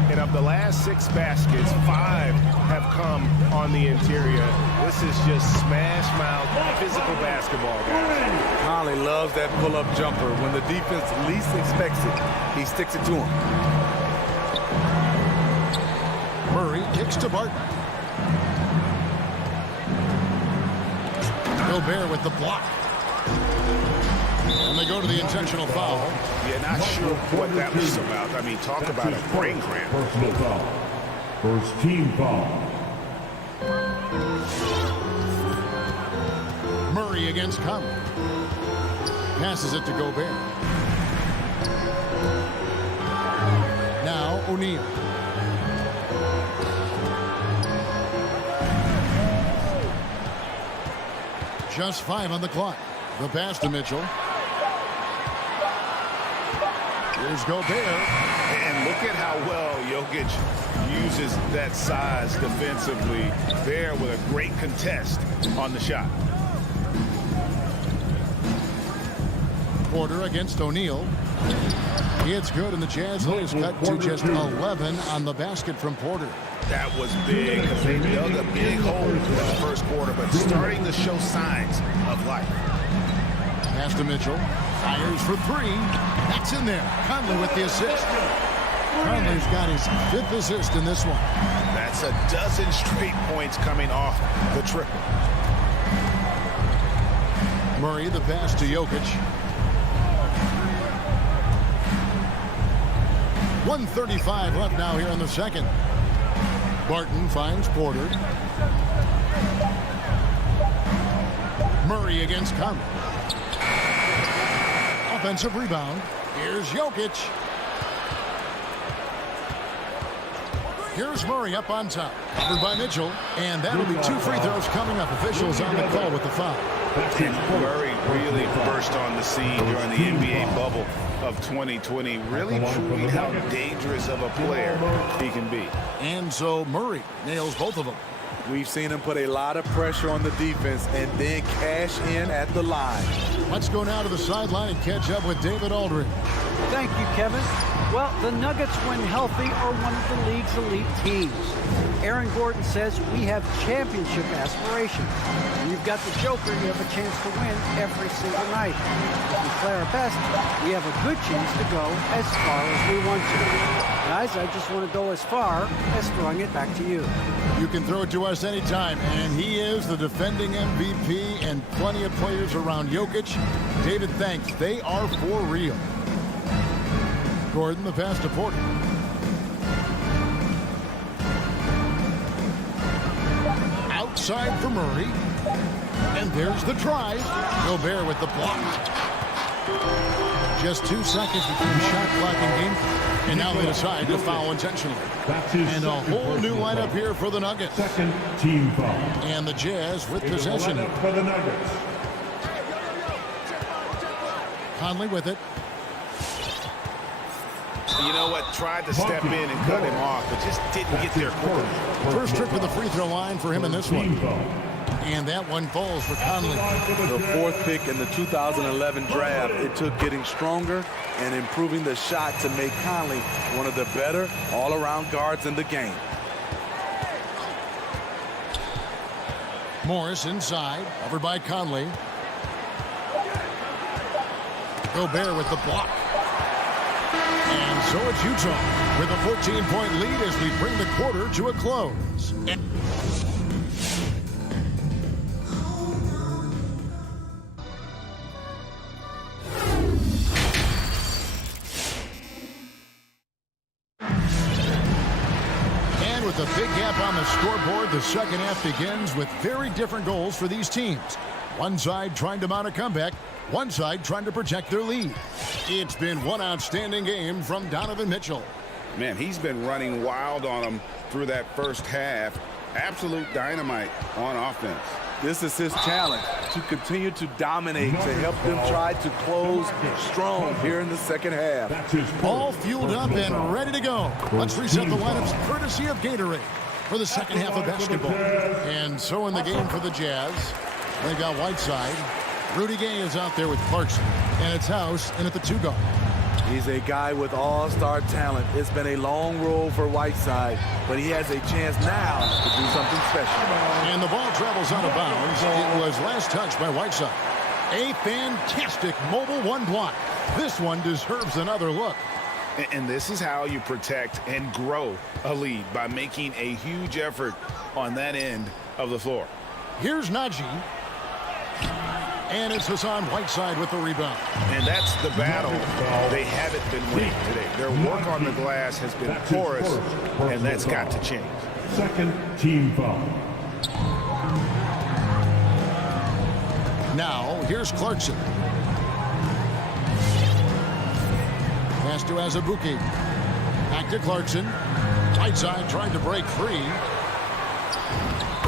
And of the last 6 baskets, 5 have come on the interior. This is just smash mouth physical basketball, guys. Conley loves that pull-up jumper. When the defense least expects it, he sticks it to him. Murray kicks to Barton. Gobert with the block. And they go to the intentional foul. Yeah, not sure what that was about. I mean, talk about a brain cramp. Personal foul. First team foul. Murray against Conley. Passes it to Gobert. Now O'Neal. Just 5 on the clock. The pass to Mitchell. Here's Gobert. And look at how well Jokic uses that size defensively there with a great contest on the shot. Porter against O'Neal. It's good, and the Jazz lead is cut to just 11 on the basket from Porter. That was big because they dug a big hole in the first quarter, but starting to show signs of life. Pass to Mitchell. Fires for 3. That's in there. Conley with the assist. Conley's got his 5th assist in this one. That's a dozen straight points coming off the triple. Murray, the pass to Jokic. 1:35 left now here in the second. Barton finds Porter. Murray against Conley. Offensive rebound. Here's Jokic. Here's Murray up on top. Covered by Mitchell. And that'll be 2 free throws coming up. Officials on the call with the foul. Murray really burst on the scene during the NBA bubble of 2020, really proving how dangerous of a player he can be. And so Murray nails both of them. We've seen him put a lot of pressure on the defense and then cash in at the line. Let's go now to the sideline and catch up with David Aldridge. Thank you, Kevin. Well, the Nuggets, when healthy, are one of the league's elite teams. Aaron Gordon says we have championship aspirations. When you've got the Joker, you have a chance to win every single night. If we play our best, we have a good chance to go as far as we want to. Guys, I just want to go as far as throwing it back to you. You can throw it to us anytime, and he is the defending MVP and plenty of players around Jokic. David, thanks. They are for real. Gordon, the pass to Porter. Outside for Murray. And there's the try. Gobert with the block. Just 2 seconds between shot clock and game clock. And now they decide to foul intentionally. And a whole new lineup here for the Nuggets. Second team foul. And the Jazz with possession. For the Nuggets. Conley with it. You know what? Tried to step in and cut him off, but just didn't get there quick enough. First trip to the free throw line for him in this one. And that one falls for Conley. The 4th pick in the 2011 draft, it took getting stronger and improving the shot to make Conley one of the better all-around guards in the game. Morris inside, covered by Conley. Gobert with the block. And so it's Utah with a 14-point lead as we bring the quarter to a close. And with a big gap on the scoreboard, the second half begins with very different goals for these teams. One side trying to mount a comeback, one side trying to protect their lead. It's been one outstanding game from Donovan Mitchell. Man, he's been running wild on them through that first half. Absolute dynamite on offense. This is his challenge, to continue to dominate, to help them try to close strong here in the second half. All fueled up and ready to go. Let's reset the lineups courtesy of Gatorade for the second half of basketball. And so in the game for the Jazz, they've got Whiteside, Rudy Gay is out there with Clarkson, and it's House in at the 2 guard. He's a guy with all-star talent. It's been a long road for Whiteside, but he has a chance now to do something special. And the ball travels out of bounds. It was last touched by Whiteside. A fantastic mobile 1 block. This one deserves another look. And this is how you protect and grow a lead, by making a huge effort on that end of the floor. Here's Najee. And it's Hassan Whiteside with the rebound. And that's the battle they haven't been winning today. Their work on the glass has been porous, and that's got to change. Second team foul. Now, here's Clarkson. Pass to Azubuike. Back to Clarkson. Whiteside tried to break free.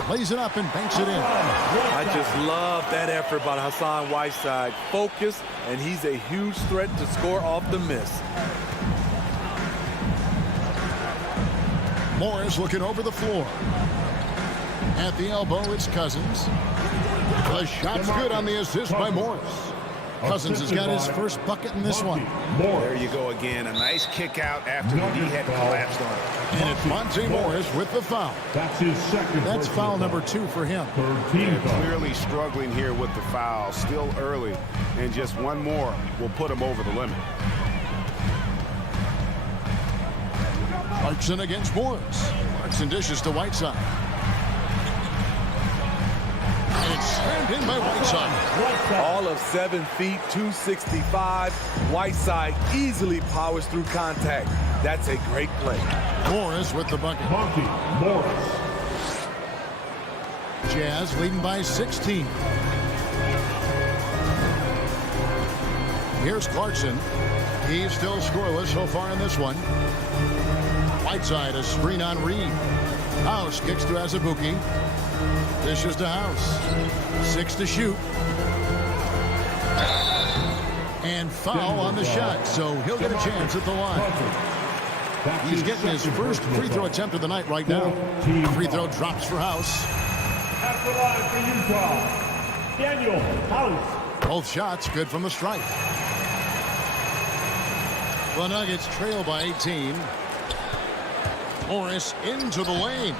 Lays it up and banks it in. I just love that effort by Hassan Whiteside. Focus, and he's a huge threat to score off the miss. Morris looking over the floor. At the elbow, it's Cousins. The shot's good on the assist by Morris. Cousins has got his first bucket in this one. There you go again. A nice kick out after the knee had collapsed on it. And it's Monte Morris with the foul. That's his second. That's foul number 2 for him. They're clearly struggling here with the foul. Still early. And just one more will put him over the limit. Clarkson against Morris. Clarkson dishes to Whiteside. And it's slammed in by Whiteside. All of 7 feet, 265. Whiteside easily powers through contact. That's a great play. Morris with the bucket. Monte Morris. Jazz leading by 16. Here's Clarkson. He's still scoreless so far in this one. Whiteside, a screen on Reed. House kicks to Azubuike. Dishes to House. 6 to shoot. And foul on the shot, so he'll get a chance at the line. He's getting his first free throw attempt of the night right now. Free throw drops for House. At the line for Utah, Daniel House. Both shots good from the stripe. The Nuggets trail by 18. Morris into the lane.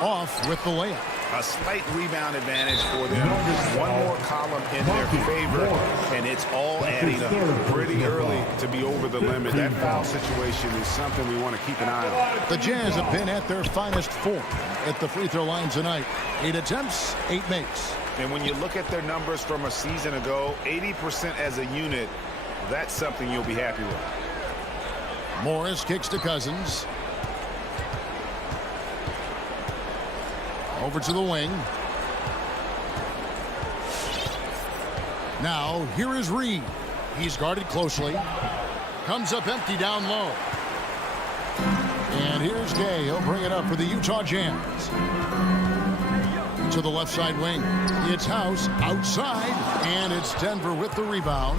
Off with the layup. A slight rebound advantage for them. One more column in their favor, and it's all adding up. Pretty early to be over the limit. That foul situation is something we want to keep an eye on. The Jazz have been at their finest form at the free throw line tonight. 8 attempts, 8 makes. And when you look at their numbers from a season ago, 80% as a unit, that's something you'll be happy with. Morris kicks to Cousins. Over to the wing. Now, here is Reed. He's guarded closely. Comes up empty down low. And here's Gay. He'll bring it up for the Utah Jazz. To the left side wing. It's House outside. And it's Denver with the rebound.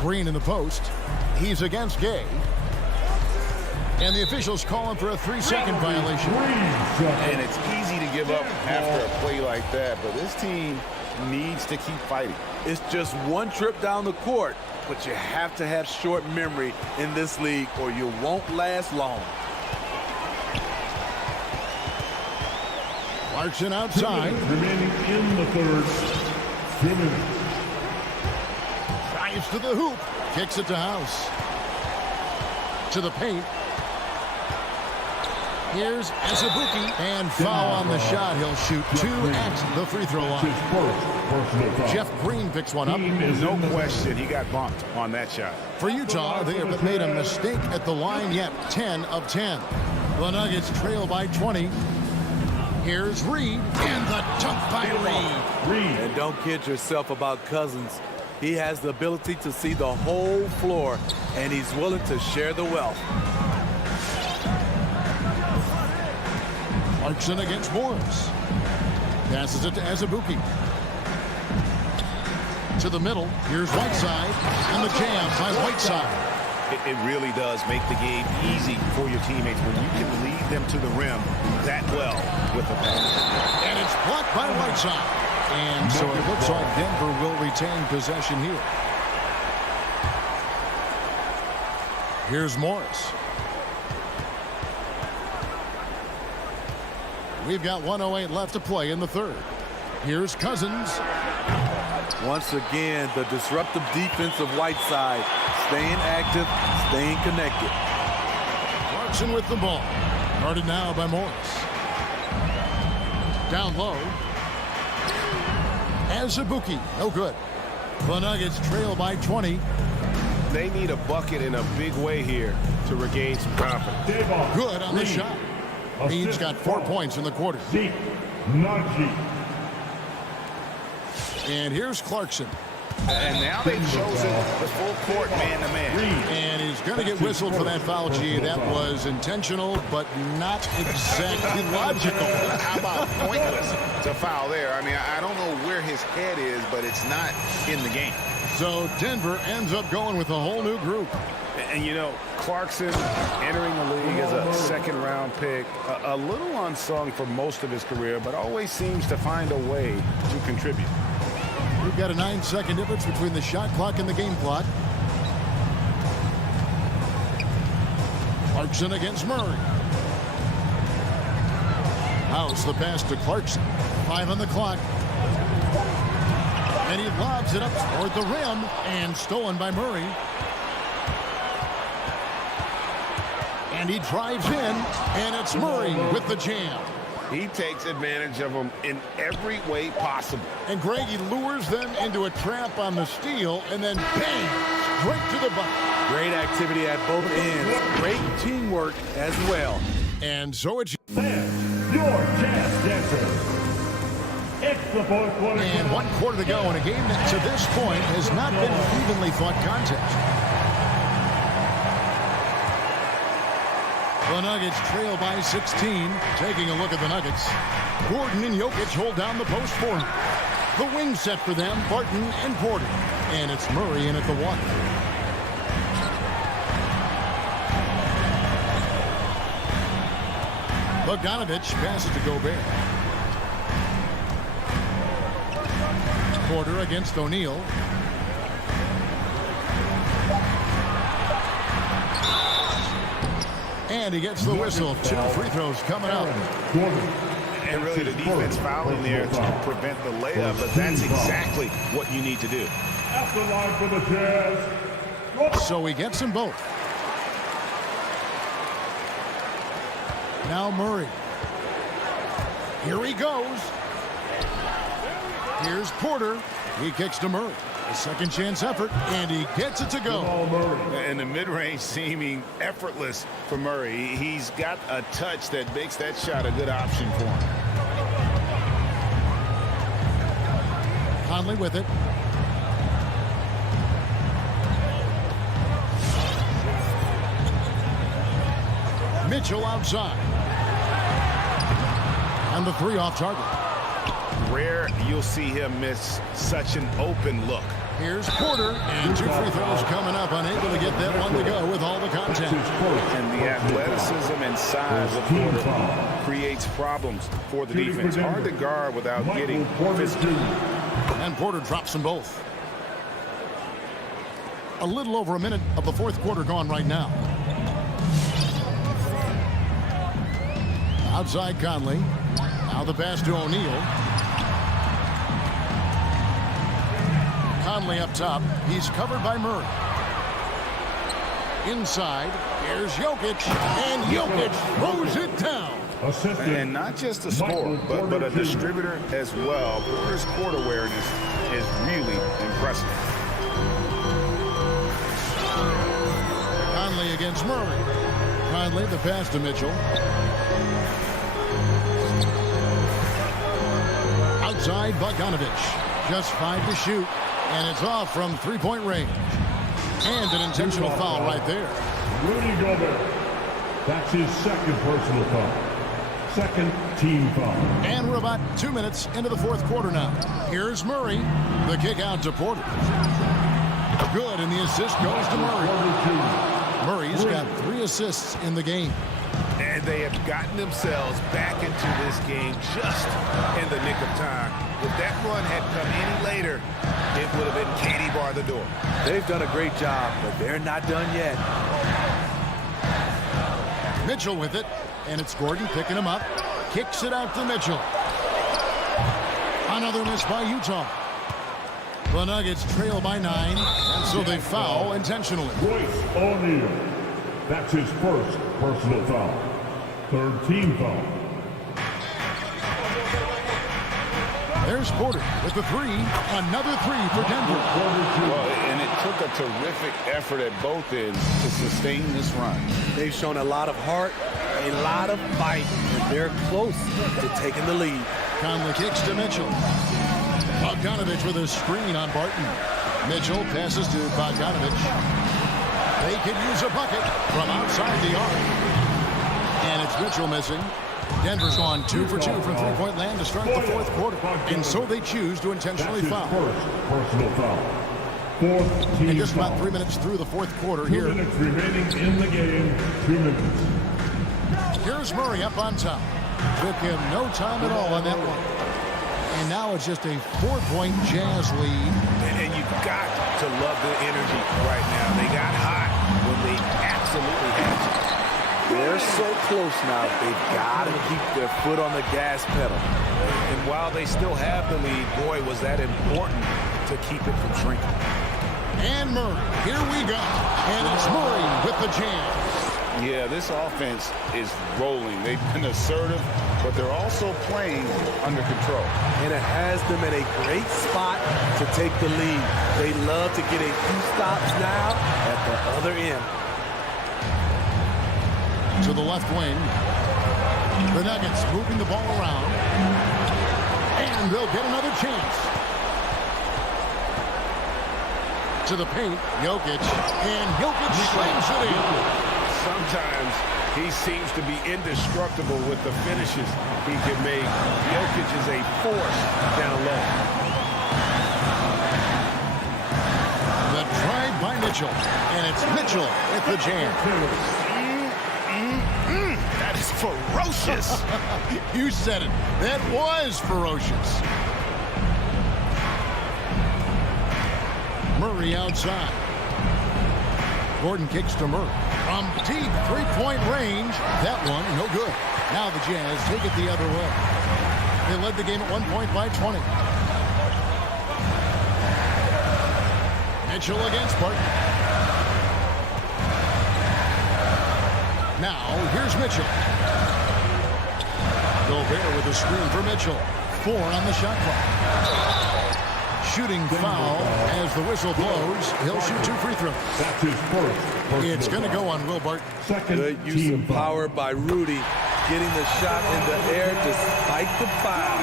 Green in the post. He's against Gay. And the officials calling for a 3-second violation. And it's easy to give up after a play like that, but this team needs to keep fighting. It's just one trip down the court, but you have to have short memory in this league or you won't last long. Clarkson outside. Remaining in the third. 2 minutes. Drives to the hoop. Kicks it to House. To the paint. Here's Azubuike, and foul on the shot. He'll shoot 2 at the free throw line. Jeff Green picks one up. No question, he got bumped on that shot. For Utah, they haven't made a mistake at the line yet. 10 of 10. The Nuggets trail by 20. Here's Reed, and the dunk by Reed. And don't kid yourself about Cousins. He has the ability to see the whole floor, and he's willing to share the wealth. Clarkson against Morris. Passes it to Azubuike. To the middle. Here's Whiteside. And the jam by Whiteside. It really does make the game easy for your teammates when you can lead them to the rim that well with a pass. And it's blocked by Whiteside. And so it looks like Denver will retain possession here. Here's Morris. We've got 1:08 left to play in the third. Here's Cousins. Once again, the disruptive defense of Whiteside. Staying active, staying connected. Clarkson with the ball. Guarded now by Morris. Down low. Azubuike, no good. The Nuggets trail by 20. They need a bucket in a big way here to regain some confidence. Good on the shot. He's got 4 points in the quarter. And here's Clarkson. And now they've chosen the full court man-to-man. And he's going to get whistled for that foul, G. That was intentional, but not exactly logical. How about pointless to foul there? I mean, I don't know where his head is, but it's not in the game. So Denver ends up going with a whole new group. And, you know, Clarkson entering the league as a second-round pick, a little unsung for most of his career, but always seems to find a way to contribute. We've got a 9-second difference between the shot clock and the game clock. Clarkson against Murray. House the pass to Clarkson. 5 on the clock. And he lobs it up toward the rim and stolen by Murray. And he drives in, and it's Murray with the jam. He takes advantage of them in every way possible. And Greg, he lures them into a trap on the steal, and then bang, straight to the bucket. Great activity at both ends. Great teamwork as well. And so it's Your Jazz Dancer. It's the fourth quarter. And 1 quarter to go in a game that to this point has not been an evenly fought contest. The Nuggets trail by 16. Taking a look at the Nuggets. Gordon and Jokic hold down the post for him. The wing set for them, Barton and Porter. And it's Murray in at the 1. Bogdanovich passes to Gobert. Porter against O'Neal. And he gets the whistle. 2 free throws coming up. And really the defense fouling there to prevent the layup, but that's exactly what you need to do. After line for the Jazz. So he gets them both. Now Murray. Here he goes. Here's Porter. He kicks to Murray. A second chance effort, and he gets it to go. And the mid-range seeming effortless for Murray. He's got a touch that makes that shot a good option for him. Conley with it. Mitchell outside. And the 3 off target. Rare you'll see him miss such an open look. Here's Porter, and 2 free throws coming up, unable to get that one to go with all the contact. And the athleticism and size of Porter creates problems for the defense. Hard to guard without getting physical. And Porter drops them both. A little over a minute of the 4th quarter gone right now. Outside Conley. Now the pass to O'Neal. Conley up top. He's covered by Murray. Inside, here's Jokic, and Jokic throws it down. And not just a scorer, but a distributor as well. Porter's court awareness is really impressive. Conley against Murray. Conley, the pass to Mitchell. Outside, Bogdanovich. Just 5 to shoot. And it's off from 3-point range. And an intentional foul right there. Rudy Gobert. That's his second personal foul. Second team foul. And we're about 2 minutes into the 4th quarter now. Here's Murray. The kick out to Porter. Good, and the assist goes to Murray. Murray's got 3 assists in the game. And they have gotten themselves back into this game just in the nick of time. If that run had come any later, it would have been Katie bar the door. They've done a great job, but they're not done yet. Mitchell with it, and it's Gordon picking him up. Kicks it out to Mitchell. Another miss by Utah. The Nuggets trail by 9, and so they foul intentionally. Royce O'Neal. That's his first personal foul. 3rd team foul. There's Porter with the 3. Another 3 for Denver. Well, and it took a terrific effort at both ends to sustain this run. They've shown a lot of heart, a lot of fight, and they're close to taking the lead. Conley kicks to Mitchell. Bogdanovich with a screen on Barton. Mitchell passes to Bogdanovich. They could use a bucket from outside the arc. And it's Mitchell missing. Denver's gone 2 for 2 from three-point land to start the 4th quarter. And so they choose to intentionally foul. First personal foul. 4th team And just about foul. 3 minutes through the 4th quarter 2 here. minutes remaining in the game. 2 minutes. Here's Murray up on top. Took him no time at all on that one. And now it's just a 4-point Jazz lead. And you've got to love the energy right now. They got hot when they absolutely had to. They're so close now, they've got to keep their foot on the gas pedal. And while they still have the lead, boy, was that important to keep it from shrinking. And Murray, here we go. And it's Murray with the jam. Yeah, this offense is rolling. They've been assertive, but they're also playing under control. And it has them in a great spot to take the lead. They love to get a few stops now at the other end. To the left wing. The Nuggets moving the ball around. And they'll get another chance. To the paint, Jokic. And Jokic slams it in. Sometimes he seems to be indestructible with the finishes he can make. Jokic is a force down low. The drive by Mitchell. And it's Mitchell with the jam. That is ferocious. You said it. That was ferocious. Murray outside. Gordon kicks to Murray. From deep three-point range. That one, no good. Now the Jazz take it the other way. They led the game at 1 point by 20. Mitchell against Barton. Now, here's Mitchell. Gobert with a screen for Mitchell. 4 on the shot clock. Shooting foul as the whistle blows. He'll shoot 2 free throws. That's his first. It's going to go on Will Barton. Second Good use of power by Rudy, getting the shot in the air despite the foul.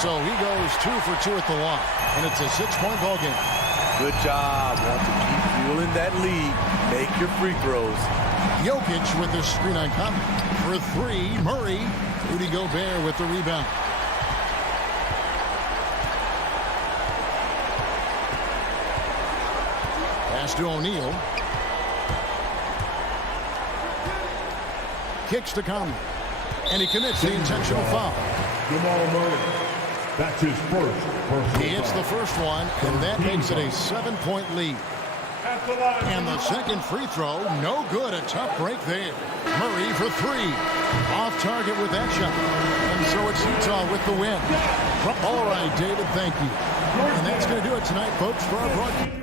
So he goes 2 for 2 at the line, and it's a 6-point ball game. Good job. Want to keep fueling that lead. Make your free throws. Jokic with the screen on Conley. For 3, Murray. Rudy Gobert with the rebound. Pass to O'Neal. Kicks to Conley. And he commits the intentional foul. Jamal Murray. That's his first personal He hits the first one, and that makes it a 7-point lead. And the second free throw, no good. A tough break there. Murray for 3. Off target with that shot. And so it's Utah with the win. All right, David, thank you. And that's going to do it tonight, folks, for our broadcast.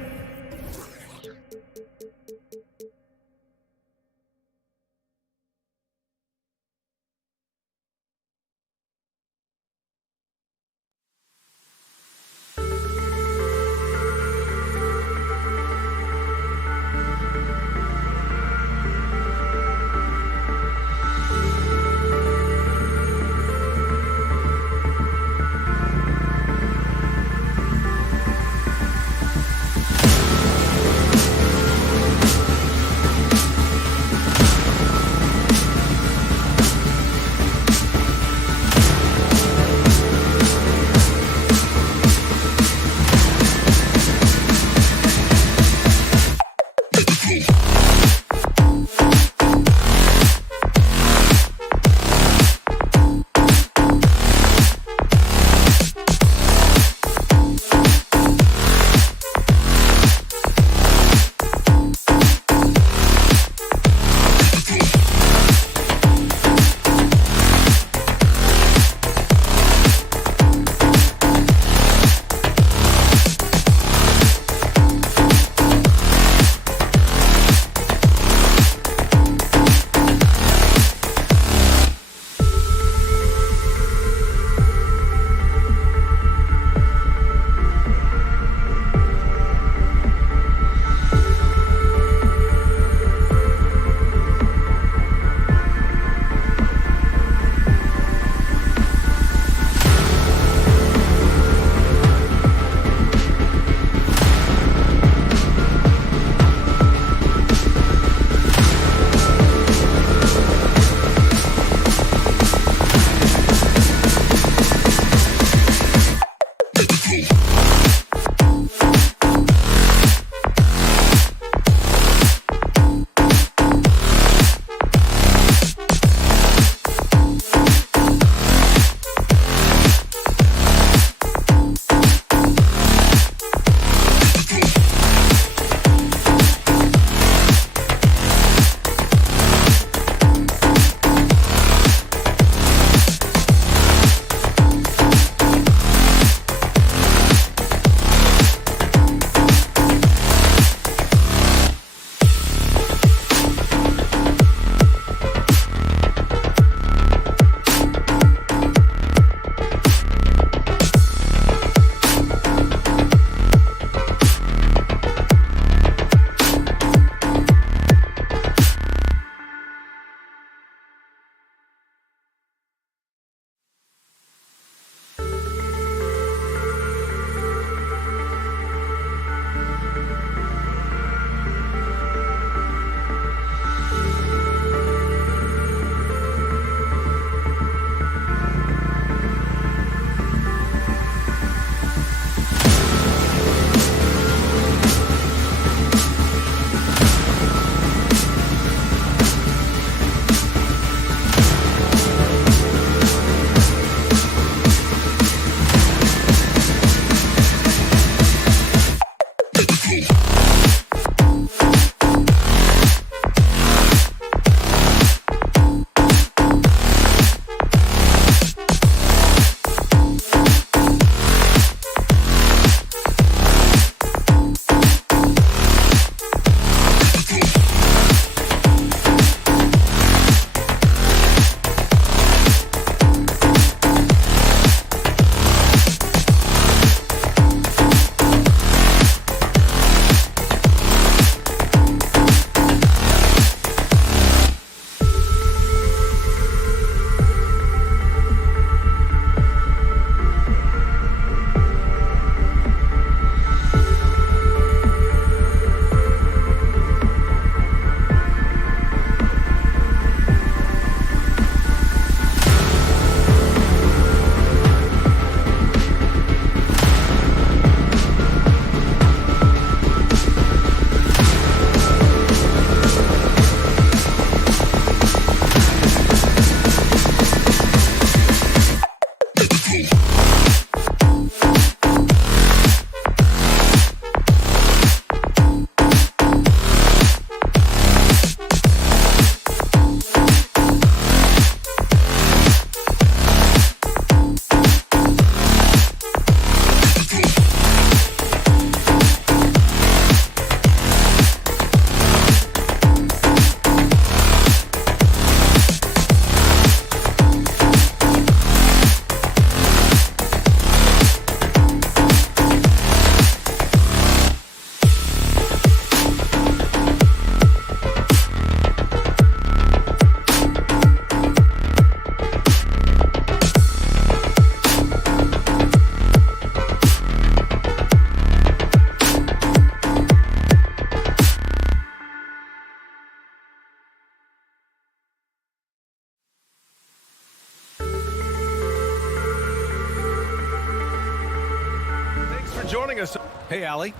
Joining us. Hey, Allie.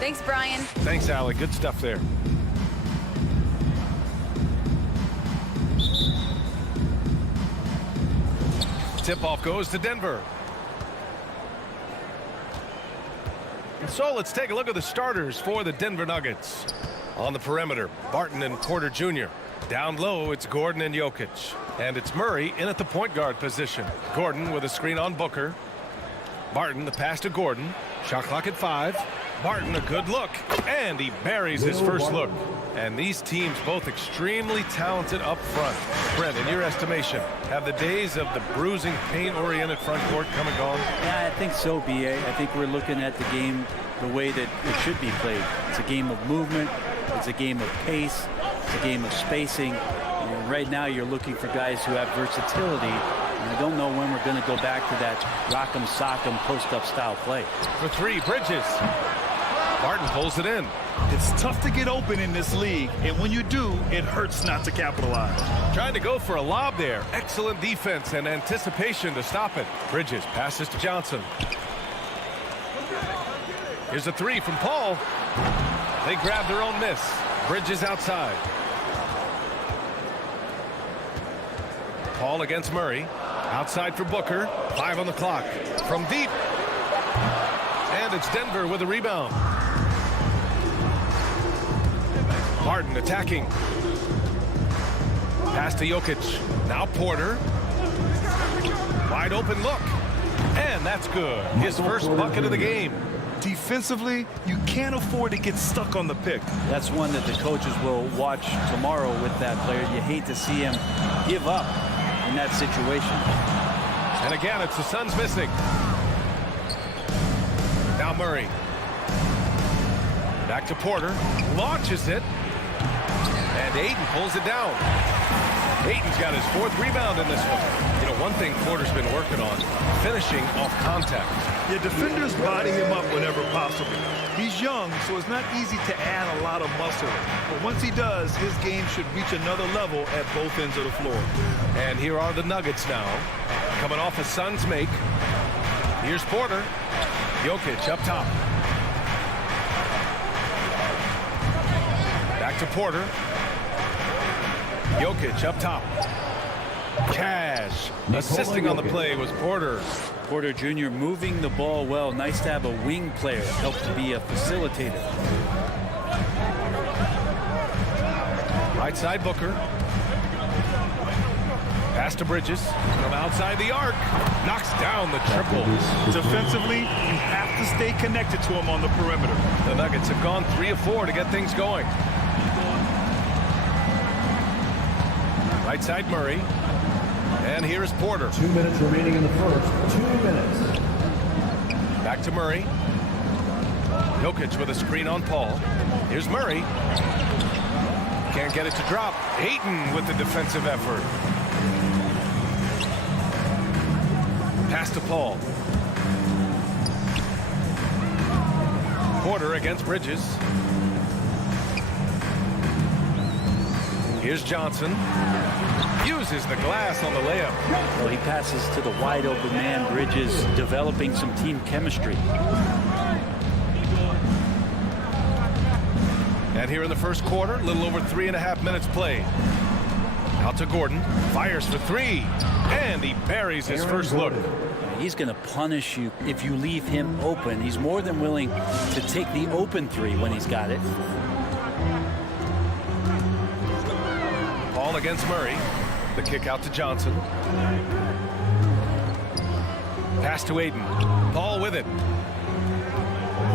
Thanks, Brian. Thanks, Allie. Good stuff there. Tip-off goes to Denver. So let's take a look at the starters for the Denver Nuggets. On the perimeter, Barton and Porter Jr. Down low, it's Gordon and Jokic. And it's Murray in at the point guard position. Gordon with a screen on Booker. Barton, the pass to Gordon. Shot clock at 5. Barton, a good look. And he buries his first look. And these teams both extremely talented up front. Brent, in your estimation, have the days of the bruising, paint-oriented front court come and gone? Yeah, I think so, B.A. I think we're looking at the game the way that it should be played. It's a game of movement. It's a game of pace. It's a game of spacing. And right now you're looking for guys who have versatility. And I don't know when we're going to go back to that rock'em sock'em post-up style play. For 3, Bridges. Barton pulls it in. It's tough to get open in this league, and when you do, it hurts not to capitalize. Trying to go for a lob there. Excellent defense and anticipation to stop it. Bridges passes to Johnson. Here's a 3 from Paul. They grab their own miss. Bridges outside. Paul against Murray. Outside for Booker. 5 on the clock. From deep. And it's Denver with a rebound. Barton attacking. Pass to Jokic. Now Porter. Wide open look. And that's good. His first bucket of the game. Defensively, you can't afford to get stuck on the pick. That's one that the coaches will watch tomorrow with that player. You hate to see him give up in that situation. And again, it's the Suns missing. Now Murray. Back to Porter. Launches it. And Ayton pulls it down. Ayton's got his 4th rebound in this one. You know, one thing Porter's been working on, finishing off contact. Yeah, defenders body him up whenever possible. He's young, so it's not easy to add a lot of muscle. But once he does, his game should reach another level at both ends of the floor. And here are the Nuggets now. Coming off a Suns make. Here's Porter. Jokic up top. Back to Porter. Jokic up top. Cash assisting on the play was Porter. Porter Jr. moving the ball well. Nice to have a wing player help to be a facilitator. Right side Booker. Pass to Bridges from outside the arc. Knocks down the triple. Defensively, you have to stay connected to him on the perimeter. The Nuggets have gone 3 of 4 to get things going. Right side Murray. And here's Porter. 2 minutes remaining in the first. 2 minutes. Back to Murray. Jokic with a screen on Paul. Here's Murray. Can't get it to drop. Ayton with the defensive effort. Pass to Paul. Porter against Bridges. Here's Johnson. Uses the glass on the layup. Well, he passes to the wide open man. Bridges developing some team chemistry. And here in the first quarter, a little over 3.5 minutes played. Out to Gordon. Fires for 3. And he buries his first look. He's going to punish you if you leave him open. He's more than willing to take the open 3 when he's got it. Paul against Murray. The kick out to Johnson. Pass to Ayton. Paul with it.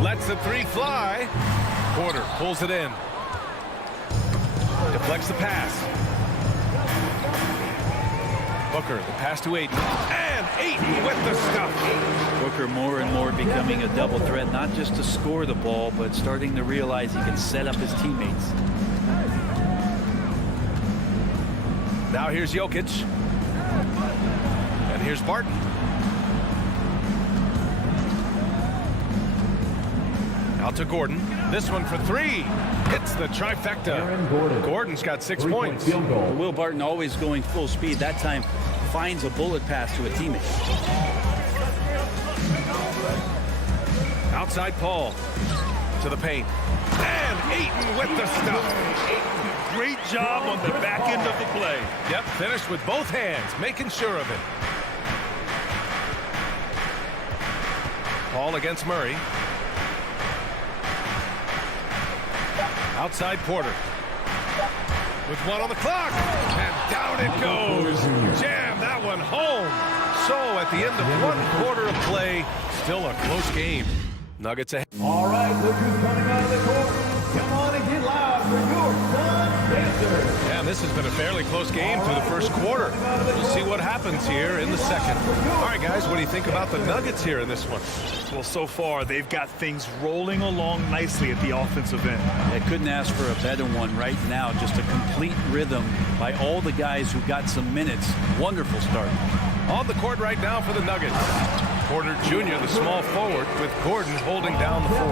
Lets the 3 fly. Porter pulls it in. Deflects the pass. Booker, the pass to Ayton. And Ayton with the stuff. Booker more and more becoming a double threat, not just to score the ball, but starting to realize he can set up his teammates. Now here's Jokic. And here's Barton. Out to Gordon. This one for 3. Hits the trifecta. Gordon's got 6 points. Will Barton always going full speed. That time finds a bullet pass to a teammate. Outside Paul. To the paint. And Ayton with the stuff. Great job on the back end of the play. Yep, finished with both hands, making sure of it. Paul against Murray. Outside Porter. With 1 on the clock. And down it goes. Jam that one home. So at the end of 1 quarter of play, still a close game. Nuggets ahead. All right, look who's coming out of the court. Come on and get loud for your Sun Dancers. Yeah, this has been a fairly close game through the first quarter. We'll see what happens here in the second. All right, guys, what do you think about the Nuggets here in this one? Well, so far, they've got things rolling along nicely at the offensive end. I couldn't ask for a better one right now. Just a complete rhythm by all the guys who got some minutes. Wonderful start. On the court right now for the Nuggets. Porter Jr., the small forward, with Gordon holding down the 4.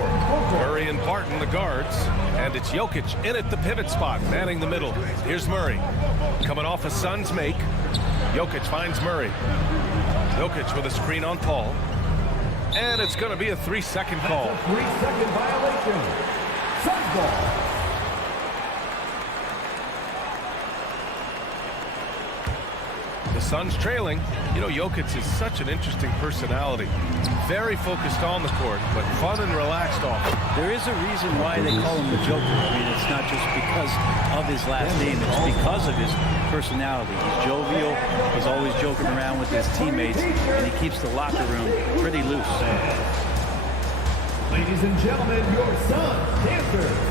Murray and Barton, the guards. And it's Jokic in at the pivot spot, manning the middle. Here's Murray. Coming off a Suns make. Jokic finds Murray. Jokic with a screen on Paul. And it's going to be a 3-second call. That's a 3-second violation. Suns ball. The Suns trailing. You know, Jokic is such an interesting personality. Very focused on the court, but fun and relaxed off it. There is a reason why they call him the Joker. I mean, it's not just because of his last name. It's because of his personality. He's jovial. He's always joking around with his teammates, and he keeps the locker room pretty loose. Ladies and gentlemen, your Sun Dancers.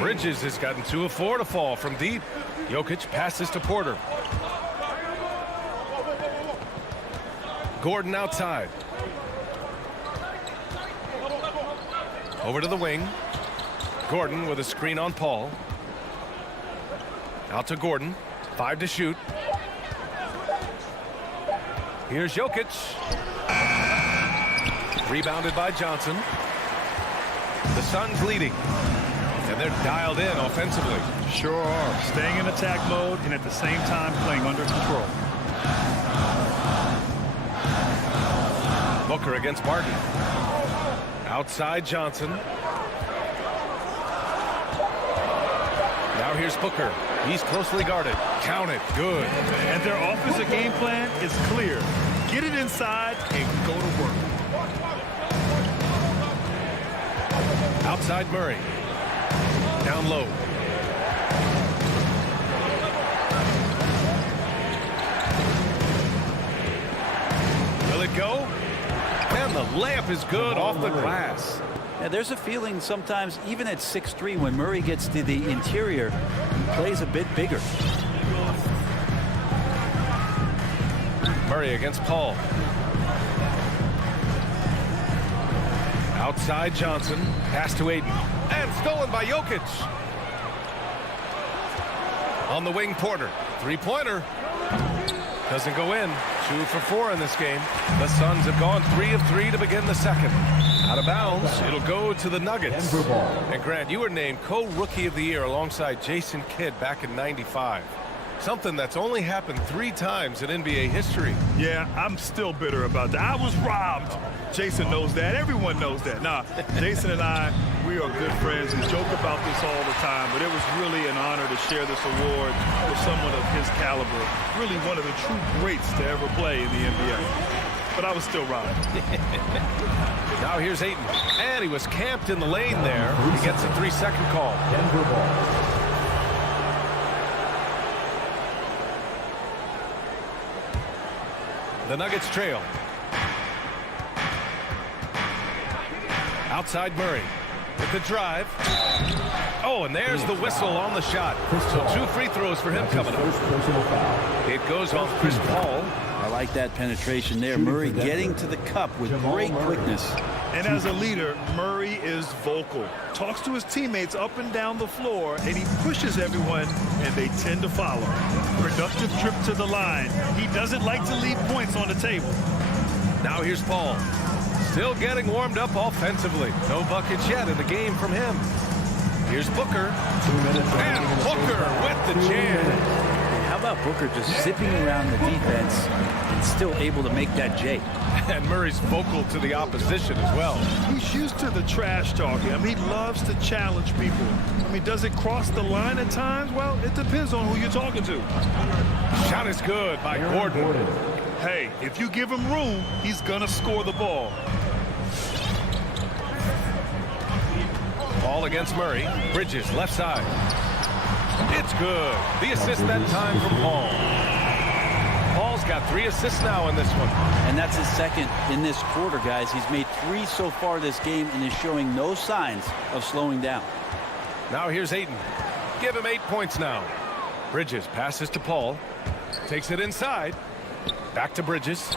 Bridges has gotten 2 of 4 to fall from deep. Jokic passes to Porter. Gordon outside. Over to the wing. Gordon with a screen on Paul. Out to Gordon. 5 to shoot. Here's Jokic. Rebounded by Johnson. The Suns leading. And they're dialed in offensively. Sure are. Staying in attack mode and at the same time playing under control. Booker against Barton. Outside Johnson. Now here's Booker. He's closely guarded. Count it. Good. And their offensive game plan is clear. Get it inside and go to work. Outside Murray. Down low. Will it go? And the layup is good off the glass. Yeah, there's a feeling sometimes, even at 6'3", when Murray gets to the interior, he plays a bit bigger. Murray against Paul. Outside Johnson. Pass to Ayton. And stolen by Jokic. On the wing, Porter. Three-pointer. Doesn't go in. 2 for 4 in this game. The Suns have gone 3 of 3 to begin the second. Out of bounds. It'll go to the Nuggets. And Grant, you were named co-rookie of the year alongside Jason Kidd back in '95. Something that's only happened 3 times in NBA history. Yeah, I'm still bitter about that. I was robbed. Jason knows that. Everyone knows that. Nah, Jason and I, we are good friends. We joke about this all the time, but it was really an honor to share this award with someone of his caliber. Really one of the true greats to ever play in the NBA. But I was still robbed. Now here's Ayton. And he was camped in the lane there. He gets a 3-second call. Denver ball. The Nuggets trail. Outside Murray with the drive. Oh, and there's the whistle on the shot. So 2 free throws for him coming up. It goes off Chris Paul. I like that penetration there. Murray getting to the cup with great quickness. And as a leader, Murray is vocal. Talks to his teammates up and down the floor, and he pushes everyone, and they tend to follow. Productive trip to the line. He doesn't like to leave points on the table. Now here's Paul. Still getting warmed up offensively. No buckets yet in the game from him. Here's Booker. And Booker with the jam. How about Booker just zipping around the defense and still able to make that J? And Murray's vocal to the opposition as well. He's used to the trash talking. I mean, he loves to challenge people. I mean, does it cross the line at times? Well, it depends on who you're talking to. Shot is good by Gordon. Hey, if you give him room, he's going to score the ball. Ball against Murray. Bridges, left side. It's good. The assist that time from Paul. Paul's got 3 assists now in this one. And that's his second in this quarter, guys. He's made 3 so far this game and is showing no signs of slowing down. Now here's Ayton. Give him 8 points now. Bridges passes to Paul. Takes it inside. Back to Bridges.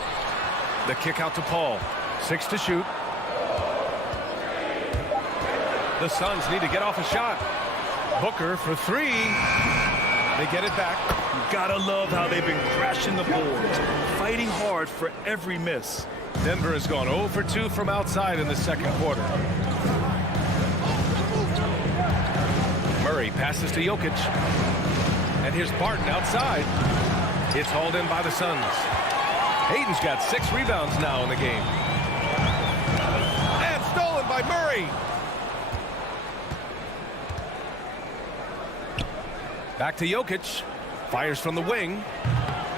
The kick out to Paul. 6 to shoot. The Suns need to get off a shot. Booker for 3. They get it back. You gotta love how they've been crashing the boards, fighting hard for every miss. Denver has gone 0 for 2 from outside in the second quarter. Murray passes to Jokic. And here's Barton outside. It's hauled in by the Suns. Hayden's got 6 rebounds now in the game. And stolen by Murray. Back to Jokic. Fires from the wing.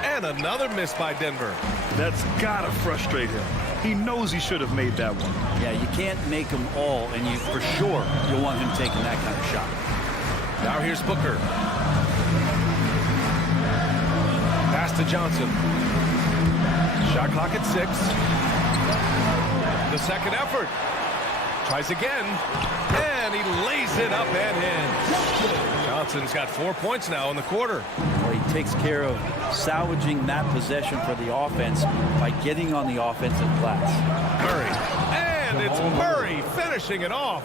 And another miss by Denver. That's gotta frustrate him. He knows he should have made that one. Yeah, you can't make them all, and you for sure you'll want him taking that kind of shot. Now here's Booker. Pass to Johnson. Shot clock at 6. The second effort. Tries again. And he lays it up and in. Johnson's got 4 points now in the quarter. Well, he takes care of salvaging that possession for the offense by getting on the offensive glass. Murray. And it's Murray finishing it off.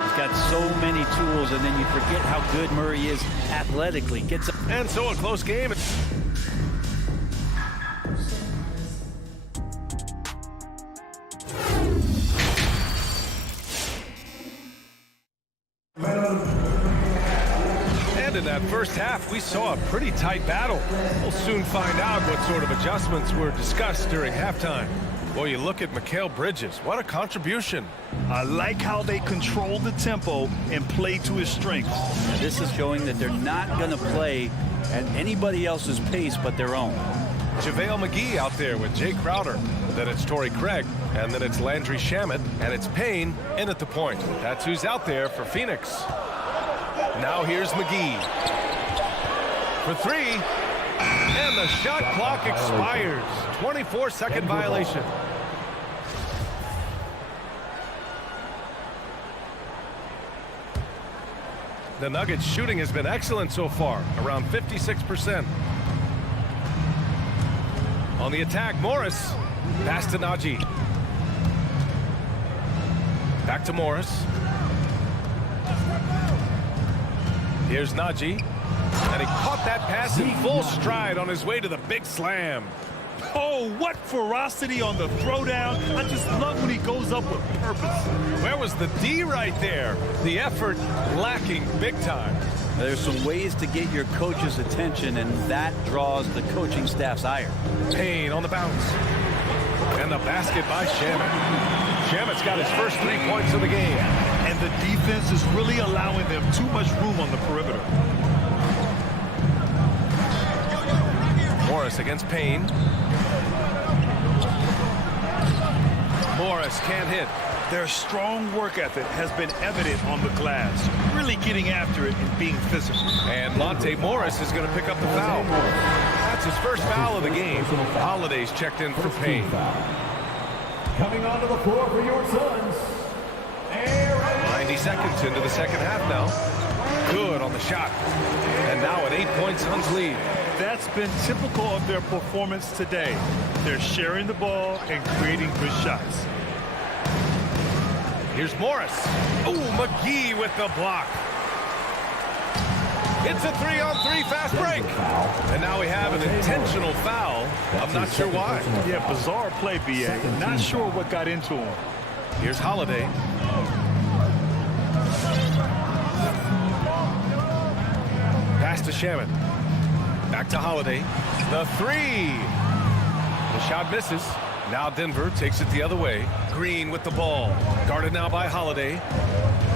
He's got so many tools, and then you forget how good Murray is athletically. And so a close game. And in that first half, we saw a pretty tight battle. We'll soon find out what sort of adjustments were discussed during halftime. Boy, you look at Mikal Bridges. What a contribution. I like how they control the tempo and play to his strengths. And this is showing that they're not going to play at anybody else's pace but their own. JaVale McGee out there with Jay Crowder. Then it's Torrey Craig. And then it's Landry Shamet. And it's Payne in at the point. That's who's out there for Phoenix. Now here's McGee. For three. And the shot clock expires. 24-second violation. The Nuggets shooting has been excellent so far, around 56%. On the attack, Morris. Pass to Najee. Back to Morris. Here's Najee. And he caught that pass in full stride on his way to the big slam. Oh, what ferocity on the throwdown. I just love when he goes up with purpose. Where was the D right there? The effort lacking big time. There's some ways to get your coach's attention, and that draws the coaching staff's ire. Payne on the bounce. And the basket by Shamet. Shamet's got his first 3 points of the game. And the defense is really allowing them too much room on the perimeter. Morris against Payne. Morris can't hit. Their strong work ethic has been evident on the glass, really getting after it and being physical. And Monte Morris is going to pick up the foul. That's his first foul of the game. Holiday's checked in for Payne. Coming onto the floor for your Suns, 90 seconds into the second half now. Good on the shot. And now an 8-point Suns lead. That's been typical of their performance today. They're sharing the ball and creating good shots. Here's Morris. Oh, McGee with the block. It's a 3-on-3 fast break. And now we have an intentional foul. I'm not sure why. Yeah, bizarre play, B.A. Not sure what got into him. Here's Holiday. Pass to Shamet. Back to Holiday. The three. The shot misses. Now Denver takes it the other way. Green with the ball. Guarded now by Holiday.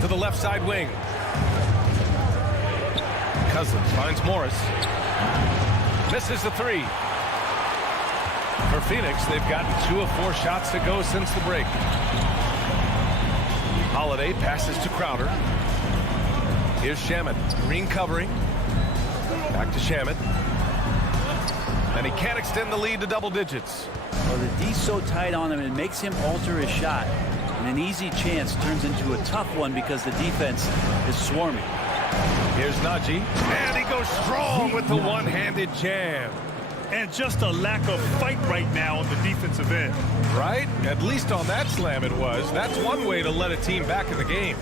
To the left side wing. Cousins finds Morris. Misses the three. For Phoenix, they've gotten 2 of 4 shots to go since the break. Holiday passes to Crowder. Here's Shamet. Green covering. Back to Shamet. And he can't extend the lead to double digits. Well, the D's so tight on him, it makes him alter his shot. And an easy chance turns into a tough one because the defense is swarming. Here's Najee. And he goes strong with the one-handed jam. And just a lack of fight right now on the defensive end. Right? At least on that slam it was. That's one way to let a team back in the game.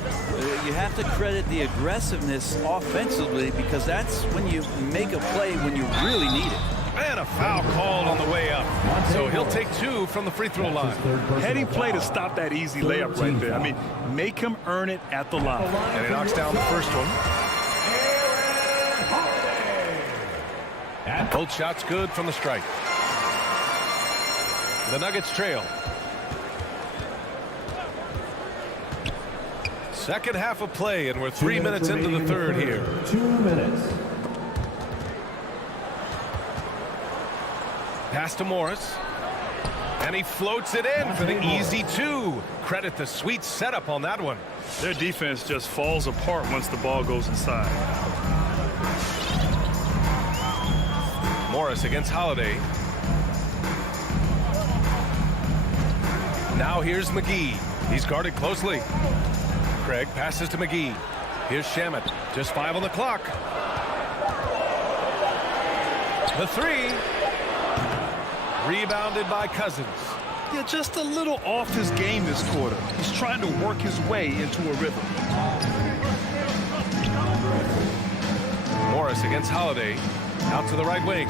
You have to credit the aggressiveness offensively because that's when you make a play when you really need it. And a foul called on the way up. So he'll take 2 from the free throw line. Heading play to stop that easy layup right there. I mean, make him earn it at the line. And he knocks down the first one. Both shots good from the strike. The Nuggets trail. Second half of play, and we're 3 minutes into the third here. 2 minutes. Pass to Morris. And he floats it in for the easy 2. Credit the sweet setup on that one. Their defense just falls apart once the ball goes inside. Morris against Holiday. Now here's McGee. He's guarded closely. Craig passes to McGee. Here's Shamet. Just 5 on the clock. The 3. Rebounded by Cousins. Yeah, just a little off his game this quarter. He's trying to work his way into a rhythm. Morris against Holiday. Out to the right wing.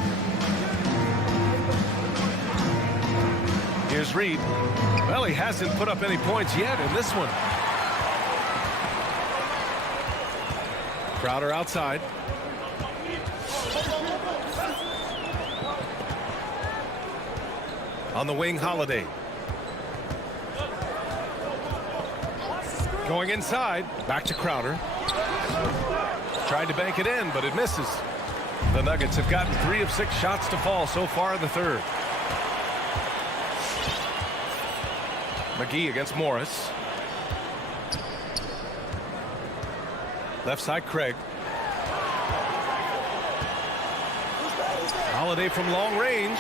Here's Reed. Well, he hasn't put up any points yet in this one. Crowder outside. On the wing, Holiday. Going inside. Back to Crowder. Tried to bank it in, but it misses. The Nuggets have gotten 3 of 6 shots to fall so far in the third. McGee against Morris. Left side, Craig. Holiday from long range.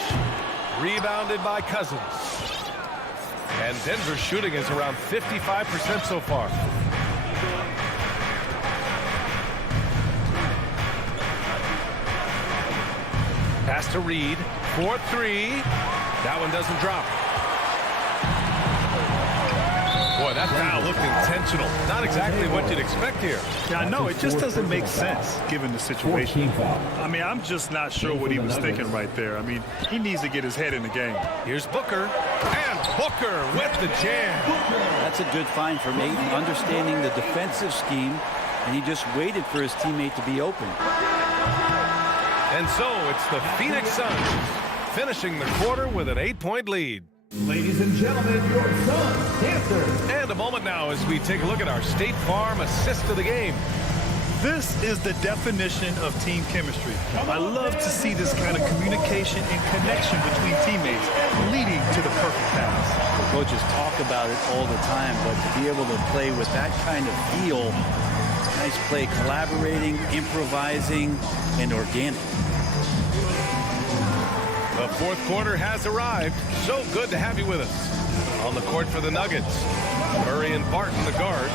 Rebounded by Cousins. And Denver's shooting is around 55% so far. Pass to Reed. 4-3. That one doesn't drop. Boy, that foul looked intentional. Not exactly what you'd expect here. Yeah, I know. It just doesn't make sense given the situation. I mean, I'm just not sure what he was thinking right there. I mean, he needs to get his head in the game. Here's Booker. And Booker with the jam. That's a good find from Ayton, understanding the defensive scheme, and he just waited for his teammate to be open. And so it's the Phoenix Suns finishing the quarter with an 8-point lead. Ladies and gentlemen, your Suns dancers. And a moment now as we take a look at our State Farm assist of the game. This is the definition of team chemistry. I love to see this kind of communication and connection between teammates leading to the perfect pass. The coaches talk about it all the time, but to be able to play with that kind of feel, nice play, collaborating, improvising, and organic. The fourth quarter has arrived. So good to have you with us. On the court for the Nuggets, Murray and Barton, the guards.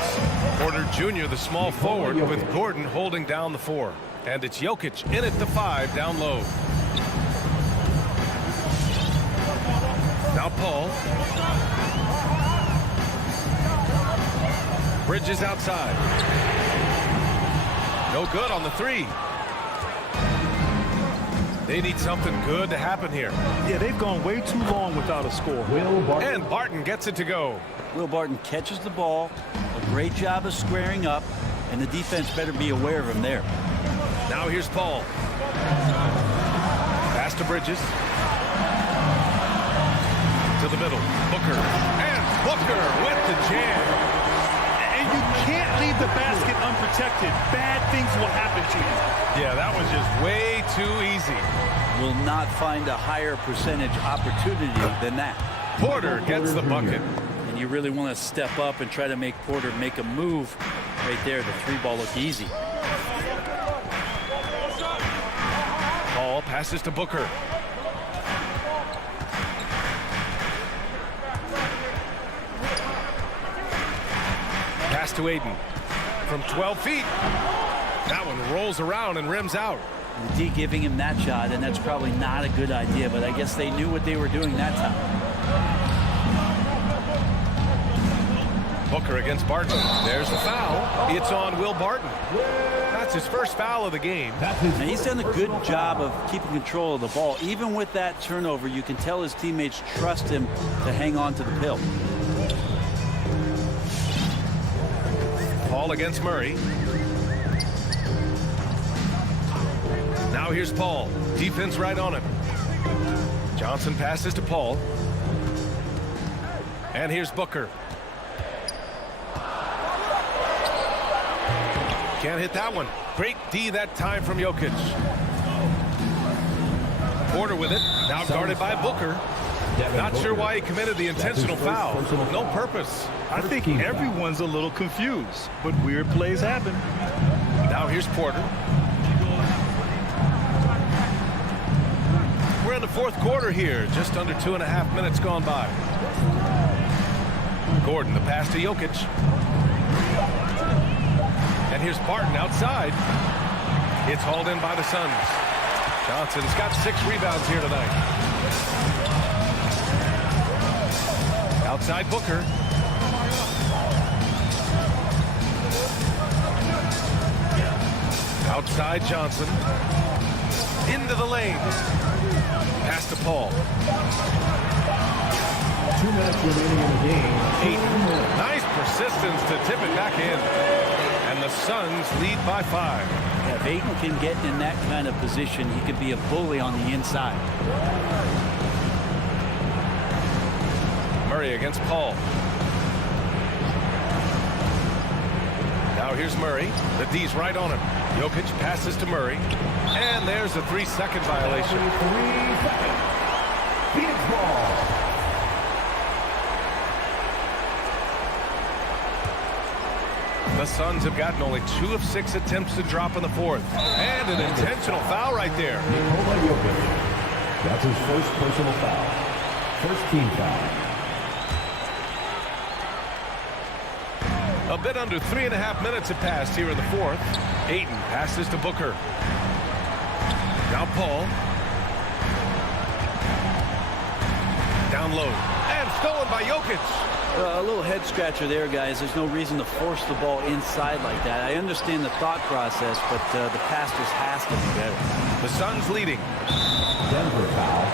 Porter Jr., the small forward, with Gordon holding down the 4. And it's Jokic in at the 5 down low. Now Paul. Bridges outside. No good on the 3. They need something good to happen here. Yeah, they've gone way too long without a score. And Barton gets it to go. Will Barton catches the ball. A great job of squaring up, and the defense better be aware of him there. Now here's Paul. Pass to Bridges. To the middle. Booker. And Booker with the jam. And you can't leave the basket unprotected. Bad things will happen to you. Yeah, that was just way too easy. Will not find a higher percentage opportunity than that. Porter gets the bucket. And you really want to step up and try to make Porter make a move right there. The 3 ball looked easy. Paul passes to Booker. Pass to Aiden. From 12 feet. That one rolls around and rims out. D giving him that shot, and that's probably not a good idea, but I guess they knew what they were doing that time. Booker against Barton. There's the foul. It's on Will Barton. That's his first foul of the game. And he's done a good job of keeping control of the ball. Even with that turnover, you can tell his teammates trust him to hang on to the pill. Paul against Murray. Now here's Paul. Defense right on him. Johnson passes to Paul. And here's Booker. Can't hit that one. Great D that time from Jokic. Porter with it. Now guarded by Booker. Not sure why he committed the intentional foul. No purpose. I think everyone's a little confused, but weird plays happen. Now here's Porter. We're in the fourth quarter here. Just under 2.5 minutes gone by. Gordon, the pass to Jokic. And here's Barton outside. It's hauled in by the Suns. Johnson's got 6 rebounds here tonight. Outside Booker. Outside Johnson. Into the lane. Pass to Paul. 2 minutes remaining in the game. Ayton. Nice persistence to tip it back in. And the Suns lead by 5. Yeah, if Ayton can get in that kind of position, he could be a bully on the inside. Murray against Paul. here's Murray. The D's right on him. Jokic passes to Murray. And there's a 3-second violation. 3 seconds. Phoenix ball. The Suns have gotten only 2 of 6 attempts to drop in the fourth. And an intentional foul right there. Nikola Jokic. That's his first personal foul. First team foul. A bit under 3.5 minutes have passed here in the fourth. Ayton passes to Booker. Now Paul. Down low. And stolen by Jokic. A little head scratcher there, guys. There's no reason to force the ball inside like that. I understand the thought process, but the pass just has to be better. The Suns leading. Denver foul.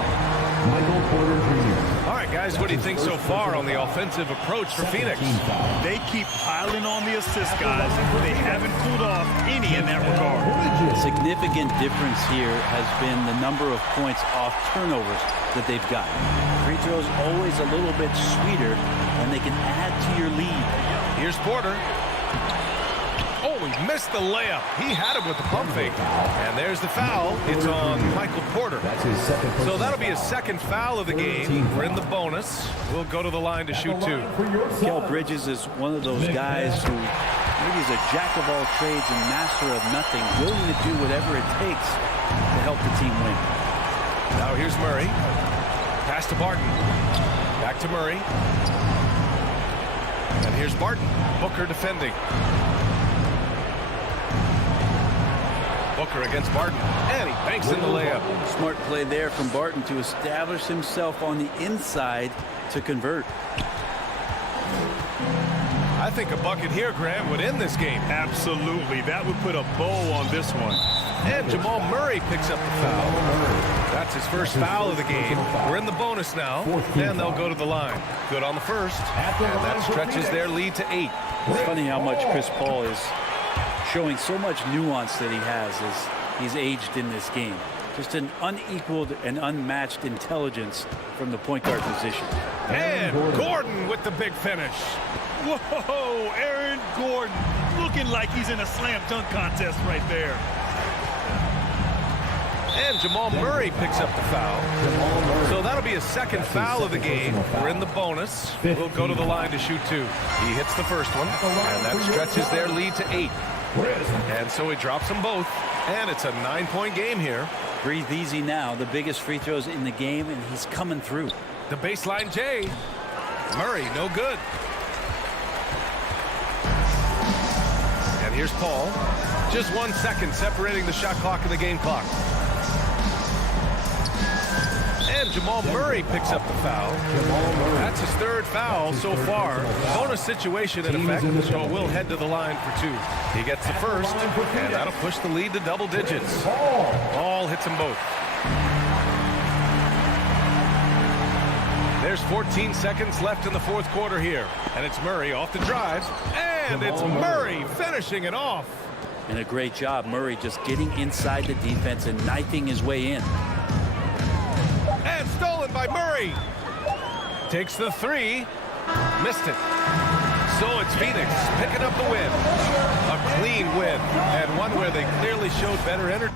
Michael Porter Jr. All right, guys, what do you think so far on the offensive approach for Phoenix? They keep piling on the assist, guys. They haven't cooled off any in that regard. A significant difference here has been the number of points off turnovers that they've gotten. Free throws always a little bit sweeter when they can add to your lead. Here's Porter. Oh, he missed the layup. He had him with the pump fake. And there's the foul. It's on Michael Porter. That's his second. So that'll be his second foul of the game. We're in the bonus. We'll go to the line to shoot 2. Mikal Bridges is one of those guys who maybe is a jack of all trades and master of nothing, willing to do whatever it takes to help the team win. Now here's Murray. Pass to Barton. Back to Murray. And here's Barton. Booker defending. Booker against Barton. And he banks in the layup. Smart play there from Barton to establish himself on the inside to convert. I think a bucket here, Graham, would end this game. Absolutely. That would put a bow on this one. And Jamal Murray picks up the foul. That's his first foul of the game. We're in the bonus now, and they'll go to the line. Good on the first, and that stretches their lead to 8. It's funny how much Chris Paul is showing so much nuance that he has as he's aged in this game. Just an unequaled and unmatched intelligence from the point guard position. And Gordon with the big finish. Whoa, Aaron Gordon looking like he's in a slam dunk contest right there. And Jamal Murray picks up the foul. So that'll be his second foul of the game. We're in the bonus. We'll go to the line to shoot 2. He hits the first one, and that stretches their lead to 8. And so he drops them both, and it's a 9-point game here. Breathe easy now. The biggest free throws in the game, and he's coming through. The baseline J. Murray, no good. And here's Paul. Just 1 second separating the shot clock and the game clock. And Jamal Murray picks up the foul. That's his third foul so far. Bonus situation in effect, so we'll head to the line for 2. He gets the first, and that'll push the lead to double digits. Ball hits them both. There's 14 seconds left in the fourth quarter here. And it's Murray off the drive. And it's Murray finishing it off. And a great job, Murray just getting inside the defense and knifing his way in. And stolen by Murray. Takes the 3. Missed it. So it's Phoenix picking up the win. A clean win. And one where they clearly showed better energy.